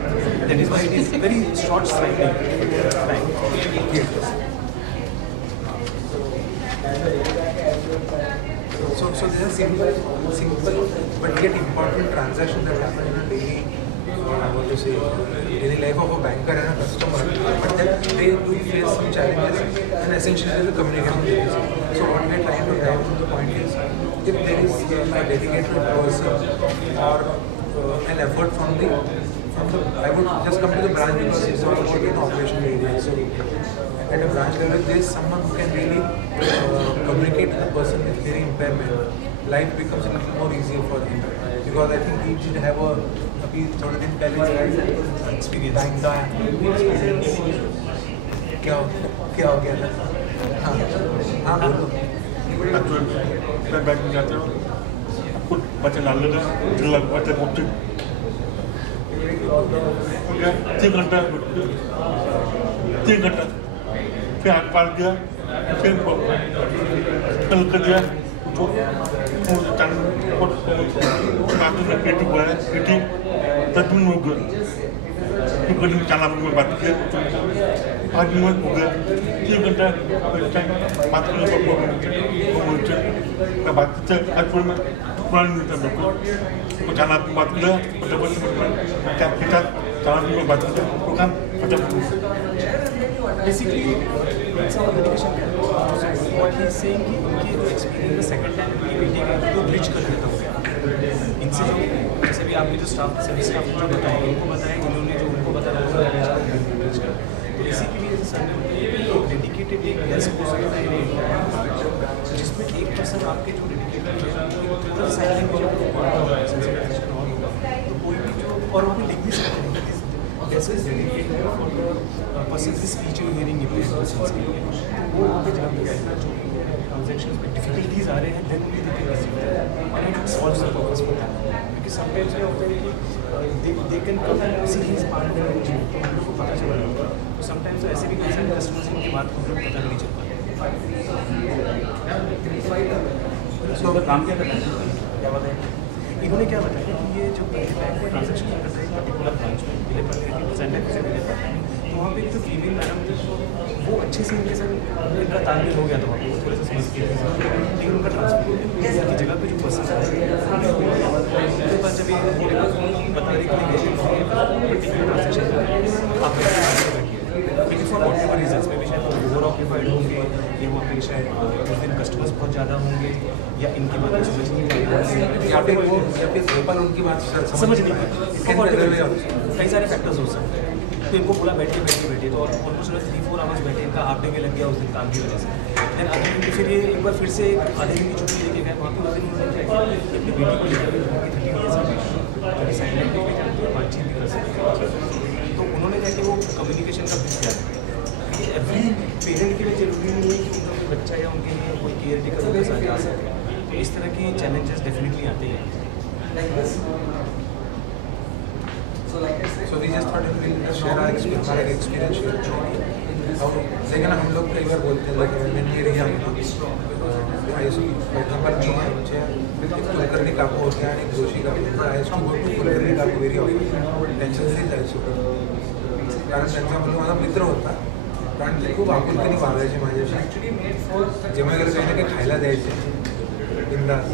That is why it is very short sign. Bank. So there are simple but yet important transactions that happen in a daily, daily life of a banker and a customer. But then they do face some challenges, and essentially the communication deficit. So what we are trying to drive to the point is, if there is a dedicated person or an effort from the, I would just come to the branch because it's already an operational area. So at a branch level, there is someone who can really communicate with the person with hearing impairment. Life becomes a little more easier for him, because I think he did have a थोड़े दिन पहले experience bank का experience क्या हो गया था? हाँ बोलो। मैं बैंक में जाता हूँ, कुछ बच्चे डाल लेते हैं, जिला बच्चे मुफ्त 3 घंटा फिर हाथ पार दिया, फिर कल कर दिया, पेटी बोला पेटी तब हो गया, फिर कल चला में बात किया, 5 मिनट हो गया, 3 घंटा बात करने का बात करते आज पूरे में पुरानी मिलता है को चला में बात किया, क्या किया चला में बात किया, programme Basically, it's our medication. So what he is saying कि उनकी जो एक्सपीरियंस है सेकंड टाइम उनकी बेटी का वो ब्रिज कर देता हूँ इनसे जो जैसे भी आपके जो स्टाफ सभी स्टाफ ने जो बताया इनको बताया इन्होंने जो उनको बताया ब्रिज कर तो इसी के लिए सर ने डेडिकेटेड एक डेस्क हो सकता है जिसमें एक पर्सन आपके जो डेडिकेटेड है साइन लैंग्वेज तो कोई भी जो और वो लिख भी सकते हैं कैसे डेडिकेट है for the person with speech and hearing impairments के लिए वो वहाँ पे जहाँ पे जो ट्रांजेक्शन में डिफिकल्टीज आ रहे हैं then only they can receive that and it solves the purpose for that क्योंकि समटाइम्स क्या होता है कि they can come see his part तो हम लोग को पता चल रहा होगा तो समटाइम्स ऐसे भी कई सारे कस्टमर्स की बात को पता नहीं चल पाता। तो काम क्या करना है क्या बताएं इन्होंने क्या बताया कि ये जो बैंक में ट्रांजेक्शन करते हैं पर्टिकुलर ब्रांच में मिले पर 80% है उसे मिले पर तो वहाँ पे एक जो फीमेल मैडम थी वो अच्छे से इनके साथ इनका तालमेल हो गया था वहाँ पे वो थोड़े से समझती थी लेकिन उनका ट्रांसफर हो गया उनकी जगह पे जो पर्सन है उनके पास जब ये बता रही कि पर्टिकुलर ट्रांजेक्शन आप लेकिन फॉर वॉट एवर रीजन्स में भी शायद ओवर ऑक्यूपाइड होंगे या वहाँ पे शायद उस दिन कस्टमर्स बहुत ज़्यादा होंगे या इनकी बात समझ नहीं पाई या फिर पेपर उनकी बात समझ नहीं पाई कई सारे फैक्टर्स हो सकते हैं तो इनको बोला बैठिए तो ऑलमोस्ट 3-4 आवर्स बैठे इनका हाफ डे में लग गया उस दिन काम की वजह से देन आधे दिन फिर ये एक बार फिर से आधे दिन की छुट्टी लेके गए वहाँ पे उस दिन उन्होंने क्या किया अपनी बेटी को लेकर जो कि 30 ईयर्स की साइन लैंग्वेज में जानती है बातचीत भी कर सकती है तो उन्होंने क्या कि वो कम्युनिकेशन का बिल किया ये एवरी पेरेंट के लिए जरूरी नहीं है कि उनका कोई बच्चा या उनके लिए कोई केयर टेकर उनके साथ जा सके तो इस तरह की चैलेंजेस डेफिनेटली आते हैं। So we just thought we'll share our experience here. और लेकिन हम लोग कई बार बोलते हैं मैं ये एरिया में फॉर एग्जाम्पल मुझे एक कुलकर्णी काकू होते हैं एक जोशी काकू I to go to Kulkarni काकू एरिया होती त्यांच्या घरी जायचो कारण त्यांचा मुलगा माझा मित्र होता कारण ते खूप आपुलकीने वागायचे माझ्याशी जेव्हा गेलं काही ना काही खायला द्यायचे बिंदास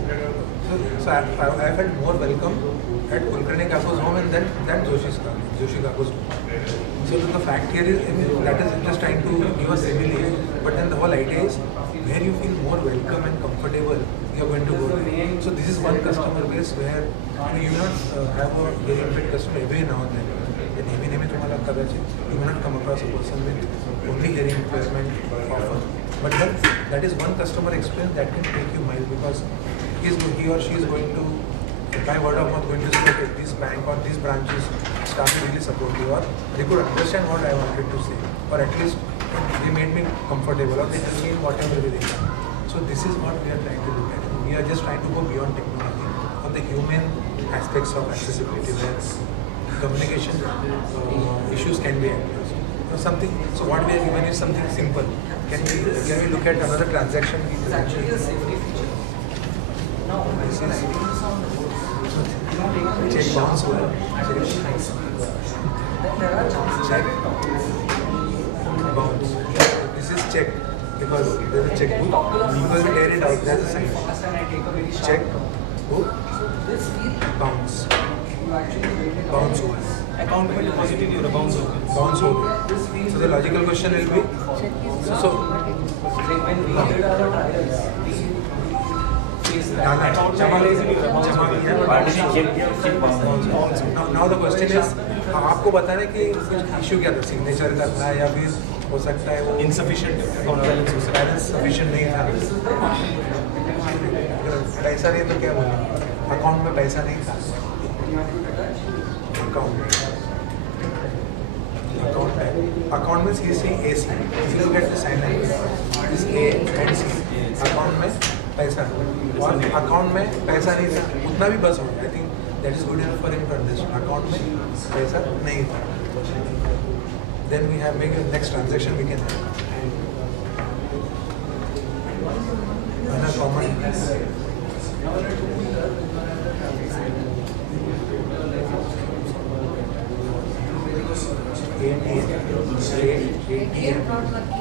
so I felt more welcome at Kulkarni Kaku's home and then Joshi Kaku's home. So the fact here is that is just trying to give a simile, but then the whole idea is where you feel more welcome and comfortable, you are going to go there. So this is one customer base where you will not have a very impact customer every now and then. नेहमी तुम्हाला कदाचित you will not come across a person with only hearing impairment offer. But then that is one customer experience that can take you miles because he or she is going to, by word of mouth, going to say that this bank or these branches started really supportive or they could understand what I wanted to say or at least they made me comfortable or they helped me in whatever way they can. So this is what we are trying to look at. We are just trying to go beyond technology on the human aspects of accessibility where communication issues can be addressed. So what we are given is something simple. Can we look at another transaction? This is check bounce हुआ check bounce. This is check because there is a check book. Because we tear it out, there is a sign. Check book bounce. Bounce हुआ. Account में deposit ही नहीं हो रहा bounce हो गया So the logical question will be so now the question is आपको बताना है कि इशू क्या था सिग्नेचर का था या फिर हो सकता है वो इनसफिशिएंट अकाउंट बैलेंस सफिशिएंट नहीं था पैसा नहीं तो क्या बोला अकाउंट में पैसा नहीं था अकाउंट में सी सी ए सी इसलिए get the sign this A and C account में पैसा और अकाउंट में पैसा नहीं था उतना भी बस हो I think that is good enough for him to understand account में पैसा नहीं था then we have make next transaction we can another common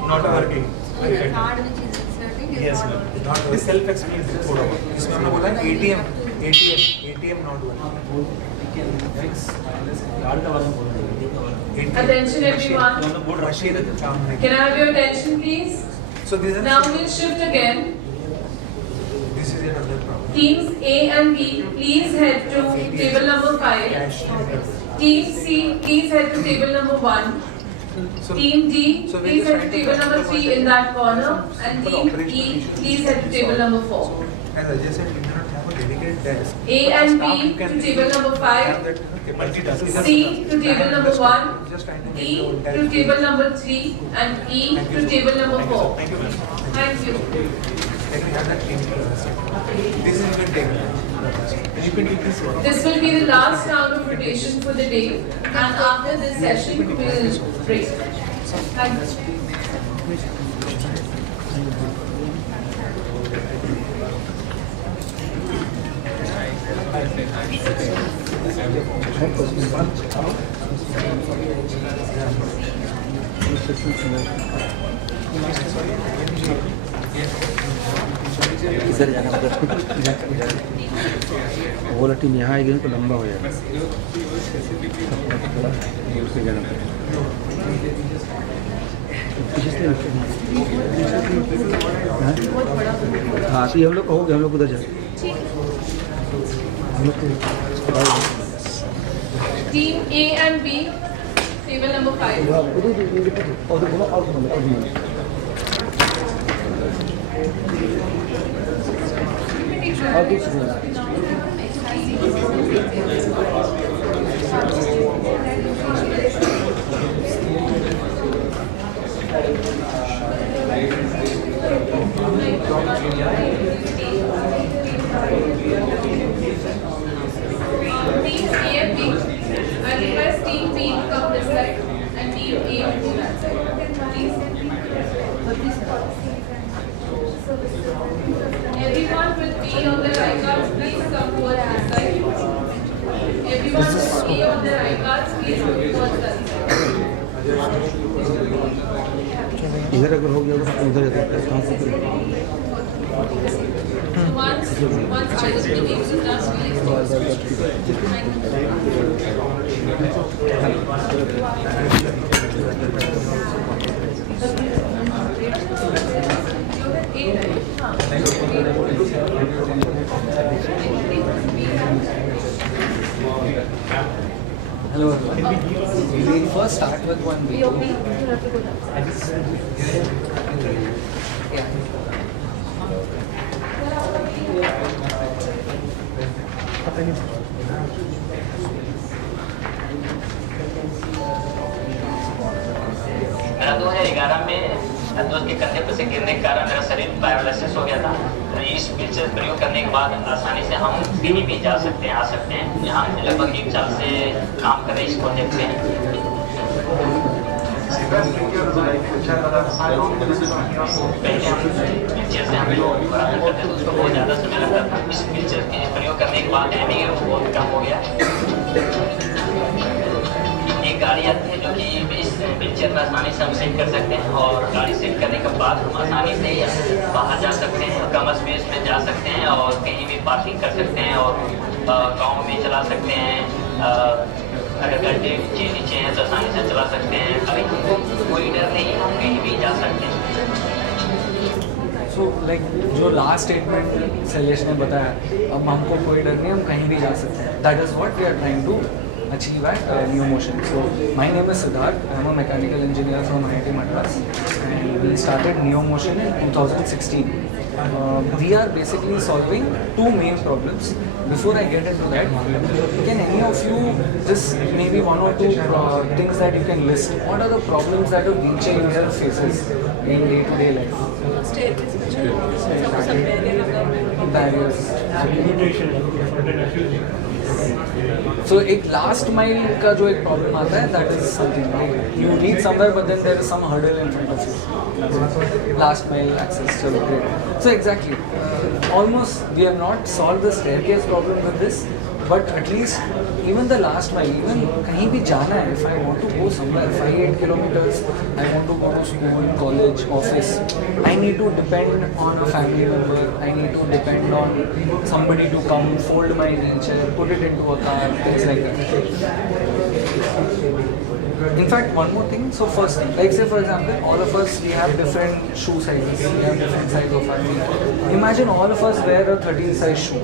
not working. Card which is inserting is Yes, not ma'am. working. Not this self explains थोड़ा बहुत. इसमें हमने बोला ATM not working. Attention everyone. Can I have your attention please? So this is Now we'll shift again. This is another problem. Teams A and B, please head to table number 5. Team C, please head to table number 1. Team D, please head to table number 3 in that corner. And Team E, please head to table number 4. As Ajay said, you cannot have a dedicated desk. A and B to table number 5. C to table number 1. D to table number 3. And E to table number 4. Thank you. This is even taken. This will be the last round of rotation for the day, and after this session, we will break. Thank you. किधर जाना उधर वो team यहाँ आएगी तो लंबा हो जाएगा उसके जाना हाँ तो ये हम लोग कहोगे हम लोग उधर जाए हम लोग Team A and B, table number 5. Team A and B, I request Team B to come this side and Team A to go that side. Please. Everyone with B on their iCards, please come towards this side. Everyone with A on their iCards, please come towards that side. इधर अगर हो गया तो उधर जाते हैं कहाँ से Once identity is done, Hello. We'll first start with one video. मेरा 2011 में दोस्त के कंधे पर से गिरने के कारण मेरा शरीर पैरालिसिस हो गया था। तो इस व्हील चेयर प्रयोग करने के बाद आसानी से हम कहीं भी जा सकते हैं, आ सकते हैं। यहाँ लगभग 1 साल से काम कर रहे इसको देखते हैं। पहले हम व्हील चेयर से हम लोग करते थे तो उसको बहुत ज़्यादा समय लगता था। इस व्हील चेयर के प्रयोग करने के बाद हैंडिंग बहुत कम हो गया। एक गाड़ी आती है जो कि इस व्हील चेयर में आसानी से हम सेट कर सकते हैं और गाड़ी सेट करने के बाद हम आसानी से बाहर जा सकते हैं, कम स्पेस में जा सकते हैं और कहीं भी पार्किंग कर सकते हैं और गाँव में चला सकते हैं। अगर गड्ढे नीचे हैं तो आसानी से चला सकते हैं। अभी हमको कोई डर नहीं है, हम कहीं भी जा सकते हैं। So like जो लास्ट स्टेटमेंट शैलेश ने बताया, अब हमको कोई डर नहीं, हम कहीं भी जा सकते हैं। That is what we are trying to achieve at Neo Motion. So my name is Siddharth. I am a mechanical engineer from IIT Madras, and we started Neo Motion in 2016. We are basically solving two main problems. Before I get into that, can any of you just maybe one or two things that you can list? What are the problems that a wheelchair user faces in day-to-day life? Barriers. So एक last mile का जो एक problem आता है, that is something like you reach somewhere but then there is some hurdle in front of you. Last mile access, चलो great. So exactly, almost we have not solved the staircase problem with this, but at least even the last mile, even कहीं भी जाना है, if I want to go somewhere 5-8 kilometers, I want to go to school, college, office, I need to depend on a family member, I need to depend on somebody to come, fold my wheelchair, put it into a car, things like that. In fact, one more thing. So first thing, like say for example, all of us, we have different shoe sizes. We have different size of our feet. Imagine all of us wear a 13 size shoe.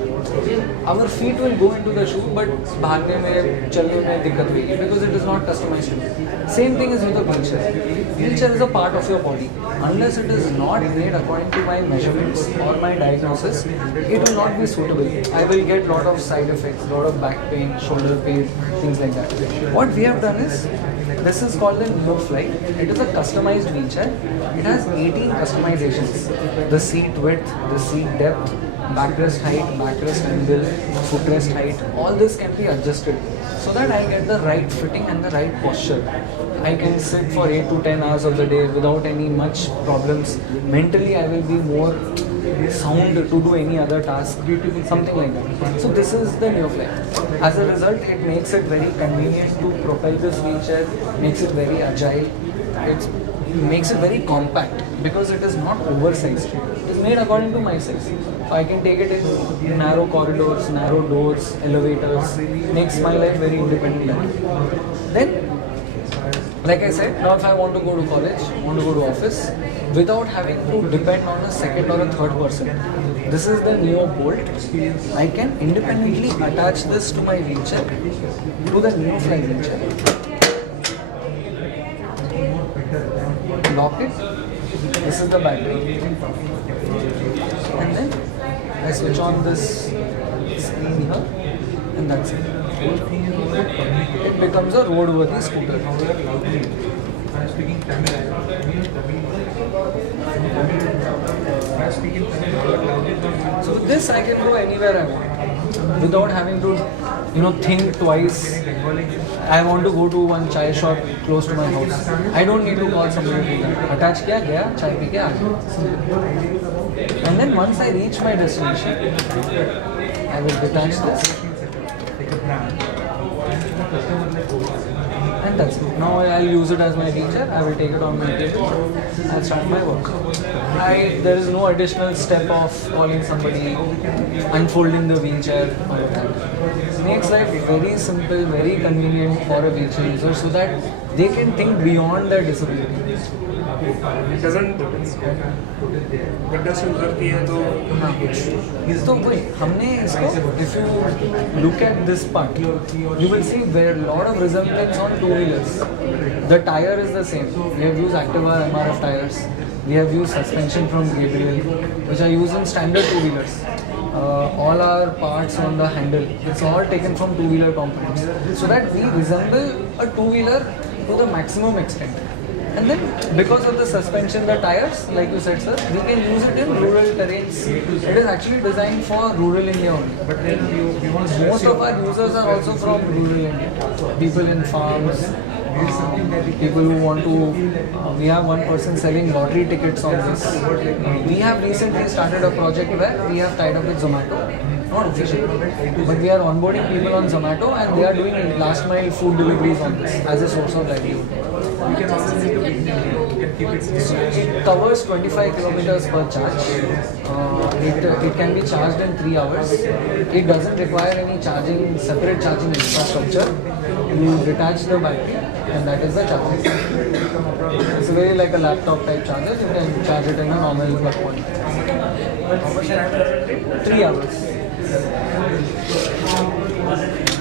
Our feet will go into the shoe, but भागने में, चलने में दिक्कत होगी because it is not customized to you. Same thing is with a wheelchair. Wheelchair is a part of your body. Unless it is not made according to my measurements or my diagnosis, it will not be suitable. I will get lot of side effects, lot of back pain, shoulder pain, things like that. What we have done is, this is called the NeoFly. It is a customized wheelchair. It has 18 customizations. The seat width, the seat depth, backrest height, backrest angle, footrest height, all this can be adjusted so that I get the right fitting and the right posture. I can sit for 8 to 10 hours of the day without any much problems. Mentally I will be more sound to do any other task, something like that. So this is the NeoFly. As a result, it makes it very convenient to propel this wheelchair, makes it very agile, it makes it very compact because it is not oversized. It is made according to my size. So I can take it in narrow corridors, narrow doors, elevators, makes my life very independent. Then, like I said, now if I want to go to college, want to go to office, without having to depend on a second or a third person, this is the Neo Bolt. I can independently attach this to my wheelchair, to the NeoFly wheelchair. Lock it. This is the battery. And then I switch on this screen here, and that's it. It becomes a roadworthy scooter. So with this I can go anywhere I want without having to think twice. I want to go to one chai shop close to my house. I don't need to call somebody to do that. Attach kiya, gaya, chai pee ke aa gaya. And then once I reach my destination, I will detach this. And that's it. Now I'll use it as my wheelchair. I will take it on my table. I'll start my work. There is no additional step of calling somebody, unfolding the wheelchair, all of that. Makes life very simple, very convenient for a wheelchair user so that they can think beyond their disability. It doesn't गड्ढा से उतरती है तो तो वही हमने इसको, if you look at this part, you will see where a lot of resemblance on two-wheelers. The tire is the same. We have used Activa MRF tires. We have used suspension from Gabriel, which are used in standard two-wheelers. All our parts on the handle, it's all taken from two-wheeler components, so that we resemble a two-wheeler to the maximum extent. And then, because of the suspension, the tires, like you said, sir, we can use it in rural terrains. It is actually designed for rural India only. But then most of our users are also from rural India. People in farms, people who want to. We have one person selling lottery tickets on this. We have recently started a project where we have tied up with Zomato. Not officially, but we are onboarding people on Zomato and they are doing last mile food deliveries on this as a source of livelihood. It covers 25 kilometers per charge. It can be charged in 3 hours. It doesn't require any separate charging infrastructure. You detach the battery and that is the charger. It's very like a laptop type charger. You can charge it in a normal plug point. 3 hours.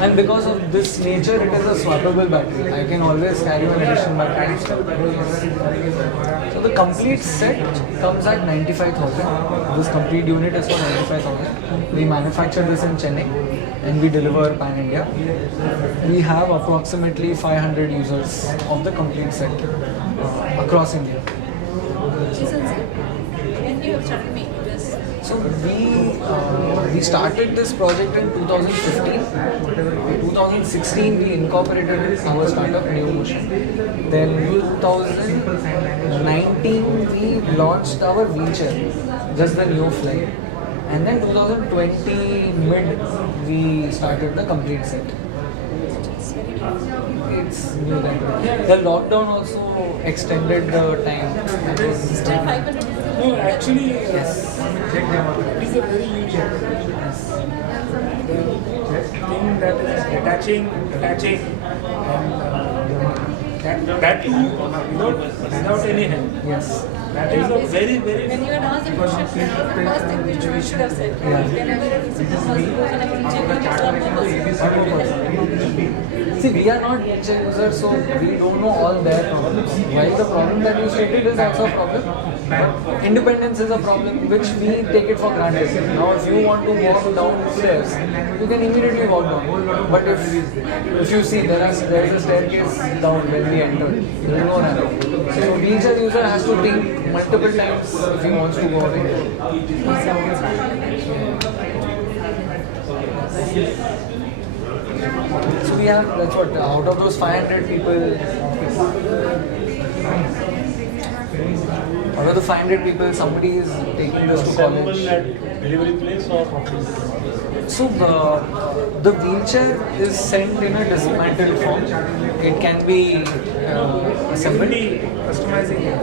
And because of this nature, it is a swappable battery. I can always carry an additional battery. So the complete set comes at 95,000. This complete unit is for 95,000. We manufacture this in Chennai and we deliver pan India. We have approximately 500 users of the complete set across India. When you have started making this? So we started this project in 2015. In 2016 we incorporated our startup NeoMotion. Then 2019 we launched our wheelchair, just the NeoFly. And then 2020 mid we started the complete set. It's new then. The lockdown also extended the time. Still 500? No, actually, yes. It is a very unique. Yes. The thing that is attaching, and That too without any help. Yes. That is a very When you had asked the question, the first thing which you should have said, whenever a visitor goes and I'm teaching them, it's one more person. See, we are not wheelchair users, so we don't know all their problems. While the problem that you stated is also a problem, but independence is a problem which we take it for granted. Now, if you want to walk downstairs, you can immediately walk down. But if you see, there is a staircase down when we enter. There is no ramp. So, a wheelchair user has to think multiple times if he wants to go away. So we have, that's what, out of those 500 people, out of the 500 people, somebody is taking this to college. Delivery place or So the wheelchair is sent in a dismantled form. It can be assembled. Customizing it.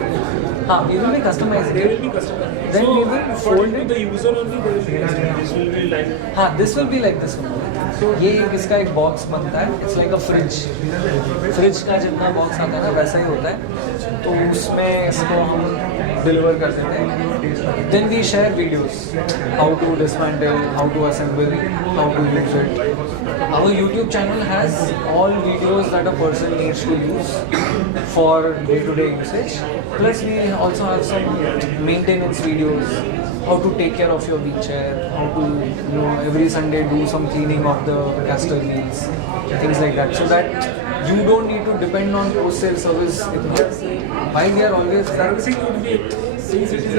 We will be customizing. They will be customized. Then we will fold to it. the user only, they will be customized. This will be like. This will be like this one. So ये इसका एक box बनता है. It's like a fridge. Fridge का जितना box आता है ना वैसा ही होता है. तो उसमें इसको हम डिलीवर कर देते हैं. Then we share videos, how to dismantle, how to assemble, how to use it. Our YouTube channel has all videos that a person needs to use for day-to-day usage. Plus we also have some maintenance videos, how to take care of your wheelchair, how to every Sunday do some cleaning of the caster wheels, things like that, so that you don't need to depend on post-sale service. While we are always Servicing would be, since it is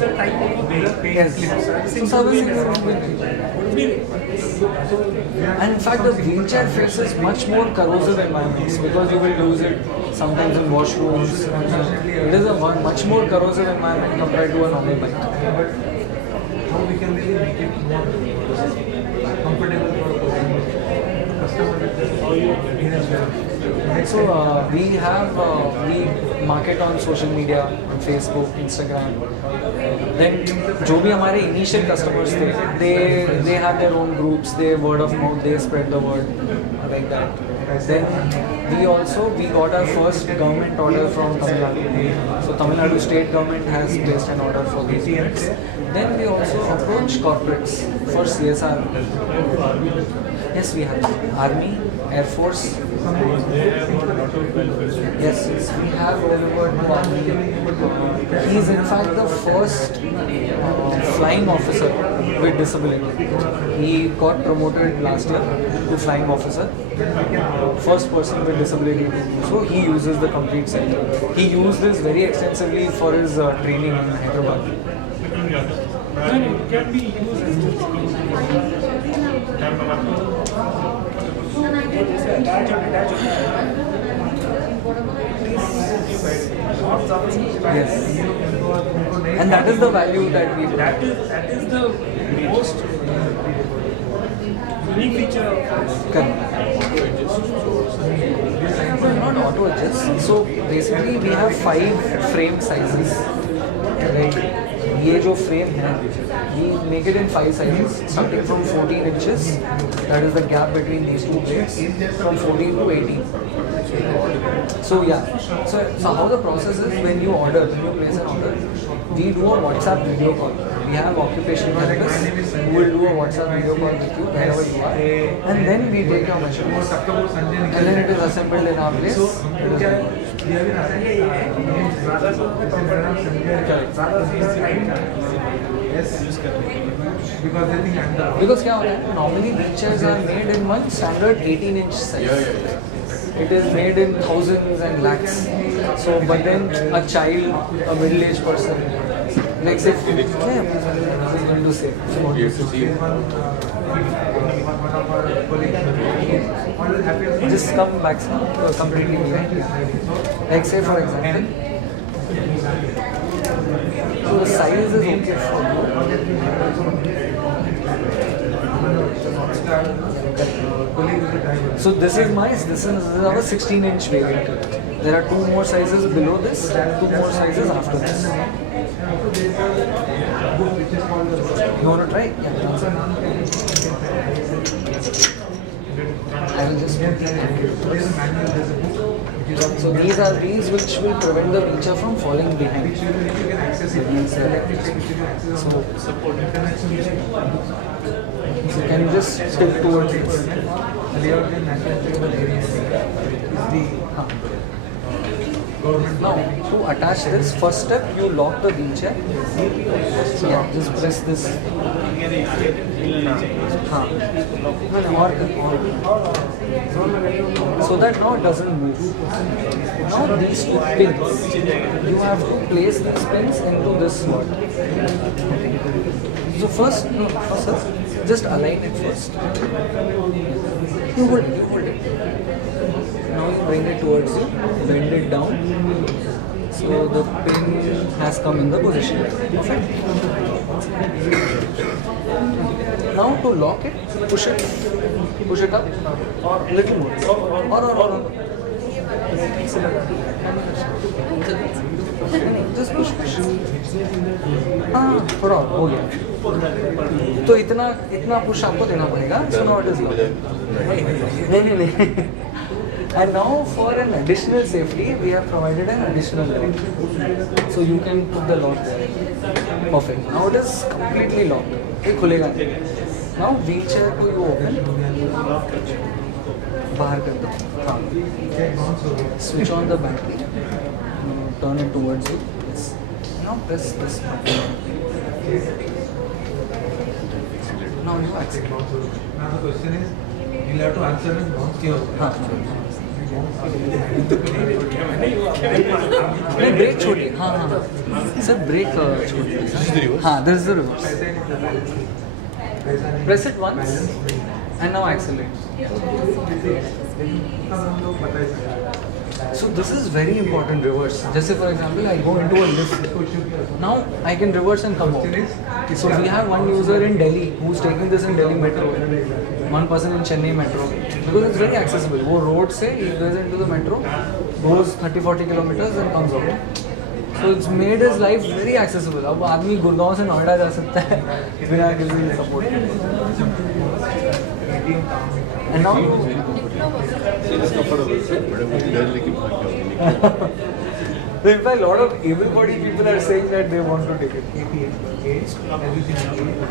a type of yes, servicing would be. And in fact, the wheelchair faces much more corrosive environments because you will lose it sometimes in washrooms. It is a much more corrosive environment compared to a normal bike. How we can really make it more comfortable for a customer. So we market on social media, on Facebook, Instagram. Then जो भी हमारे initial customers थे, they had their own groups, they word of mouth, they spread the word like that. Then we got our first government order from Tamil Nadu. So Tamil Nadu state government has placed an order for these units. Then we also approach corporates for CSR. Yes, we have Army, Air Force. Yes, we have delivered to Army. He is in fact the first flying officer with disability. He got promoted last year to flying officer. First person with disability to do so. He uses the complete center. He used this very extensively for his training in Hyderabad. It can be used Yes. And that is the value that we That is the most unique feature of not auto adjust. So basically we have 5 frame sizes. Right? ये जो frame है, we make it in 5 sizes, starting from 14 inches. That is the gap between these two plates, from 14 to 18. So yeah, so how the process is when you place an order, we do a WhatsApp video call. We have occupation therapists who will do a WhatsApp video call with you wherever you are, and then we take your measurements, and then it is assembled in our place. Because क्या होता है? Normally wheelchairs are made in one standard 18-inch size. It is made in thousands and lakhs. So, but then a child, a middle-aged person, like say, going to say. Just come back completely behind. Like say for example, so the size is okay for you. So this is our 16-inch variant. There are 2 more sizes below this and 2 more sizes after this. You want to try? Yeah. I will just. There's a manual, there's a book. So these are wheels which will prevent the wheelchair from falling behind. So can you just stick towards this? Now, to attach this, first step you lock the wheelchair. Yeah, just press this. So that now it doesn't move. Now these two pins, you have to place these pins into this slot. So first, just align it first. You hold it. Now you bring it towards you, bend it down. So the pin has come in the position. Perfect. Now to lock it, push it up, or little more, or. Just push. हाँ थोड़ा हो गया. तो इतना push आपको देना पड़ेगा. So now it is locked. नहीं. And now for an additional safety, we have provided an additional lock. So you can put the lock there. Perfect. Now it is completely locked. ये खुलेगा नहीं. Now wheelchair को you open. बाहर कर दो. हाँ. Switch on the battery. Turn it towards you. Yes. Now press this button. Now you accelerate. Now the question is, you'll have to answer in bounce here. नहीं break छोड़िए. हाँ sir break छोड़िए. हाँ this is the reverse. Press it once and now accelerate. So this is very important reverse. Just for example, I go into a lift. Now I can reverse and come out. So we have one user in Delhi who's taking this in Delhi metro. One person in Chennai metro. Because it's very accessible. वो road से he goes into the metro, goes 30-40 kilometers and comes out. So it's made his life very accessible. अब आदमी गुड़गांव से नोएडा जा सकता है बिना किसी support के. And now in fact, a lot of able-bodied people are saying that they want to take it.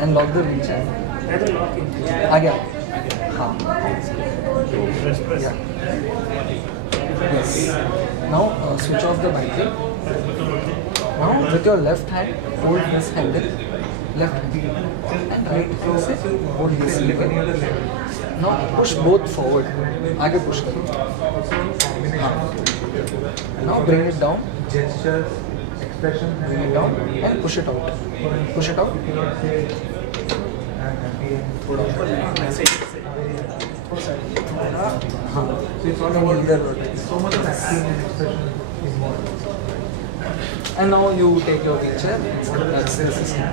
And lock the wheelchair. आ गया. हाँ. Yeah. Yes. Now switch off the battery. Now with your left hand hold this handle. Left hand. And right hand hold this lever. Now push both forward. आगे push करो. हाँ. Now bring it down. Gestures, expression, bring it down and push it out. Push it out. So it's all about so much of acting and expression is more. And now you take your wheelchair. That's the system.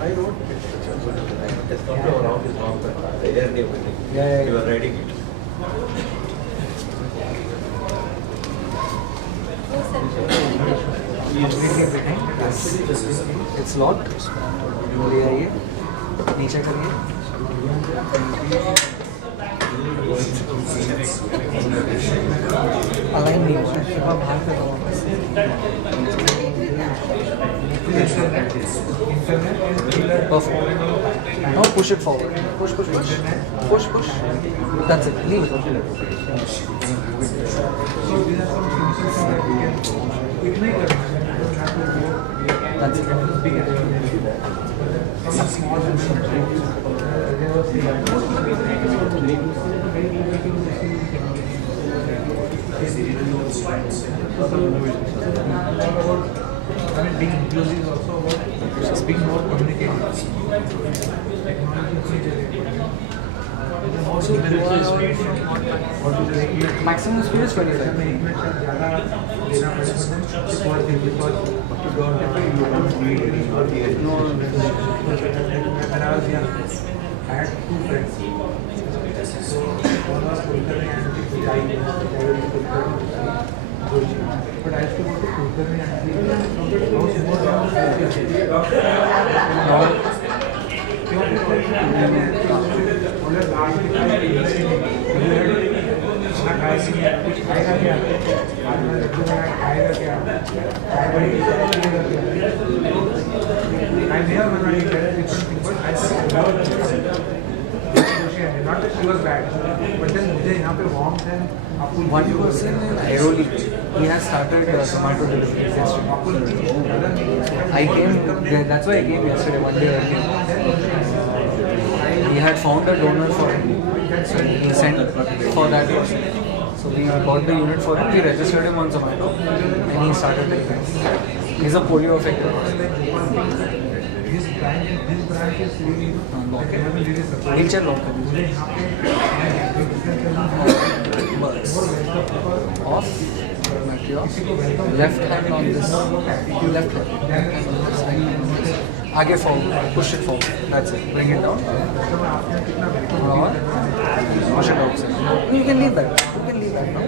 I wrote it. It's not around his mouth, but Yeah. You are writing it. It's locked. ले आइए. नीचे करिए. Align नहीं हुआ है. बाहर पे Perfect. Now push it forward. Push. That's it. Leave it. That's it. Being inclusive is also about just being more communicative. Also, maximum speed is 25. When I was young, I had two friends. So one was Kulkarni and but I used to go to Kulkarni and कुछ खाएगा क्या आज मैं लड्डू बनाया खाएगा क्या चाय बड़ी I never when I get different things, but I said not that she was bad, but then मुझे यहाँ पे warmth है. One person in Airoli, he has started tomato delivery. I came, that's why I came yesterday, one day early. He had found a donor for him, so he sent for that person. So we got the unit for him, we registered him on Zomato, and he started delivering. He's a polio affected person. This branch is really Wheelchair lock कर दीजिए. Off. Left hand on this. Left hand. आगे forward. Push it forward. That's it. Bring it down. और push it outside. You can leave that. You can leave that now.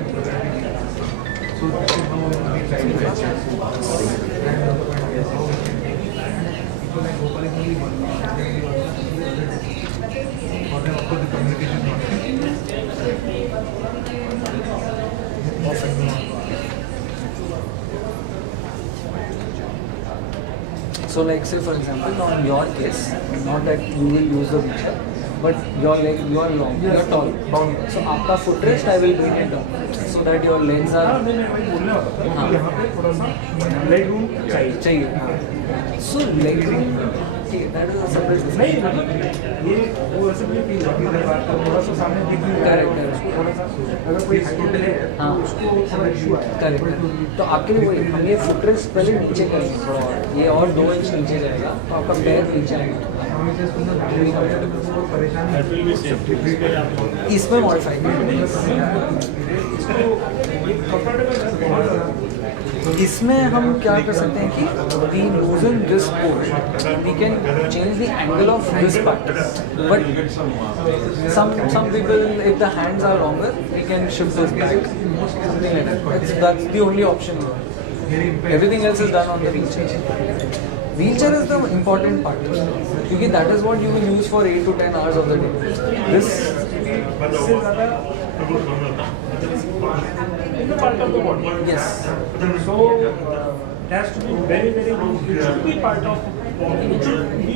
So like say for example on your case, not that you will use the wheelchair, but your leg, you are long, you are tall, bound. So आपका footrest I will bring it down, so that your legs are. यहाँ पे थोड़ा सा leg room चाहिए. So leg room, that is a separate. नहीं ये वो ऐसे भी feel होती है बात का थोड़ा सा सामने दिख भी. Correct. थोड़ा सा अगर कोई hospital है हाँ उसको थोड़ा issue आया. Correct. तो आपके लिए वही हम ये footrest पहले नीचे करेंगे थोड़ा और ये और 2 इंच नीचे जाएगा तो आपका पैर नीचे आएगा. इसमें मॉडिफाई इसमें हम क्या कर सकते हैं कि we loosen this portion, we can change the angle of this part, but some people if the hands are longer we can shift this back, something like that. That's the only option. Everything else is done on the wheelchair. Wheelchair is the important part because that is what you will use for 8 to 10 hours of the day. This part of the body. Yes. So it has to be very it should be part of the body. It should be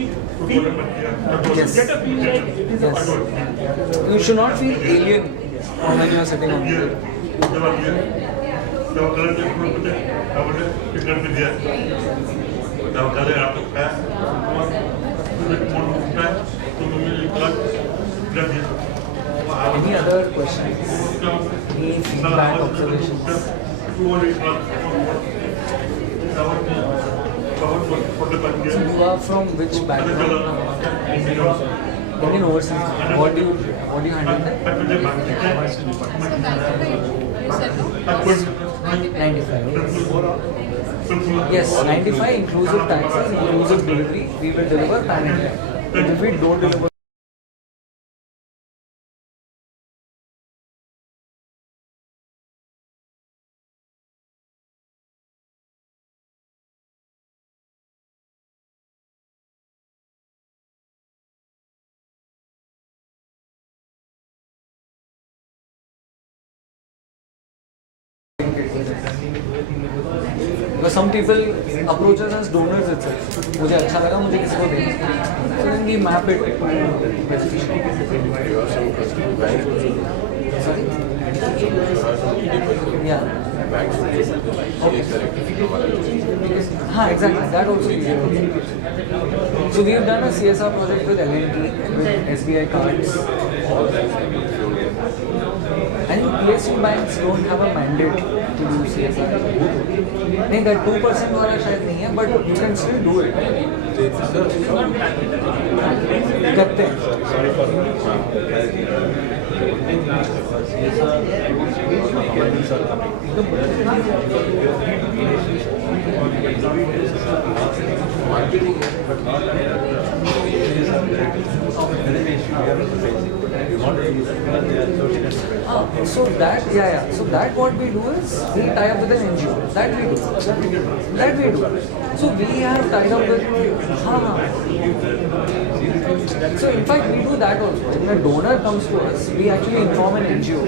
Yes. get a feel like it is a part of the body. You should not feel alien when you are sitting on the Any other questions? Any feedback, observations? So you are from which background? Indian overseas. What do you handle that? 95. Yes, 95 inclusive taxes, inclusive delivery. We will deliver pan India. But if we don't deliver. Because some people approach us as donors itself. मुझे अच्छा लगा मुझे किसी को देना. So then we map it. Sorry? Yeah. हाँ, exactly. That also we do. So we have done a CSR project with L&T, with SBI cards. And PSU banks don't have a mandate to do CSR. नहीं, that 2% वाला शायद नहीं है, but you can still do it. करते हैं. Marketing, but not we want to use it, but they are social So that, so that what we do is we tie up with an NGO. That we do. So we have tied up with. So in fact we do that also. When a donor comes to us, we actually inform an NGO.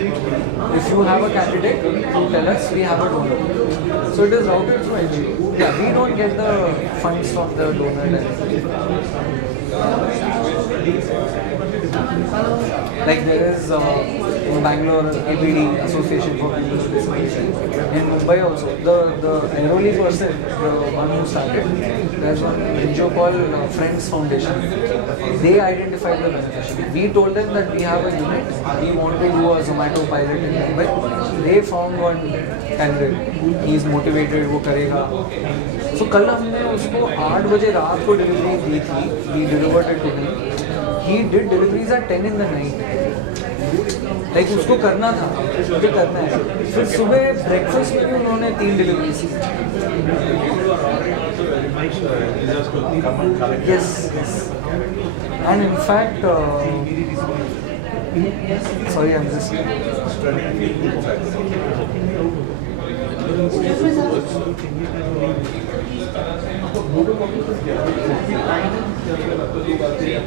If you have a candidate, you tell us we have a donor. So it is routed through NGO. Yeah, we don't get the funds from the donor directly. Like there is in Bangalore ABD Association for People with Disabilities. In Mumbai also, the enrollee person, the one who started, there's one NGO called Friends Foundation. They identified the beneficiary. We told them that we have a unit, we want to do a Zomato pilot in Mumbai. They found one candidate. He is motivated, वो करेगा. So कल हमने उसको 8 बजे रात को delivery दी थी. We delivered it to him. He did deliveries at 10 in the night. Like उसको करना था, मुझे करना है. फिर सुबह ब्रेकफास्ट में भी उन्होंने 3 डिलीवरीज की. Yes. And in fact, sorry, I'm just.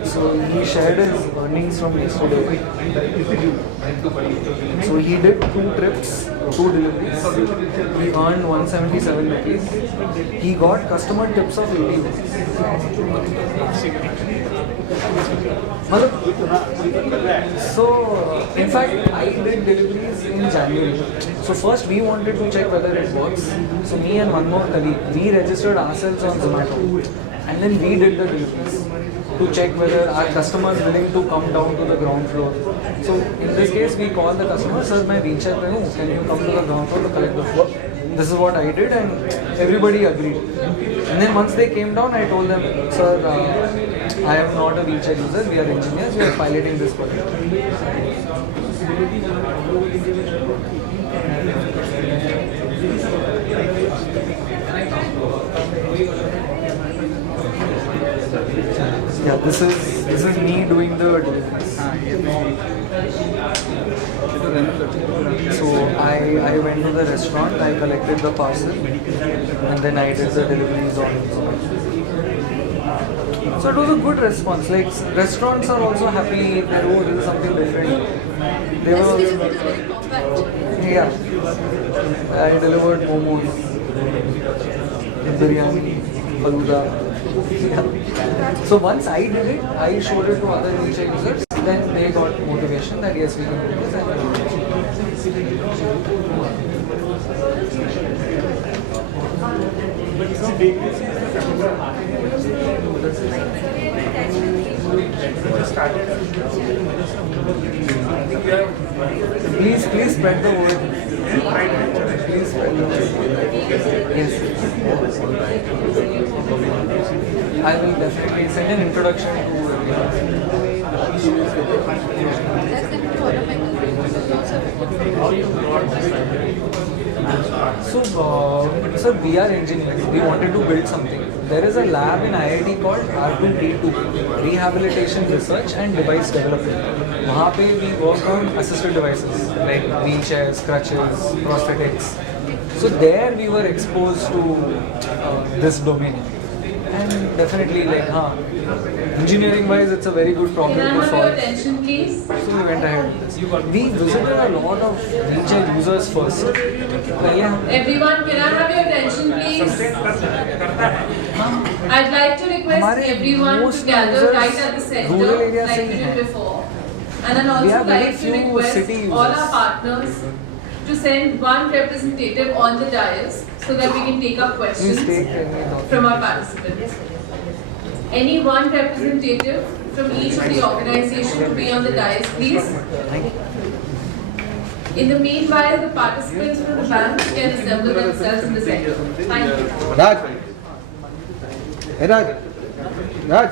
So he shared his earnings from yesterday. So he did 2 trips, 2 deliveries. He earned 177 rupees. He got customer tips of 80 rupees. So in fact I did deliveries in January. So first we wanted to check whether it works. So me and one more colleague, we registered ourselves on Zomato and then we did the deliveries to check whether our customer is willing to come down to the ground floor. So in this case we called the customer, sir मैं wheelchair पे हूँ, can you come to the ground floor to collect the food? This is what I did and everybody agreed. And then once they came down, I told them, sir, I am not a wheelchair user, we are engineers, we are piloting this project. Yeah, this is me doing the deliveries. So I went to the restaurant, I collected the parcel and then I did the deliveries on Zomato. So it was a good response. Like restaurants are also happy that oh, this is something different. They were I delivered momos, biryani, faluda. So once I did it, I showed it to other wheelchair users. Then they got motivation that yes, we can do this. Please spread the word. Please spread the word. Yes. I will definitely send an introduction to So, sir, we are engineers. We wanted to build something. There is a lab in IIT called R2D2, Rehabilitation Research and Device Development. वहाँ पे we work on assistive devices like wheelchairs, crutches, prosthetics. So there we were exposed to this domain. And definitely like, engineering wise it's a very good problem Can I to have solve. your attention please? So we went ahead with this. We visited a lot of wheelchair users first. Everyone, can I have your attention please? I'd like to request everyone to gather right at the center like we did before. And I'd also like to request all our partners to send one representative on the dais so that we can take up questions from our participants. Any one representative from each of the organizations to be on the dais, please. In the meanwhile, the participants from the bank can assemble themselves in the center. Thank you. Raj. Hey Raj. Raj.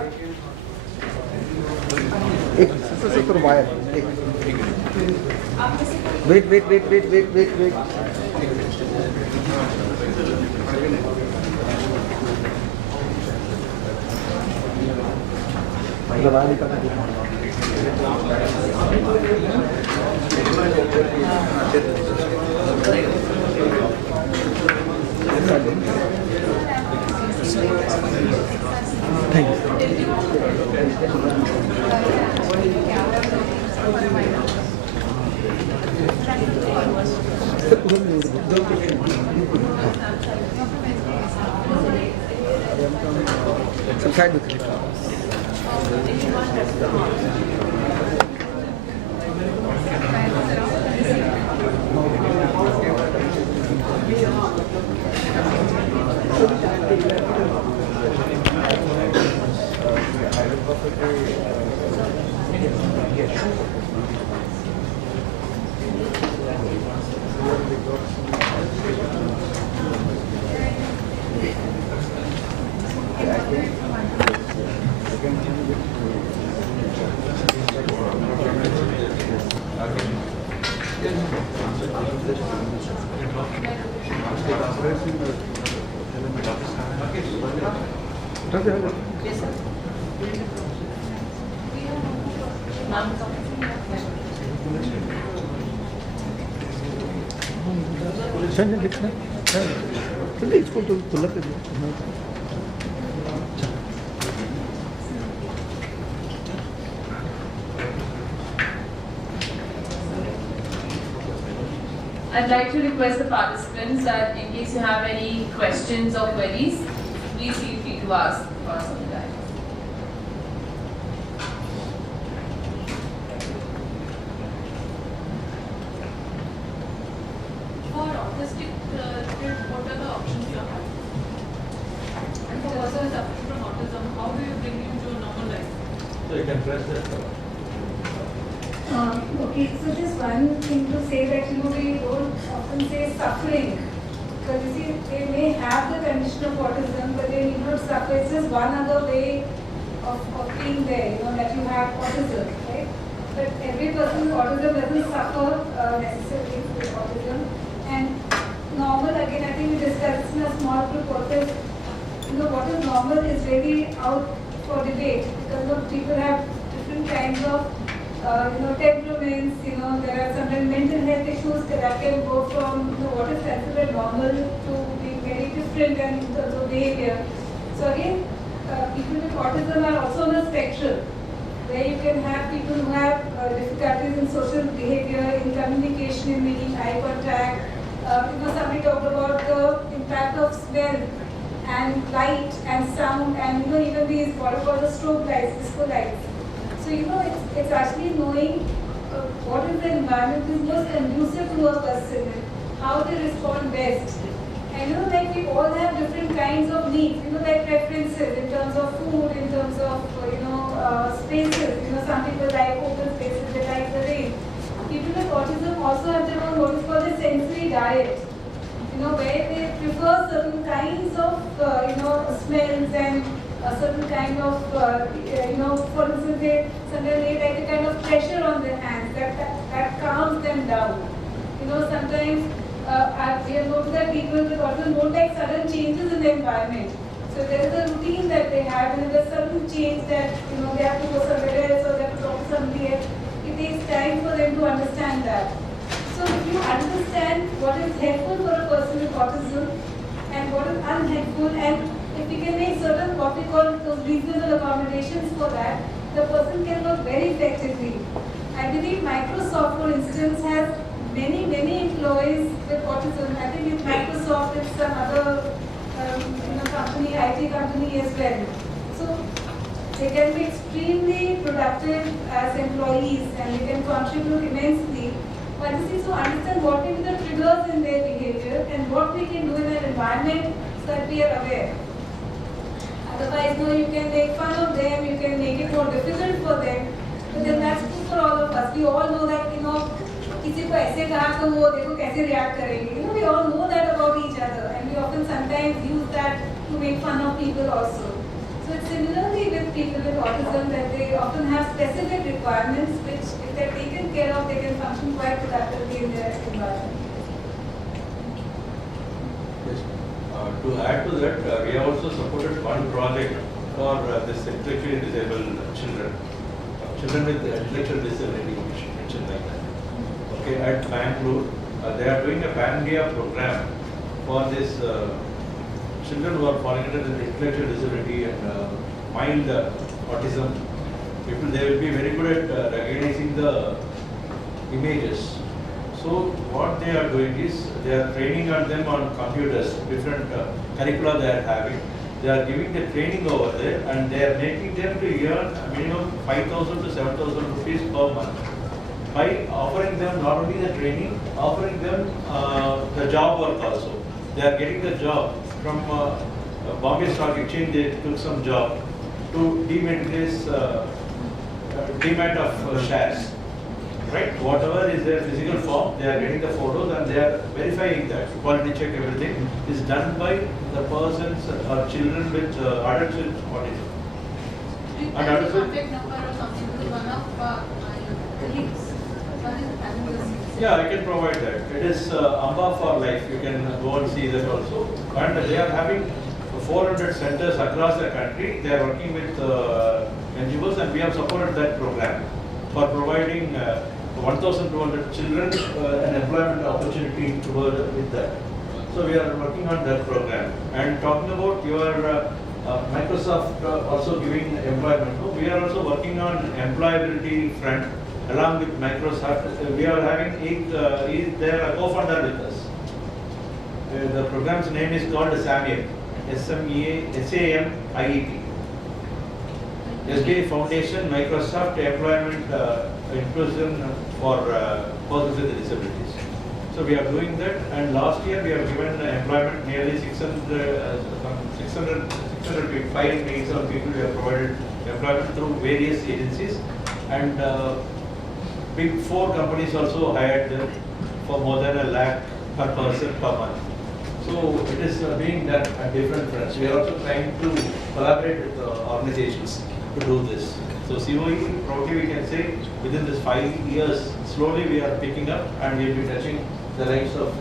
एक sir wire एक wait दबा नहीं पता सब side में खड़े इसको तो खुला कर I'd like to request the participants that in case you have any questions or queries, please feel free to ask us on the line. For autistic kids, what are the options you have? And for persons suffering from autism, how do you bring him to a normal life? So you can press that. Okay, so just one thing to say that we don't often say suffering, because you see they may have the condition of autism, but they need not suffer. It's just one other way of being there, that you have autism, right? But every person with autism doesn't suffer necessarily with autism. And normal, again, I think we discussed this in a small group because what is normal is really out for debate, because people have different kinds of temperaments, there are sometimes mental health issues that can go from what is considered normal to being very different in terms of behavior. So again, people with autism are also on a spectrum, where you can have people who have difficulties in social behavior, in communication, in making eye contact. Somebody talked about the impact of smell and light and sound, and even these what are called the strobe lights, disco lights. So it's actually knowing what is the environment is most conducive to a person, how they respond best. And like we all have different kinds of needs, like preferences in terms of food, in terms of spaces. Some people like open spaces, they like the rain. People with autism also have their own what is called a sensory diet. Where they prefer certain kinds of smells and a certain kind of for instance, sometimes they like a kind of pressure on their hands that calms them down. Sometimes we have noticed that people with autism don't like sudden changes in the environment. So there is a routine that they have, and if there's certain change that they have to go somewhere else or they have to talk to somebody else, it takes time for them to understand that. So if you understand what is helpful for a person with autism and what is unhelpful, and if we can make certain what we call those reasonable accommodations for that, the person can work very effectively. I believe Microsoft, for instance, has many employees with autism. I think it's Microsoft, it's some other company, IT company as well. So they can be extremely productive as employees and they can contribute immensely. But this is to understand what will be the triggers in their behavior and what we can do in an environment so that we are aware. Otherwise, you can make fun of them, you can make it more difficult for them. But then that's true for all of us. We all know that, किसी को ऐसे कहा तो वो देखो कैसे react करेंगे. We all know that about each other, and we often sometimes use that to make fun of people also. So it's similarly with people with autism that they often have specific requirements which, if they're taken care of, they can function quite productively in their environment. To add to that, we have also supported one project for this intellectually disabled children with intellectual disability, mentioned like that. okay, at Bangalore, they are doing a Pan-India program for this children who are falling under the intellectual disability and mild autism people. They will be very good at recognizing the images. So what they are doing is they are training on them on computers, different curricula they are having. They are giving the training over there and they are making them to earn a minimum 5,000 to 7,000 rupees per month by offering them not only the training, offering them the job work also. They are getting the job from Bombay Stock Exchange. They took some job to demat of shares. Right? Whatever is their physical form, they are getting the photos and they are verifying that. Quality check, everything is done by the persons or children with adults with autism. And also, Contact number or something because one of my colleagues, one is having yeah, I can provide that. It is Amba for Life. You can go and see that also. And they are having 400 centers across the country. They are working with NGOs and we have supported that program for providing 1,200 children an employment opportunity with that. So we are working on that program. And talking about your Microsoft also giving employment, we are also working on employability front along with Microsoft. We are having they are a co-founder with us. The program's name is called SAMIET, SAMIET. SBI Foundation, Microsoft Employment Inclusion for persons with disabilities. So we are doing that, and last year we have given employment nearly 600 people, 587 people. We have provided employment through various agencies, and big 4 companies also hired them for more than $1 lakh per person per month. So it is being done at different fronts. We are also trying to collaborate with organizations to do this. So COE, probably we can say within this 5 years, slowly we are picking up and we will be touching the lives of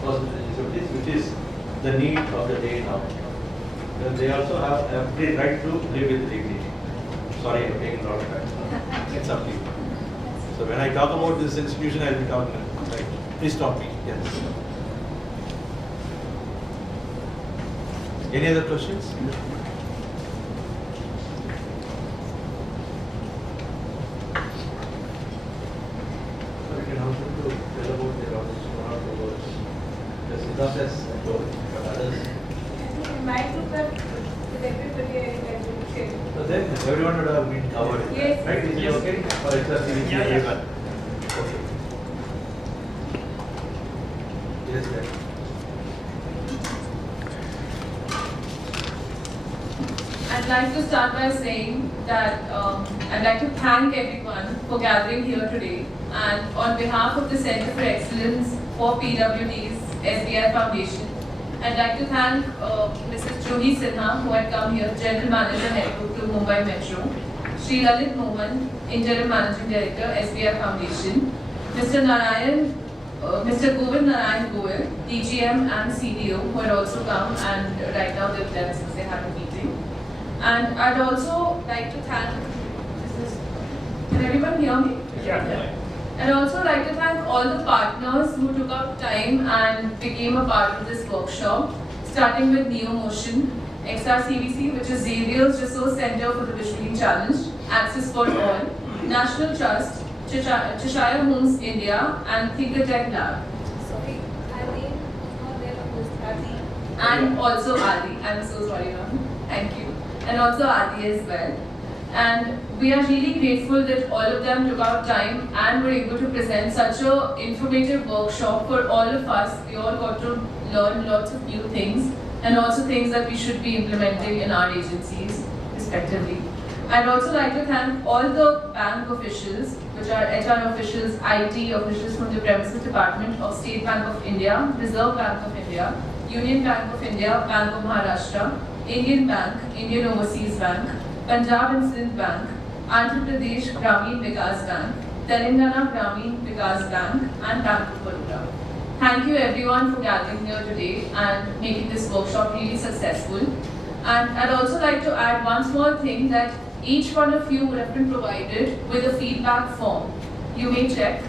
persons with disabilities, which is the need of the day now. And they also have every right to live with dignity. Sorry, I'm taking a lot of time. It's up to you. So when I talk about this institution, I will be talking. Right. Please stop me. Yes. Any other questions? So then everyone would have been covered. Yes. Right? Is it okay? For XRCVC, everyone? Okay. Yes, sir. I'd like to start by saying that I'd like to thank everyone for gathering here today, and on behalf of the Center for Excellence for PWD's SBI Foundation, I'd like to thank Mrs. Juhi Sinha, who had come here, General Manager Network to Mumbai Metro, Sri Lalit Mohan, Interim Managing Director, SBI Foundation, Mr. Govind Narayan Goel, DGM and CDO, who had also come, and right now they've left since they had a meeting. And I'd also like to thank, can everyone hear me? Yeah. I'd also like to thank all the partners who took up time and became a part of this workshop, starting with NeoMotion, XRCVC, which is Xavier's Resource Center for the Visually Challenged, Access for All, National Trust, Cheshire Homes India, and Thinkertech Lab. Sorry, Ali is not there on this, Adi. And also Adi. I'm so sorry, ma'am. Thank you. And also Adi as well. And we are really grateful that all of them took out time and were able to present such an informative workshop for all of us. We all got to learn lots of new things and also things that we should be implementing in our agencies, respectively. I'd also like to thank all the bank officials, which are HR officials, IT officials from the premises department of State Bank of India, Reserve Bank of India, Union Bank of India, Bank of Maharashtra, Indian Bank, Indian Overseas Bank, Punjab and Sindh Bank, Andhra Pradesh Gramin Vikas Bank, Telangana Gramin Vikas Bank, and Bank of Baroda. Thank you everyone for gathering here today and making this workshop really successful. And I'd also like to add one small thing, that each one of you would have been provided with a feedback form. You may check.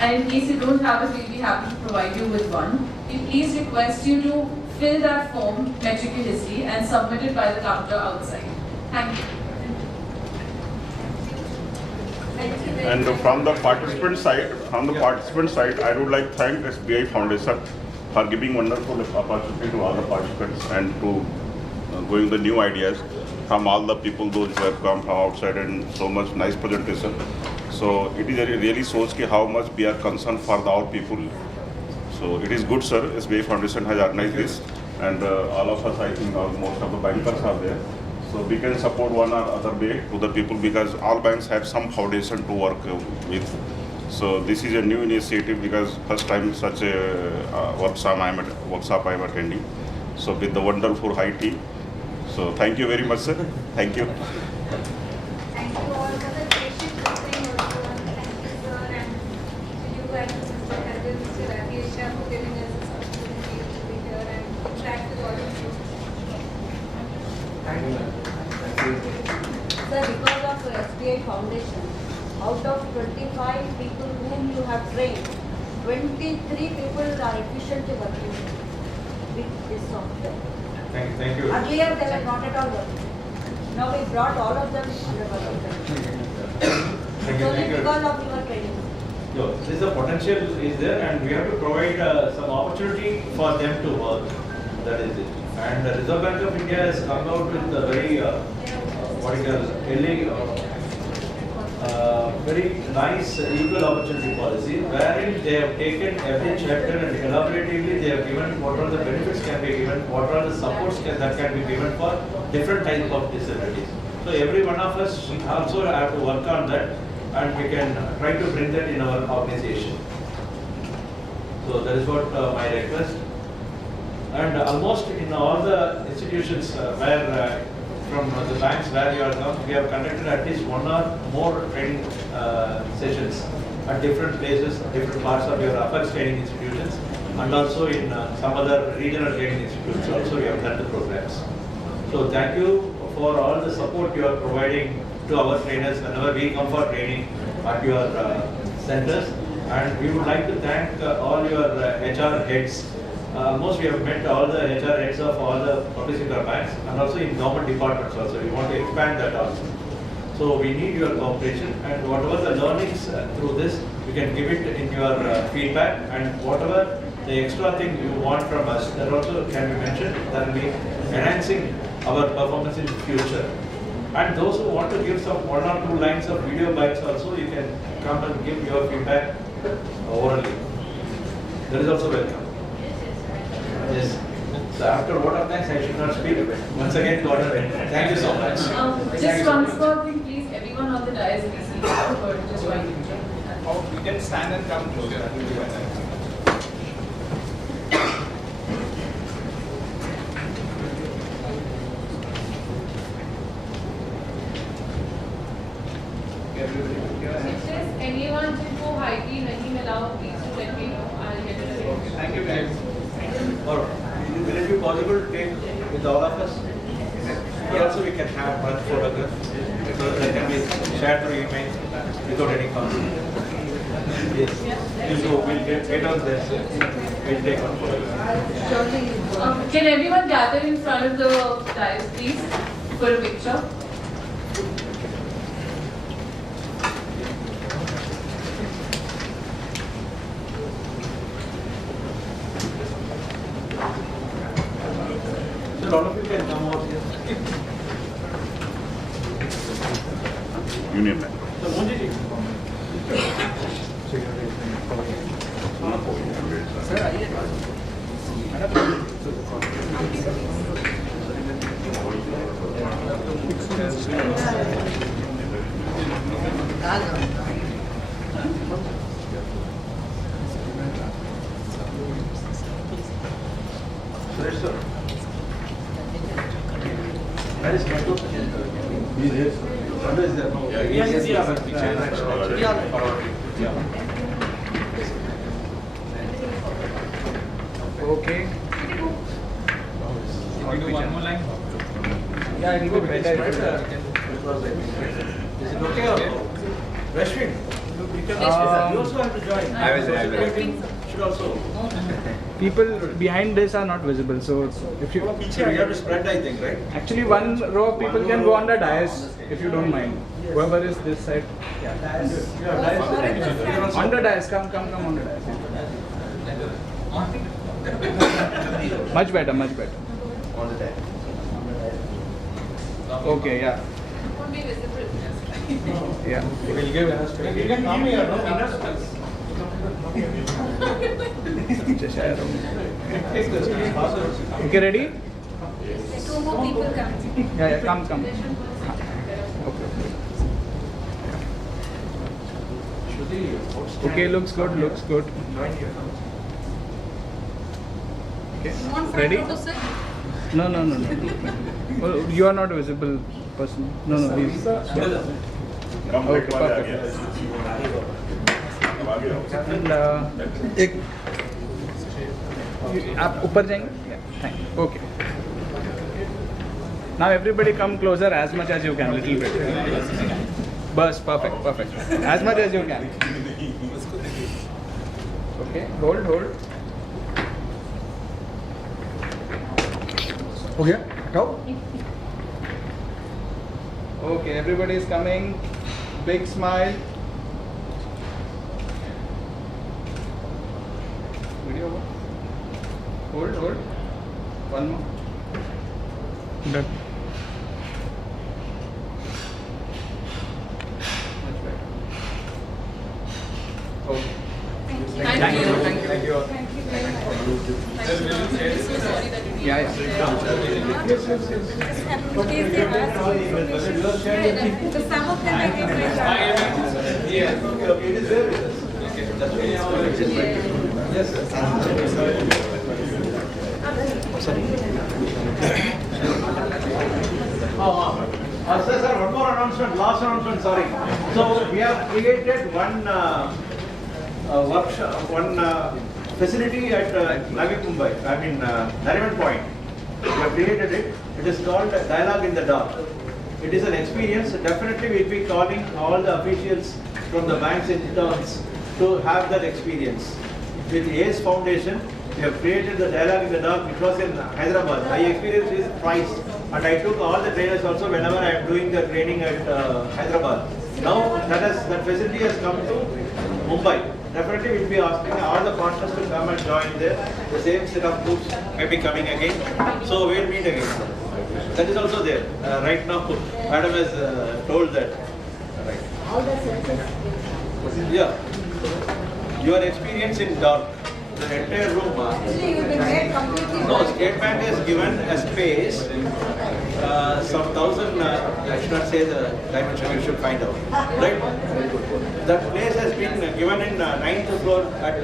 And in case you don't have it, we'll be happy to provide you with one. We please request you to fill that form meticulously and submit it by the counter outside. Thank you. And from the participant side, I would like to thank SBI Foundation for giving wonderful opportunity to all the participants and to going the new ideas from all the people those who have come from outside and so much nice presentation. So it is really shows how much we are concerned for all people. So it is good, sir. SBI Foundation has organized this, and all of us, I think, most of the bankers are there. So we can support one or other way to the people because all banks have some foundation to work with. So this is a new initiative because first time such a workshop I am attending. So with the wonderful high team. So thank you very much, sir. Thank you. Thank you all for the patient listening also. Thank you, sir, and to you guys, Mr. Kadir, Mr. Evacuation, for giving us this opportunity to be here and interact with all of you. Thank you. Sir, because of SBI Foundation, out of 25 people whom you have trained, 23 people are efficiently working with this software. Thank you. Earlier they were not at all working. Now we brought all of them under one Thank you. only because of your training. So this is the potential is there, and we have to provide some opportunity for them to work. That is it. And the Reserve Bank of India has come out with a very very nice equal opportunity policy, wherein they have taken every chapter and collaboratively they have given what all the benefits can be given, what all the supports that can be given for different types of disabilities. So every one of us also have to work on that, and we can try to bring that in our organization. So that is what my request. And almost in all the institutions where from the banks where you are come, we have conducted at least one or more training sessions at different places, different parts of your Apex training institutions, and also in some other regional training institutes also we have done the programs. So thank you for all the support you are providing to our trainers whenever we come for training at your centers. And we would like to thank all your HR heads. Almost we have met all the HR heads of all the public sector banks and also in government departments also. We want to expand that also. So we need your cooperation, and whatever the learnings through this, we can give it in your feedback, and whatever the extra thing you want from us, that also can be mentioned. That will be enhancing our performance in the future. And those who want to give some 1 or 2 lines of video bites also, you can come and give your feedback orally. That is also welcome. Yes. So after vote of thanks, I should not speak. Once again, God, thank you so much. Just one small thing, please. Everyone on the dais is seated for just one picture. Oh, you can stand and come closer. That will be better. If there's anyone जिनको high tea नहीं मिला हो, please do let me know. I'll get it arranged. Thank you, guys. Or will it be possible to take with all of us? Here also we can have one photograph so that can be shared through email without any conflict. Yes. So we'll get on this. We'll take one photograph. Can everyone gather in front of the dais, please, for a picture? So all of you can come out here. Union Bank. So Munji. Sir आइए Suresh sir. Where is Madhu? He is here. Madhu is there. Yes, Okay. Can we do one more line? Yeah, it will be better. Is it okay or? Rashmi, You also have to join. I will. Should also. People behind this are not visible, so if you have to spread, I think, right? Actually, one row of people can go on the dais if you don't mind. Whoever is this side, on the dais, come on the dais. Much better. On the dais. Okay, yeah. Won't be visible. Yeah. We'll give us. You can come here, no? Cheshire. Okay, ready? Two more people coming. Yeah, come. Okay, looks good. Okay, ready? No. Well, you are not visible person. No, please. Okay, perfect. And आप ऊपर जाएंगे? Yeah, thank you. Okay. Now everybody come closer as much as you can, little bit. Bus, perfect. As much as you can. Okay, hold. हो गया हटाओ Okay, everybody is coming. Big smile. Video over. Hold. One more. Done. Much better. Okay. Thank you. Yeah. In case they ask the some of them I get Okay, it is there with us. That's very Yes, sir. Sir, one more announcement, last announcement, sorry. So we have created one workshop, one facility at Navi Mumbai, Nariman Point. We have created it. It is called Dialogue in the Dark. It is an experience. Definitely we'll be calling all the officials from the banks and interns to have that experience. With ACE Foundation, we have created the Dialogue in the Dark, which was in Hyderabad. I experienced this twice, and I took all the trainers also whenever I am doing the training at Hyderabad. Now that facility has come to Mumbai. Definitely we'll be asking all the partners to come and join there. The same set of groups may be coming again. So we'll meet again. That is also there. Right now, Madam has told that. Right. All the senses. Yeah. Your experience in dark, the entire room. Actually, you've been made completely. No, State Bank has given a space, some 1,000, I should not say the dimension, you should find out. Right? That place has been given in 9th floor at